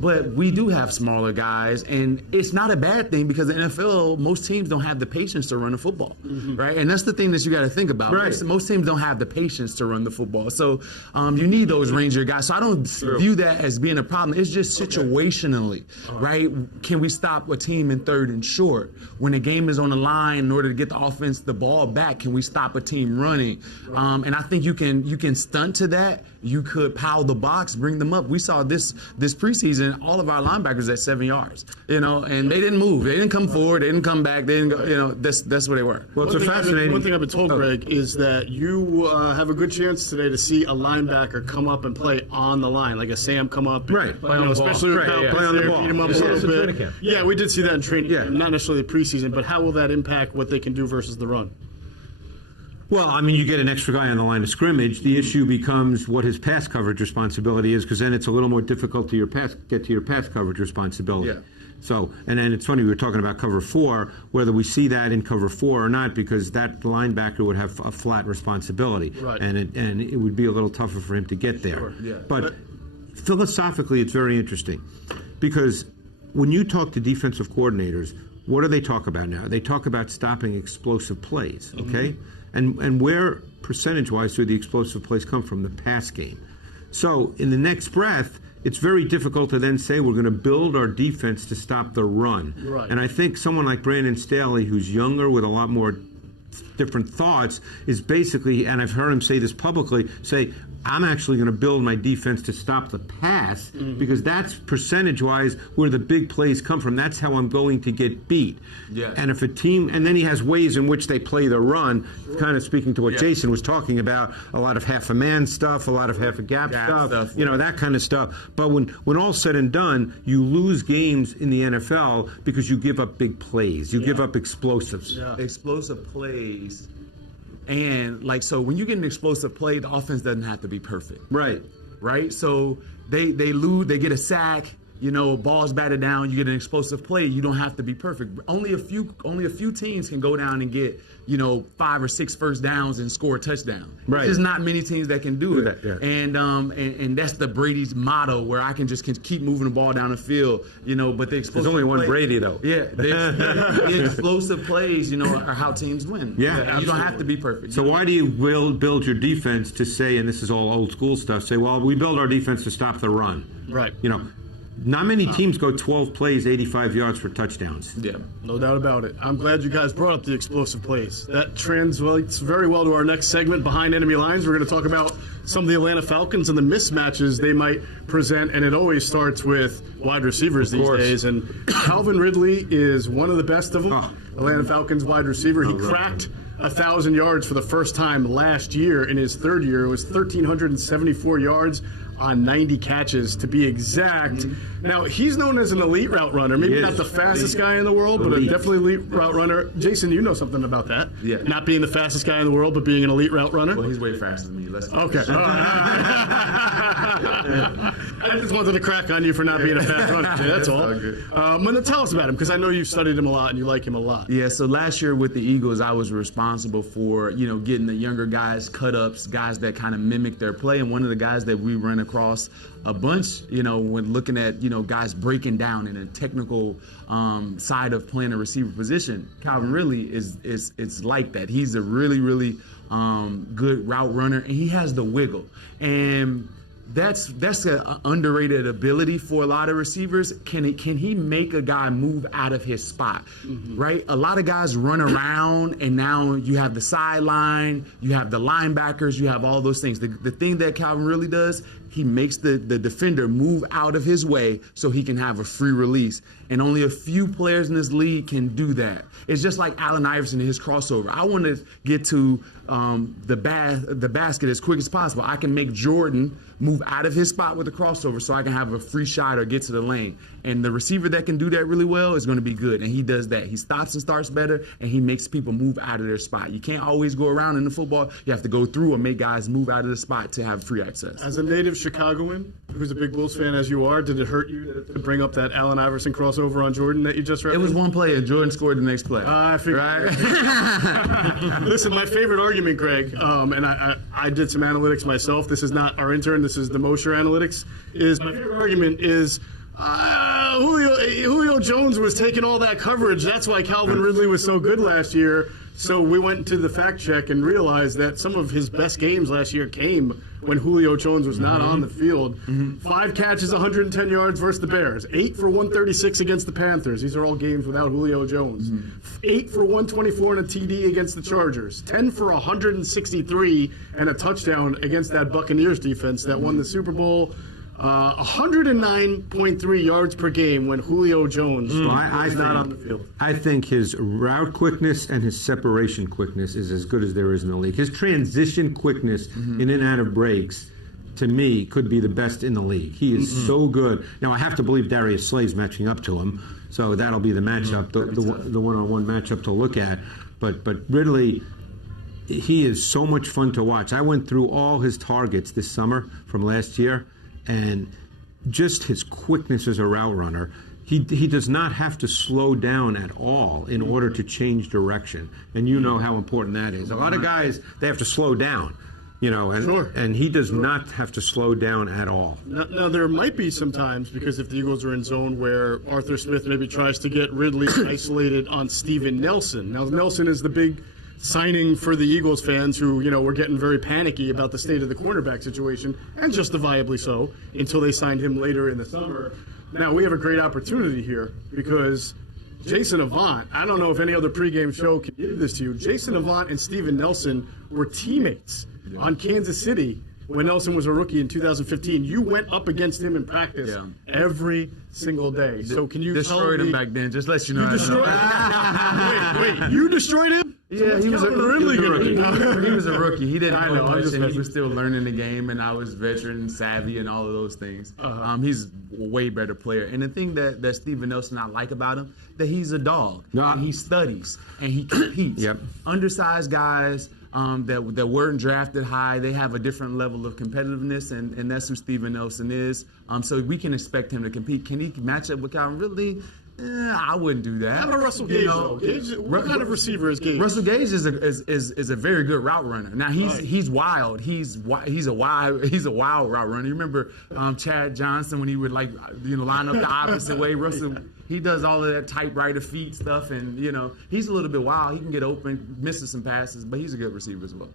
But we do have smaller guys, and it's not a bad thing because in the NFL, most teams don't have the patience to run the football, right? And that's the thing that you got to think about. Right. Most teams don't have the patience to run the football. So you need those Ranger guys. So I don't view that as being a problem. It's just situationally, right? Can we stop a team in 3rd and short? When the game is on the line, in order to get the offense the ball back, can we stop a team running? And I think you can stunt to that. You could pile the box, bring them up. We saw this preseason, all of our linebackers at 7 yards, and they didn't move. They didn't come forward. They didn't come back. They didn't go, that's where they were. Well, it's fascinating. One thing I've been told, Greg, is that you have a good chance today to see a linebacker come up and play on the line, like a Sam come up. Right. Play on the ball. Especially with Play on the ball. Beat him up a little bit. Yeah, we did see that in training camp, not necessarily preseason, but how will that impact what they can do versus the run? Well, I mean, you get an extra guy on the line of scrimmage. The issue becomes what his pass coverage responsibility is, because then it's a little more difficult to get to your pass coverage responsibility. Yeah. So, and then it's funny, we were talking about cover 4, whether we see that in cover 4 or not, because that linebacker would have a flat responsibility. Right. And it would be a little tougher for him to get there. Sure, yeah. But philosophically, it's very interesting, because when you talk to defensive coordinators, what do they talk about now? They talk about stopping explosive plays, okay? And where percentage-wise do the explosive plays come from? The pass game. So in the next breath, it's very difficult to then say we're going to build our defense to stop the run. Right. And I think someone like Brandon Staley, who's younger with a lot more different thoughts, is basically, and I've heard him say this publicly, say, I'm actually going to build my defense to stop the pass, because that's percentage-wise where the big plays come from. That's how I'm going to get beat. Yeah. And if a team, and then he has ways in which they play the run, kind of speaking to what Jason was talking about, a lot of half a man stuff, a lot of half a gap stuff, that kind of stuff. But when all's said and done, you lose games in the NFL because you give up big plays. You give up explosives. Yeah. Explosive plays. And so when you get an explosive play, the offense doesn't have to be perfect. Right? So they lose, they get a sack, ball's batted down, you get an explosive play, you don't have to be perfect. Only a few teams can go down and get, 5 or 6 first downs and score a touchdown. Right. There's not many teams that can do it. Yeah. And that's the Brady's motto, where I can keep moving the ball down the field, but the explosive There's only one Brady, though. Yeah. The explosive plays, are how teams win. Yeah, you don't have to be perfect. So why do you build your defense to say, and this is all old school stuff, say, well, we build our defense to stop the run. Right. Not many teams go 12 plays, 85 yards for touchdowns. Yeah. No doubt about it. I'm glad you guys brought up the explosive plays. That translates very well to our next segment, Behind Enemy Lines. We're going to talk about some of the Atlanta Falcons and the mismatches they might present, and it always starts with wide receivers these days. And Calvin Ridley is one of the best of them. Atlanta Falcons wide receiver. He cracked 1,000 yards for the first time last year. In his third year, it was 1,374 yards on 90 catches, to be exact. Now, he's known as an elite route runner. Maybe not the fastest guy in the world, but a definitely elite route runner. Jason, you know something about that. Yeah. Not being the fastest guy in the world, but being an elite route runner. Well, he's way faster than me. Okay. I just wanted to crack on you for not being a fast runner. That's all. But tell us about him, because I know you've studied him a lot and you like him a lot. Yeah, so last year with the Eagles, I was responsible for, getting the younger guys, cut-ups, guys that kind of mimic their play. And one of the guys that we run across a bunch, when looking at, guys breaking down in a technical side of playing a receiver position, Calvin Ridley is like that. He's a really, really good route runner, and he has the wiggle. And that's an underrated ability for a lot of receivers. Can he make a guy move out of his spot, right? A lot of guys run around, and now you have the sideline, you have the linebackers, you have all those things. The thing that Calvin really does, he makes the defender move out of his way so he can have a free release. And only a few players in this league can do that. It's just like Allen Iverson and his crossover. I want to get to the basket as quick as possible. I can make Jordan move out of his spot with a crossover so I can have a free shot or get to the lane. And the receiver that can do that really well is going to be good, and he does that. He stops and starts better, and he makes people move out of their spot. You can't always go around in the football. You have to go through and make guys move out of the spot to have free access. As a native Chicagoan, who's a big Bulls fan as you are, did it hurt you to bring up that Allen Iverson crossover on Jordan that you just read? It was one play, and Jordan scored the next play. I figured. Right? Listen, my favorite argument, Greg, and I did some analytics myself. This is not our intern. This is the Mosher Analytics. My favorite argument is Julio Jones was taking all that coverage. That's why Calvin Ridley was so good last year. So we went to the fact check and realized that some of his best games last year came when Julio Jones was not on the field. 5 catches, 110 yards versus the Bears. 8 for 136 against the Panthers. These are all games without Julio Jones. 8 for 124 and a TD against the Chargers. 10 for 163 and a touchdown against that Buccaneers defense that won the Super Bowl. 109.3 yards per game when Julio Jones was not on the field. I think his route quickness and his separation quickness is as good as there is in the league. His transition quickness in and out of breaks, to me, could be the best in the league. He is so good. Now, I have to believe Darius Slay's matching up to him, so that'll be the matchup, the one-on-one matchup to look at. But Ridley, he is so much fun to watch. I went through all his targets this summer from last year, and just his quickness as a route runner. He does not have to slow down at all in order to change direction, and you know how important that is. A lot of guys, they have to slow down, and he does not have to slow down at all. Now, there might be some times, because if the Eagles are in zone, where Arthur Smith maybe tries to get Ridley isolated on Steven Nelson. Now, Nelson is the big signing for the Eagles fans who, were getting very panicky about the state of the cornerback situation, and justifiably so, until they signed him later in the summer. Now, we have a great opportunity here because Jason Avant, I don't know if any other pregame show can give this to you, Jason Avant and Steven Nelson were teammates on Kansas City when Nelson was a rookie in 2015. You went up against him in practice every single day. So can you destroyed him back then? Just let you know. You destroyed him? Wait, you destroyed him? Yeah, he was a rookie. He was a rookie. He didn't know much, and he was still learning the game, and I was veteran savvy and all of those things. He's a way better player. And the thing that Steven Nelson I like about him, that he's a dog. And he studies, and he competes. Undersized guys that weren't drafted high, they have a different level of competitiveness, and that's who Steven Nelson is. So we can expect him to compete. Can he match up with Calvin Ridley? I wouldn't do that. How about Russell Gage, though? What kind of receiver is Gage? Russell Gage is a very good route runner. Now he's wild. He's a wild route runner. You remember Chad Johnson when he would line up the opposite way? Russell, he does all of that tight right of feet stuff, and he's a little bit wild. He can get open, misses some passes, but he's a good receiver as well.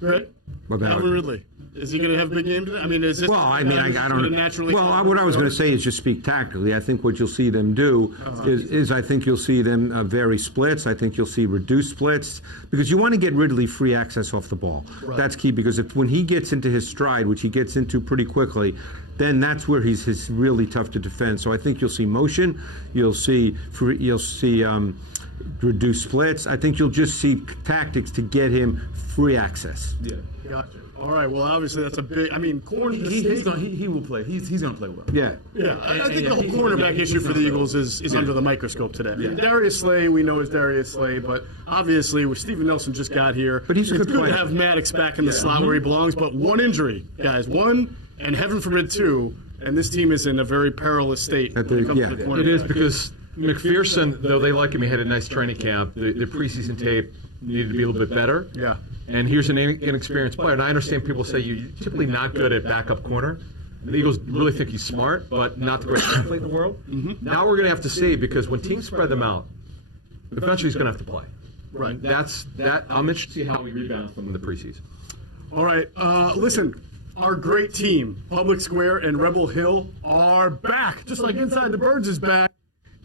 Right. Calvin Ridley. Is he going to have a big game today? I mean, is this? Well, I don't. Naturally what I was going to say is just speak tactically. I think what you'll see them do is I think you'll see them vary splits. I think you'll see reduced splits because you want to get Ridley free access off the ball. Right. That's key because when he gets into his stride, which he gets into pretty quickly, then that's where he's really tough to defend. So I think you'll see motion. You'll see reduced splits. I think you'll just see tactics to get him free access. Yeah, gotcha. All right. Well, obviously that's a big. I mean, he will play. He's going to play well. Yeah. I think the whole cornerback issue for the Eagles is under the microscope today. Yeah. Darius Slay, we know is Darius Slay, but obviously with Steven Nelson just got here, but it's good to have Maddox back in the slot where he belongs. But one injury, guys, one, and heaven forbid two, and this team is in a very perilous state. When it comes to the cornerback. It is because McPherson, though they like him, he had a nice training camp. The preseason tape needed to be a little bit better. Yeah. And here's an inexperienced player. And I understand people say you're typically not good at backup corner. The Eagles really think he's smart, but not the greatest athlete in the world. Now we're going to have to see because when teams spread them out, eventually he's going to have to play. Right. I'm interested to see how we rebound from the preseason. All right. Listen, our great team, Public Square and Rebel Hill, are back. Just like Inside the Birds is back.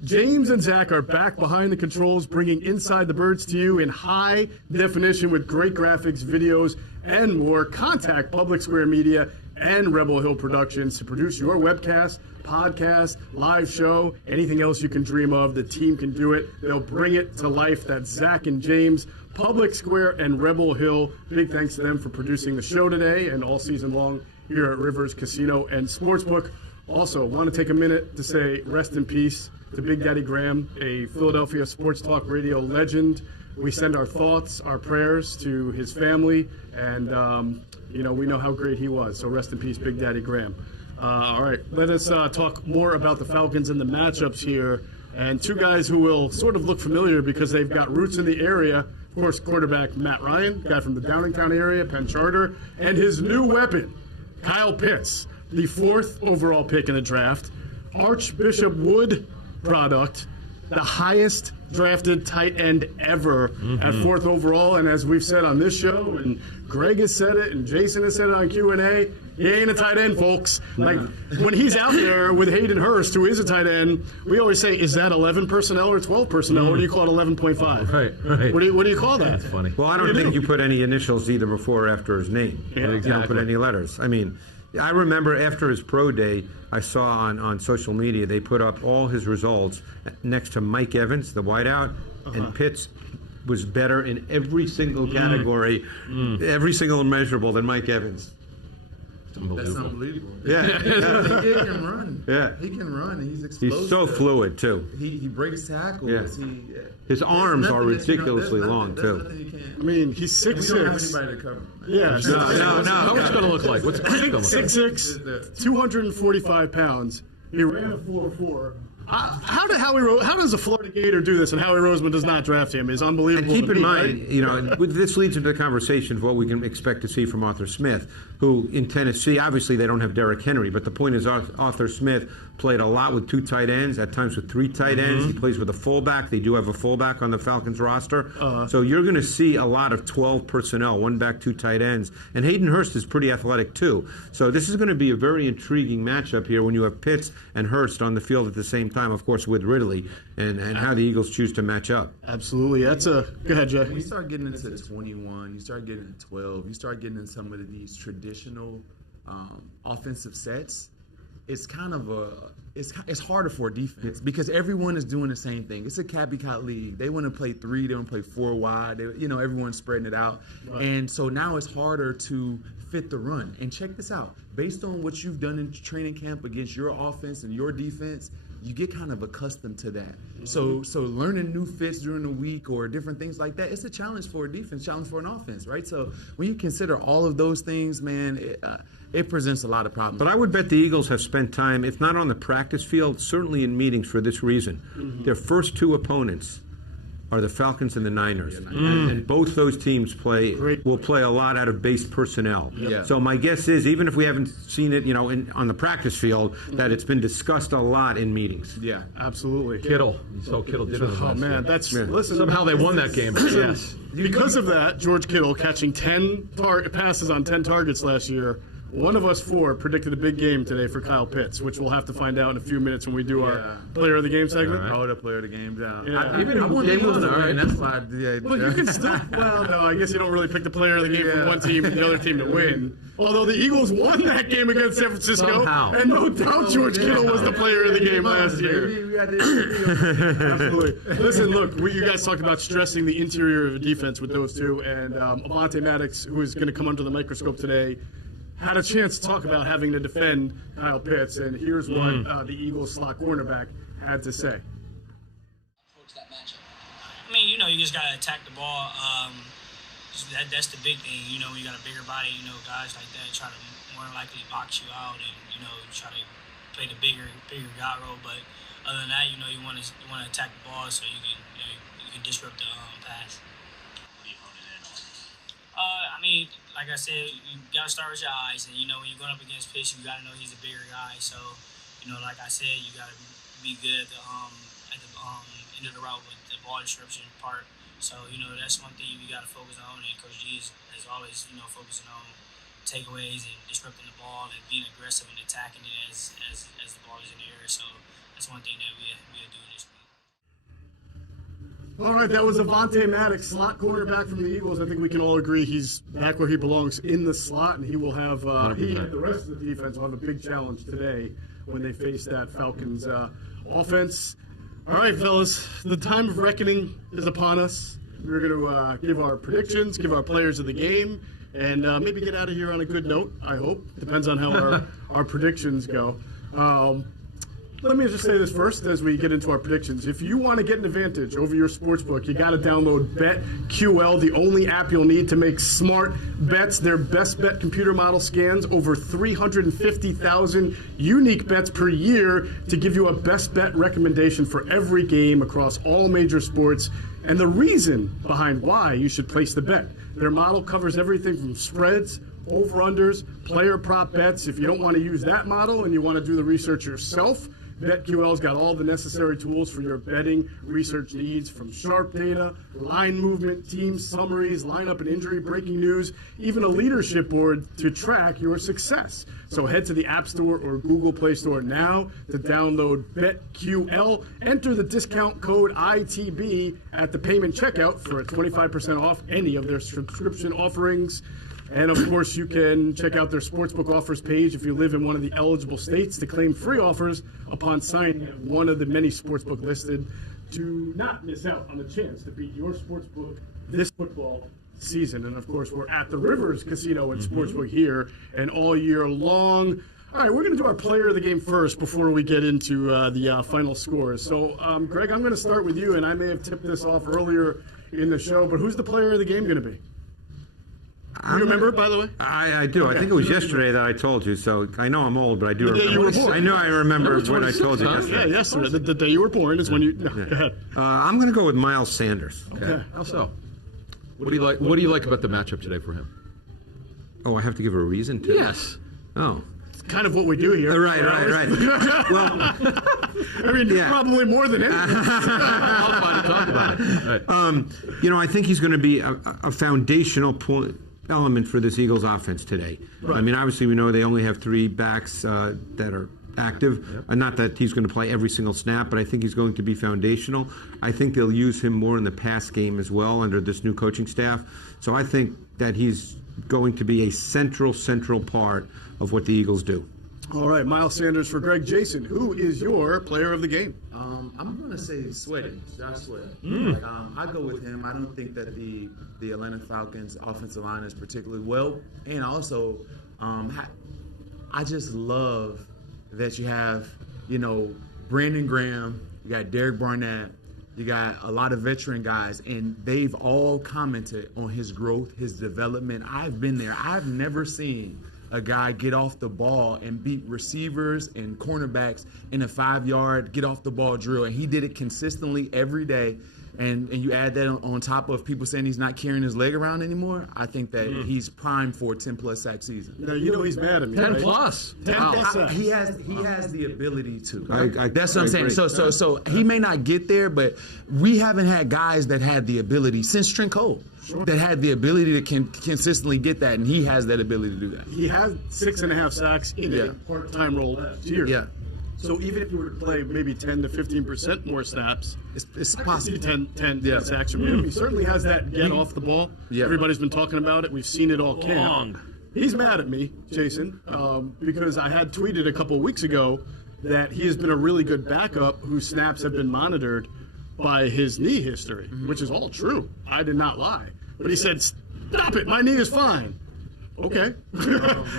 James and Zach are back behind the controls, bringing Inside the Birds to you in high definition with great graphics, videos, and more. Contact Public Square Media and Rebel Hill Productions to produce your webcast, podcast, live show, anything else you can dream of. The team can do it. They'll bring it to life. That's Zach and James, Public Square and Rebel Hill. Big thanks to them for producing the show today and all season long here at Rivers Casino and Sportsbook. Also, want to take a minute to say rest in peace to Big Daddy Graham, a Philadelphia sports talk radio legend. We send our thoughts, our prayers to his family, and we know how great he was. So rest in peace, Big Daddy Graham. All right, let us talk more about the Falcons and the matchups here. And two guys who will sort of look familiar because they've got roots in the area. Of course, quarterback Matt Ryan, guy from the Downingtown area, Penn Charter, and his new weapon, Kyle Pitts, the 4th overall pick in the draft, Archbishop Wood product, the highest drafted tight end ever at 4th overall. And as we've said on this show, and Greg has said it, and Jason has said it on Q&A, he ain't a tight end, folks. Like, when he's out there with Hayden Hurst, who is a tight end, we always say, is that 11 personnel or 12 personnel, or do you call it 11.5? Right. What do you call that? That's funny. Well, I don't think you put any initials either before or after his name. Yeah, You don't put any letters. I mean, I remember after his pro day, I saw on social media, they put up all his results next to Mike Evans, the wideout, and Pitts was better in every single category, every single immeasurable than Mike Evans. That's unbelievable. Yeah. He can run. Yeah. He can run. And he's explosive. He's so fluid, too. He breaks tackles. Yeah. His arms are ridiculously long, too. I mean, he's 6'6". We don't have anybody to cover him. Yeah. How much going to look like? What's it going to look like? 6'6", 245 pounds. He ran a 4.4. How does a Florida Gator do this, and Howie Roseman does not draft him? Is unbelievable. And keep to in me, mind, right? this leads into the conversation of what we can expect to see from Arthur Smith, who in Tennessee, obviously they don't have Derrick Henry, but the point is Arthur Smith played a lot with 2 tight ends, at times with 3 tight ends. He plays with a fullback. They do have a fullback on the Falcons roster. So you're going to see a lot of 12 personnel, 1 back, 2 tight ends. And Hayden Hurst is pretty athletic too. So this is going to be a very intriguing matchup here when you have Pitts and Hurst on the field at the same time, of course, with Ridley, and how the Eagles choose to match up. Absolutely. Go ahead, Jay. When you start getting into 21, you start getting into 12, you start getting into some of these traditional offensive sets. It's kind of it's harder for a defense because everyone is doing the same thing. It's a copycat league. They want to play 3, they want to play 4 wide. Everyone's spreading it out, and so now it's harder to fit the run. And check this out: based on what you've done in training camp against your offense and your defense, you get kind of accustomed to that. So learning new fits during the week or different things like that, it's a challenge for a defense, challenge for an offense, right? So when you consider all of those things, man, it presents a lot of problems. But I would bet the Eagles have spent time, if not on the practice field, certainly in meetings for this reason. Their first 2 opponents are the Falcons and the Niners. And both those teams will play a lot out of base personnel. Yeah. So my guess is, even if we haven't seen it, on the practice field, that it's been discussed a lot in meetings. Yeah, absolutely. Kittle did it. Oh man, listen. Somehow they won that game. Yes. Because of that, George Kittle catching 10 passes on 10 targets last year. One of us 4 predicted a big game today for Kyle Pitts, which we'll have to find out in a few minutes when we do our player of the game segment. Oh, the player of the game down. Yeah. I want the Eagles to win. That's why. Look, you can still. Well, no, I guess you don't really pick the player of the game from one team and the other team to win. Although the Eagles won that game against San Francisco, somehow. And no doubt George Kittle was the player of the game last year. Absolutely. Listen, look, you guys talked about stressing the interior of a defense with those 2, and Avant Maddox, who is going to come under the microscope today, had a chance to talk about having to defend Kyle Pitts, and here's what the Eagles slot cornerback had to say. I mean, you just got to attack the ball. That's the big thing. When you got a bigger body, guys like that try to more likely box you out and, try to play the bigger guy role. But other than that, you want to attack the ball so you can disrupt the pass. I mean, like I said, you got to start with your eyes. And, when you're going up against Pitts, you got to know he's a bigger guy. So, like I said, you got to be good at the end of the route with the ball disruption part. So, that's one thing you got to focus on. And Coach G is always, focusing on takeaways and disrupting the ball and being aggressive and attacking it as the ball is in the air. So, that's one thing that we'll do this week. All right, that was Avante Maddox, slot cornerback from the Eagles. I think we can all agree he's back where he belongs in the slot, and he will have he and the rest of the defense will have a big challenge today when they face that Falcons offense. All right, fellas, the time of reckoning is upon us. We're going to give our predictions, give our players of the game, and maybe get out of here on a good note, I hope. Depends on how our predictions go. Let me just say this first as we get into our predictions. If you want to get an advantage over your sportsbook, you got to download BetQL, the only app you'll need to make smart bets. Their best bet computer model scans over 350,000 unique bets per year to give you a best bet recommendation for every game across all major sports and the reason behind why you should place the bet. Their model covers everything from spreads, over-unders, player prop bets. If you don't want to use that model and you want to do the research yourself, BetQL's got all the necessary tools for your betting research needs, from sharp data, line movement, team summaries, lineup and injury breaking news, even a leadership board to track your success. So head to the App Store or Google Play Store now to download BetQL. Enter the discount code ITB at the payment checkout for a 25% off any of their subscription offerings. And of course, you can check out their sportsbook offers page if you live in one of the eligible states to claim free offers upon signing up one of the many sportsbook listed to not miss out on the chance to beat your sportsbook this football season. And of course, we're at the Rivers Casino and Sportsbook here and all year long. All right, we're going to do our player of the game first before we get into the final scores. So, Greg, I'm going to start with you, and I may have tipped this off earlier in the show, but who's the player of the game going to be? You remember, by the way? I do. Okay. I think it was yesterday that I told you, so I know I'm old, but I do remember. The day you were born. I know I remember when I told you yesterday. Yeah, yesterday. The day you were born is when you... No, go ahead. I'm going to go with Miles Sanders. Okay. How so? What do you like about the matchup today for him? Oh, I have to give a reason to? Yes. Oh. It's kind of what we do here. Right. Well, I mean, probably more than anything. I'll find to talk about it. Right. I think he's going to be a foundational element for this Eagles offense today. Right. I mean, obviously we know they only have 3 backs that are active. Yep. Not that he's going to play every single snap, but I think he's going to be foundational. I think they'll use him more in the pass game as well under this new coaching staff. So I think that he's going to be a central part of what the Eagles do. All right, Miles Sanders for Greg. Jason, who is your player of the game? I'm going to say Sweaty, Josh Sweat. I go with him. I don't think that the Atlanta Falcons offensive line is particularly well. And also, I just love that you have, Brandon Graham, you got Derek Barnett, you got a lot of veteran guys, and they've all commented on his growth, his development. I've been there. I've never seen a guy get off the ball and beat receivers and cornerbacks in a 5-yard get off the ball drill, and he did it consistently every day. And you add that on top of people saying he's not carrying his leg around anymore, I think that he's primed for a 10-plus sack season. Now, he's mad at me. 10 right? plus. 10 plus sacks. He has the ability to. That's what I'm saying. So he may not get there, but we haven't had guys that had the ability since Trent Cole. Sure. That had the ability to consistently get that, and he has that ability to do that. He had 6.5 sacks in a part-time role last year. Yeah. So even if you were to play maybe 10 to 15% more snaps, it's possible. 10 sacks from him. He certainly has that get off the ball. Yeah. Everybody's been talking about it. We've seen it all camp. He's mad at me, Jason, because I had tweeted a couple of weeks ago that he has been a really good backup whose snaps have been monitored by his knee history, which is all true. I did not lie. But he said, stop it, my knee is fine. Okay.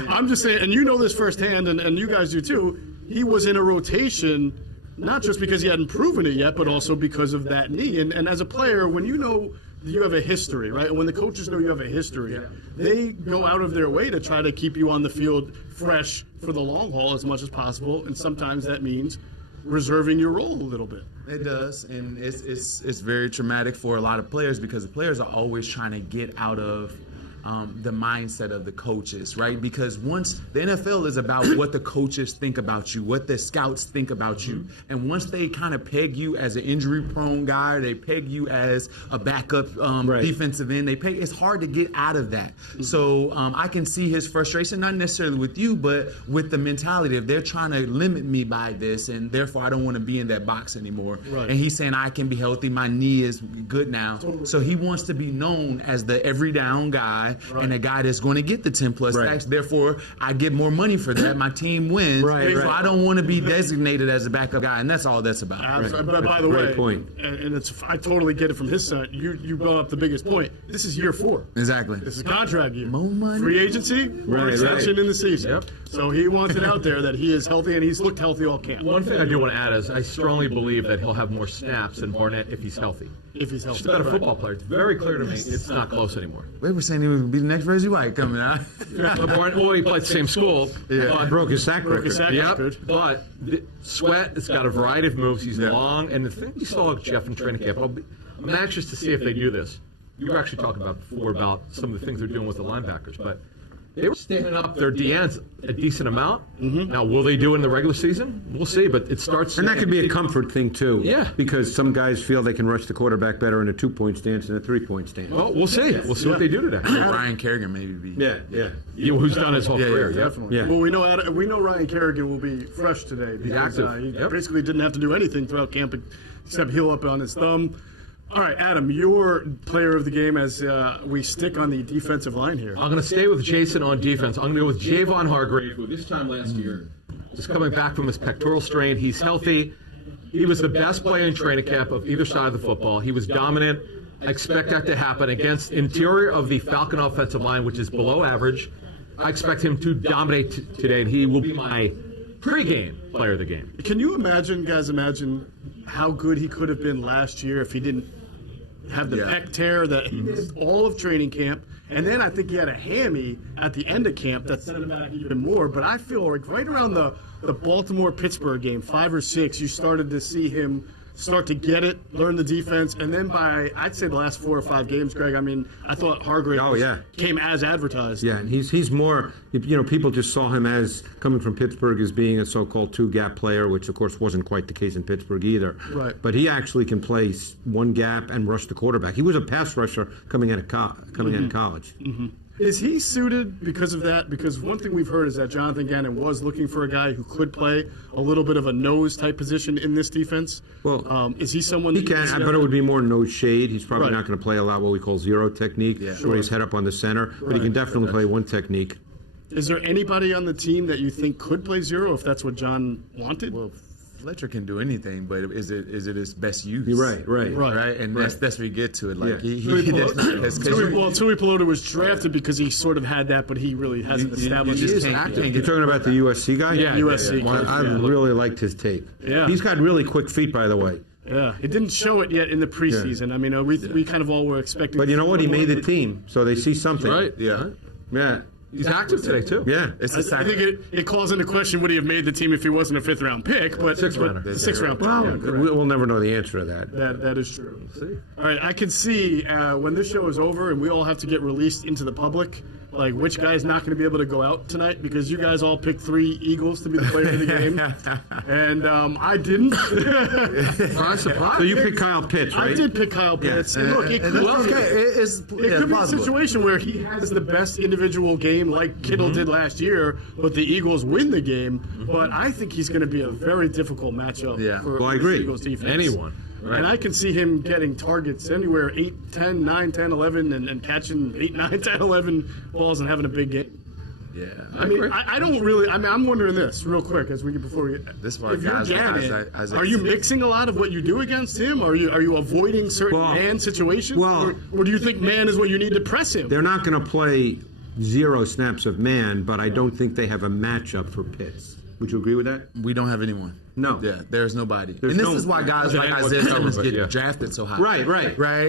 I'm just saying, and you know this firsthand, and you guys do too, he was in a rotation, not just because he hadn't proven it yet, but also because of that knee. And as a player, when you know you have a history, right? And when the coaches know you have a history, they go out of their way to try to keep you on the field fresh for the long haul as much as possible. And sometimes that means reserving your role a little bit. It does, and it's very traumatic for a lot of players because the players are always trying to get out of the mindset of the coaches, right? Because once the NFL is about what the coaches think about you, what the scouts think about you, and once they kind of peg you as an injury-prone guy, they peg you as a backup defensive end. It's hard to get out of that. So I can see his frustration, not necessarily with you, but with the mentality of they're trying to limit me by this, and therefore I don't want to be in that box anymore. Right. And he's saying I can be healthy. My knee is good now. So he wants to be known as the every down guy and a guy that's going to get the 10+ sacks. Therefore, I get more money for that. My team wins. So I don't want to be designated as a backup guy, and that's all that's about. But by the way, point. And I totally get it from his side. You brought up the biggest point. This is year 4. Exactly. This is contract year. More money. Free agency, more extension in the season. Yep. So he wants it out there that he is healthy, and he's looked healthy all camp. One thing I do want to add is I strongly believe that he'll have more snaps than Barnett if he's healthy. If he's healthy. Just about a football player. It's very clear to me it's not close anymore. We were saying he would be the next Reggie White coming out. Well, he played the same school. But, Broke his sack record. But Sweat has got a variety of moves. He's long, and the thing you saw Geoff in training camp, I'm anxious to see if they do this. You were actually talking about before about some of the things they're doing with the linebackers, but they were standing up their DNs a decent amount. Now, will they do it in the regular season? We'll see, but it starts. And that could be a comfort thing, too. Yeah. Because some guys feel they can rush the quarterback better in a 2-point stance than a 3-point stance. Well, we'll see. We'll see what they do today. Ryan Kerrigan maybe be. Who's done his whole career. Definitely. Yeah. Well, we know Ryan Kerrigan will be fresh today because active. he basically didn't have to do anything throughout camp except heal up on his thumb. All right, Adam, your player of the game as we stick on the defensive line here. I'm going to stay with Jason on defense. I'm going to go with Javon Hargrave, who this time last year is coming back from his pectoral strain. He's healthy. He was the best player in training camp of either side of the football. He was dominant. I expect that to happen against interior of the Falcon offensive line, which is below average. I expect him to dominate today, and he will be my pregame player of the game. Can you imagine how good he could have been last year if he didn't have the pec tear that he missed all of training camp, and then I think he had a hammy at the end of camp that set him back even more. But I feel like right around the Baltimore-Pittsburgh game, 5 or 6, you started to see him start to get it, learn the defense, and then by, I'd say the last 4 or 5 games, Greg, I mean, I thought Hargrave came as advertised. Yeah, and he's more, people just saw him as coming from Pittsburgh as being a so-called 2-gap player, which of course wasn't quite the case in Pittsburgh either. Right. But he actually can play 1 gap and rush the quarterback. He was a pass rusher coming out of college. Is he suited because of that? Because one thing we've heard is that Jonathan Gannon was looking for a guy who could play a little bit of a nose type position in this defense. Well, is he someone he can, but it would be more nose shade. He's probably not going to play a lot what we call zero technique, where he's head up on the center. But he can definitely play 1 technique. Is there anybody on the team that you think could play zero if that's what John wanted? Well, Fletcher can do anything, but is it his best use? Right. And that's where you get to it. Like Tui Pelota was drafted because he sort of had that, but he really hasn't established his acting. You're talking about the USC guy? Yeah, USC. Well, I really liked his tape. Yeah, he's got really quick feet, by the way. Yeah, it didn't show it yet in the preseason. I mean, we kind of all were expecting. But you know what? He made the team, so they see something. Right. Yeah. He's active today too. Yeah, I think it calls into question would he have made the team if he wasn't a 5th round pick, but 6th rounder. The 6th round pick. Well, we'll never know the answer to that. That is true. All right, I can see when this show is over and we all have to get released into the public, like which guy's not going to be able to go out tonight because you guys all picked 3 Eagles to be the player of the game, and I didn't. So you picked Kyle Pitts, right? I did pick Kyle Pitts. And look, it could be a situation where he has the best individual game like Kittle did last year, but the Eagles win the game. But I think he's going to be a very difficult matchup for the Eagles defense. Anyone. Right. And I can see him getting targets anywhere 8, 10, 9, 10, 11, and catching 8, 9, 10, 11 balls and having a big game. Yeah, I don't really. I'm wondering this real quick if you're Gannon, are you mixing a lot of what you do against him? Are you avoiding certain man situations? Or do you think man is what you need to press him? They're not going to play 0 snaps of man, but I don't think they have a matchup for Pitts. Would you agree with that? We don't have anyone. No. Yeah, there's nobody. This is why guys like Isaiah Simmons get drafted so high. Right.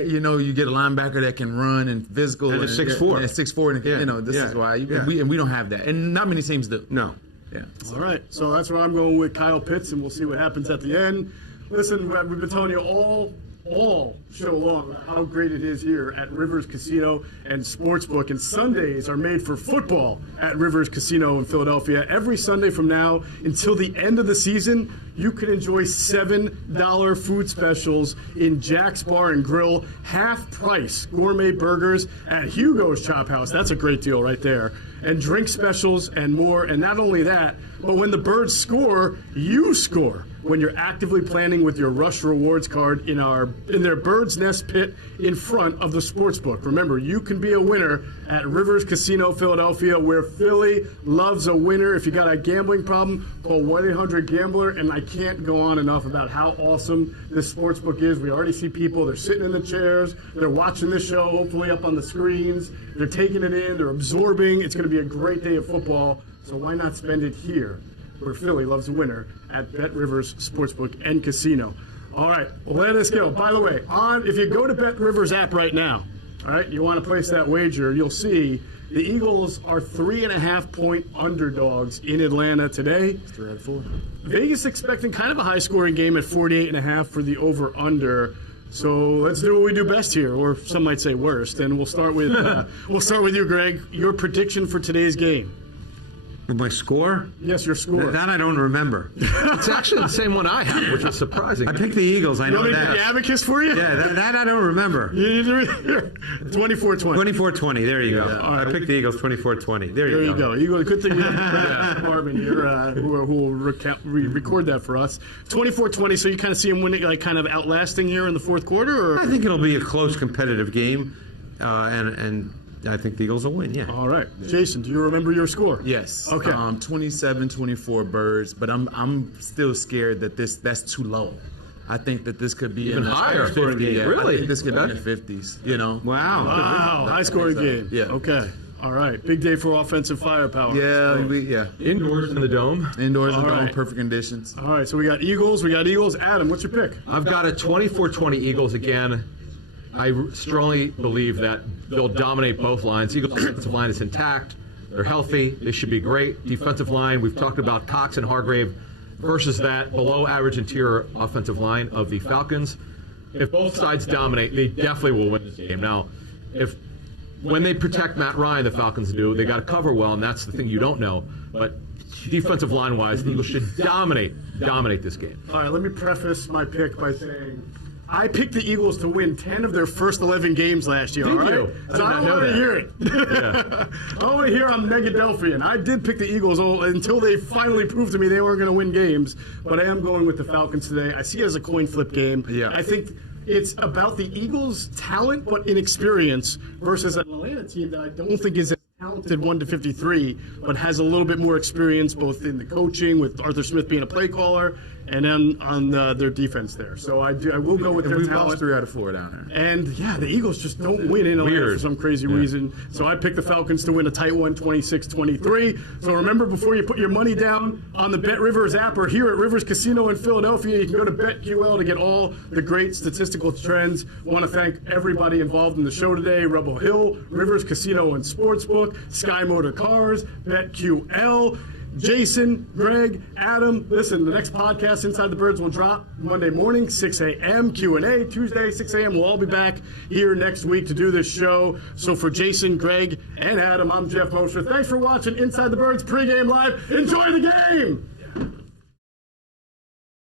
You get a linebacker that can run and physical. And 6'4". And 6'4", and this is why. We don't have that. And not many teams do. No. Yeah. All right. So that's where I'm going with Kyle Pitts, and we'll see what happens at the end. Listen, we've been telling you all all show long how great it is here at Rivers Casino and Sportsbook. And Sundays are made for football at Rivers Casino in Philadelphia. Every Sunday from now until the end of the season, you can enjoy $7 food specials in Jack's Bar and Grill, half-price gourmet burgers at Hugo's Chop House. That's a great deal right there. And drink specials and more. And not only that, but when the Birds score, you score when you're actively planning with your Rush Rewards card in their Bird's Nest pit in front of the sportsbook. Remember, you can be a winner at Rivers Casino Philadelphia, where Philly loves a winner. If you got a gambling problem, call 1-800-GAMBLER. And I can't go on enough about how awesome this sportsbook is. We already see people. They're sitting in the chairs. They're watching this show, hopefully up on the screens. They're taking it in. They're absorbing. It's going to be a great day of football. So why not spend it here, where Philly loves a winner, at Bet Rivers Sportsbook and Casino. All right, let us go. By the way, if you go to Bet Rivers app right now, all right, you want to place that wager, you'll see the Eagles are 3.5-point underdogs in Atlanta today. 3 out of 4. Vegas expecting kind of a high-scoring game at 48.5 for the over/under. So let's do what we do best here, or some might say worst. And we'll start with you, Greg. Your prediction for today's game. My score? Yes, your score. That I don't remember. It's actually the same one I have, which is surprising. I picked the Eagles. I know You want me to that. be the abacus for you? Yeah, that I don't remember. 24-20. 24-20. There you go. Yeah. All right. I picked the Eagles 24-20. There There you you go. Good thing we have Marvin here who will record that for us. 24-20, so you kind of see him winning, like kind of outlasting here in the fourth quarter? Or? I think it'll be a close competitive game, and I think the Eagles will win, yeah. All right. Jason, do you remember your score? Yes. Okay. 27-24 Birds, but I'm still scared that that's too low. I think that this could be Even in the higher. 50. Yeah, Really? I think this could be in the 50s, you know. Wow. High-scoring game. Yeah. Okay. All right. Big day for offensive firepower. Yeah, Indoors in the Dome. Indoors All and right. perfect conditions. All right. So we got Eagles. Adam, what's your pick? I've got a 24-20 Eagles again. I strongly believe that they'll dominate both lines. Eagles' offensive line is intact. They're healthy. They should be great. Defensive line, we've talked about Cox and Hargrave versus that below-average interior offensive line of the Falcons. If both sides dominate, they definitely will win this game. Now, when they protect Matt Ryan, the Falcons do, they got to cover well, and that's the thing you don't know. But defensive line-wise, the Eagles should dominate this game. All right. Let me preface my pick by saying I picked the Eagles to win 10 of their first 11 games last year. Did all right? you? I So did I not don't know want to that. hear it. I don't want to hear I'm Negadelphian. I did pick the Eagles until they finally proved to me they weren't going to win games. But I am going with the Falcons today. I see it as a coin flip game. Yeah. I think it's about the Eagles' talent but inexperience versus an Atlanta team that I don't think is as talented 1-53, but has a little bit more experience both in the coaching with Arthur Smith being a play caller and then on their defense there. So I will go with And their we've talent. lost 3 out of 4 down there. And yeah, the Eagles just don't win in Atlanta for some crazy reason. So I picked the Falcons to win a tight one, 26-23. So remember, before you put your money down on the Bet Rivers app or here at Rivers Casino in Philadelphia, you can go to BetQL to get all the great statistical trends. I want to thank everybody involved in the show today: Rebel Hill, Rivers Casino and Sportsbook, Sky Motor Cars, BetQL. Jason, Greg, Adam, listen, the next podcast, Inside the Birds, will drop Monday morning, 6 a.m., Q&A, Tuesday, 6 a.m. We'll all be back here next week to do this show. So for Jason, Greg, and Adam, I'm Geoff Mosher. Thanks for watching Inside the Birds pregame live. Enjoy the game!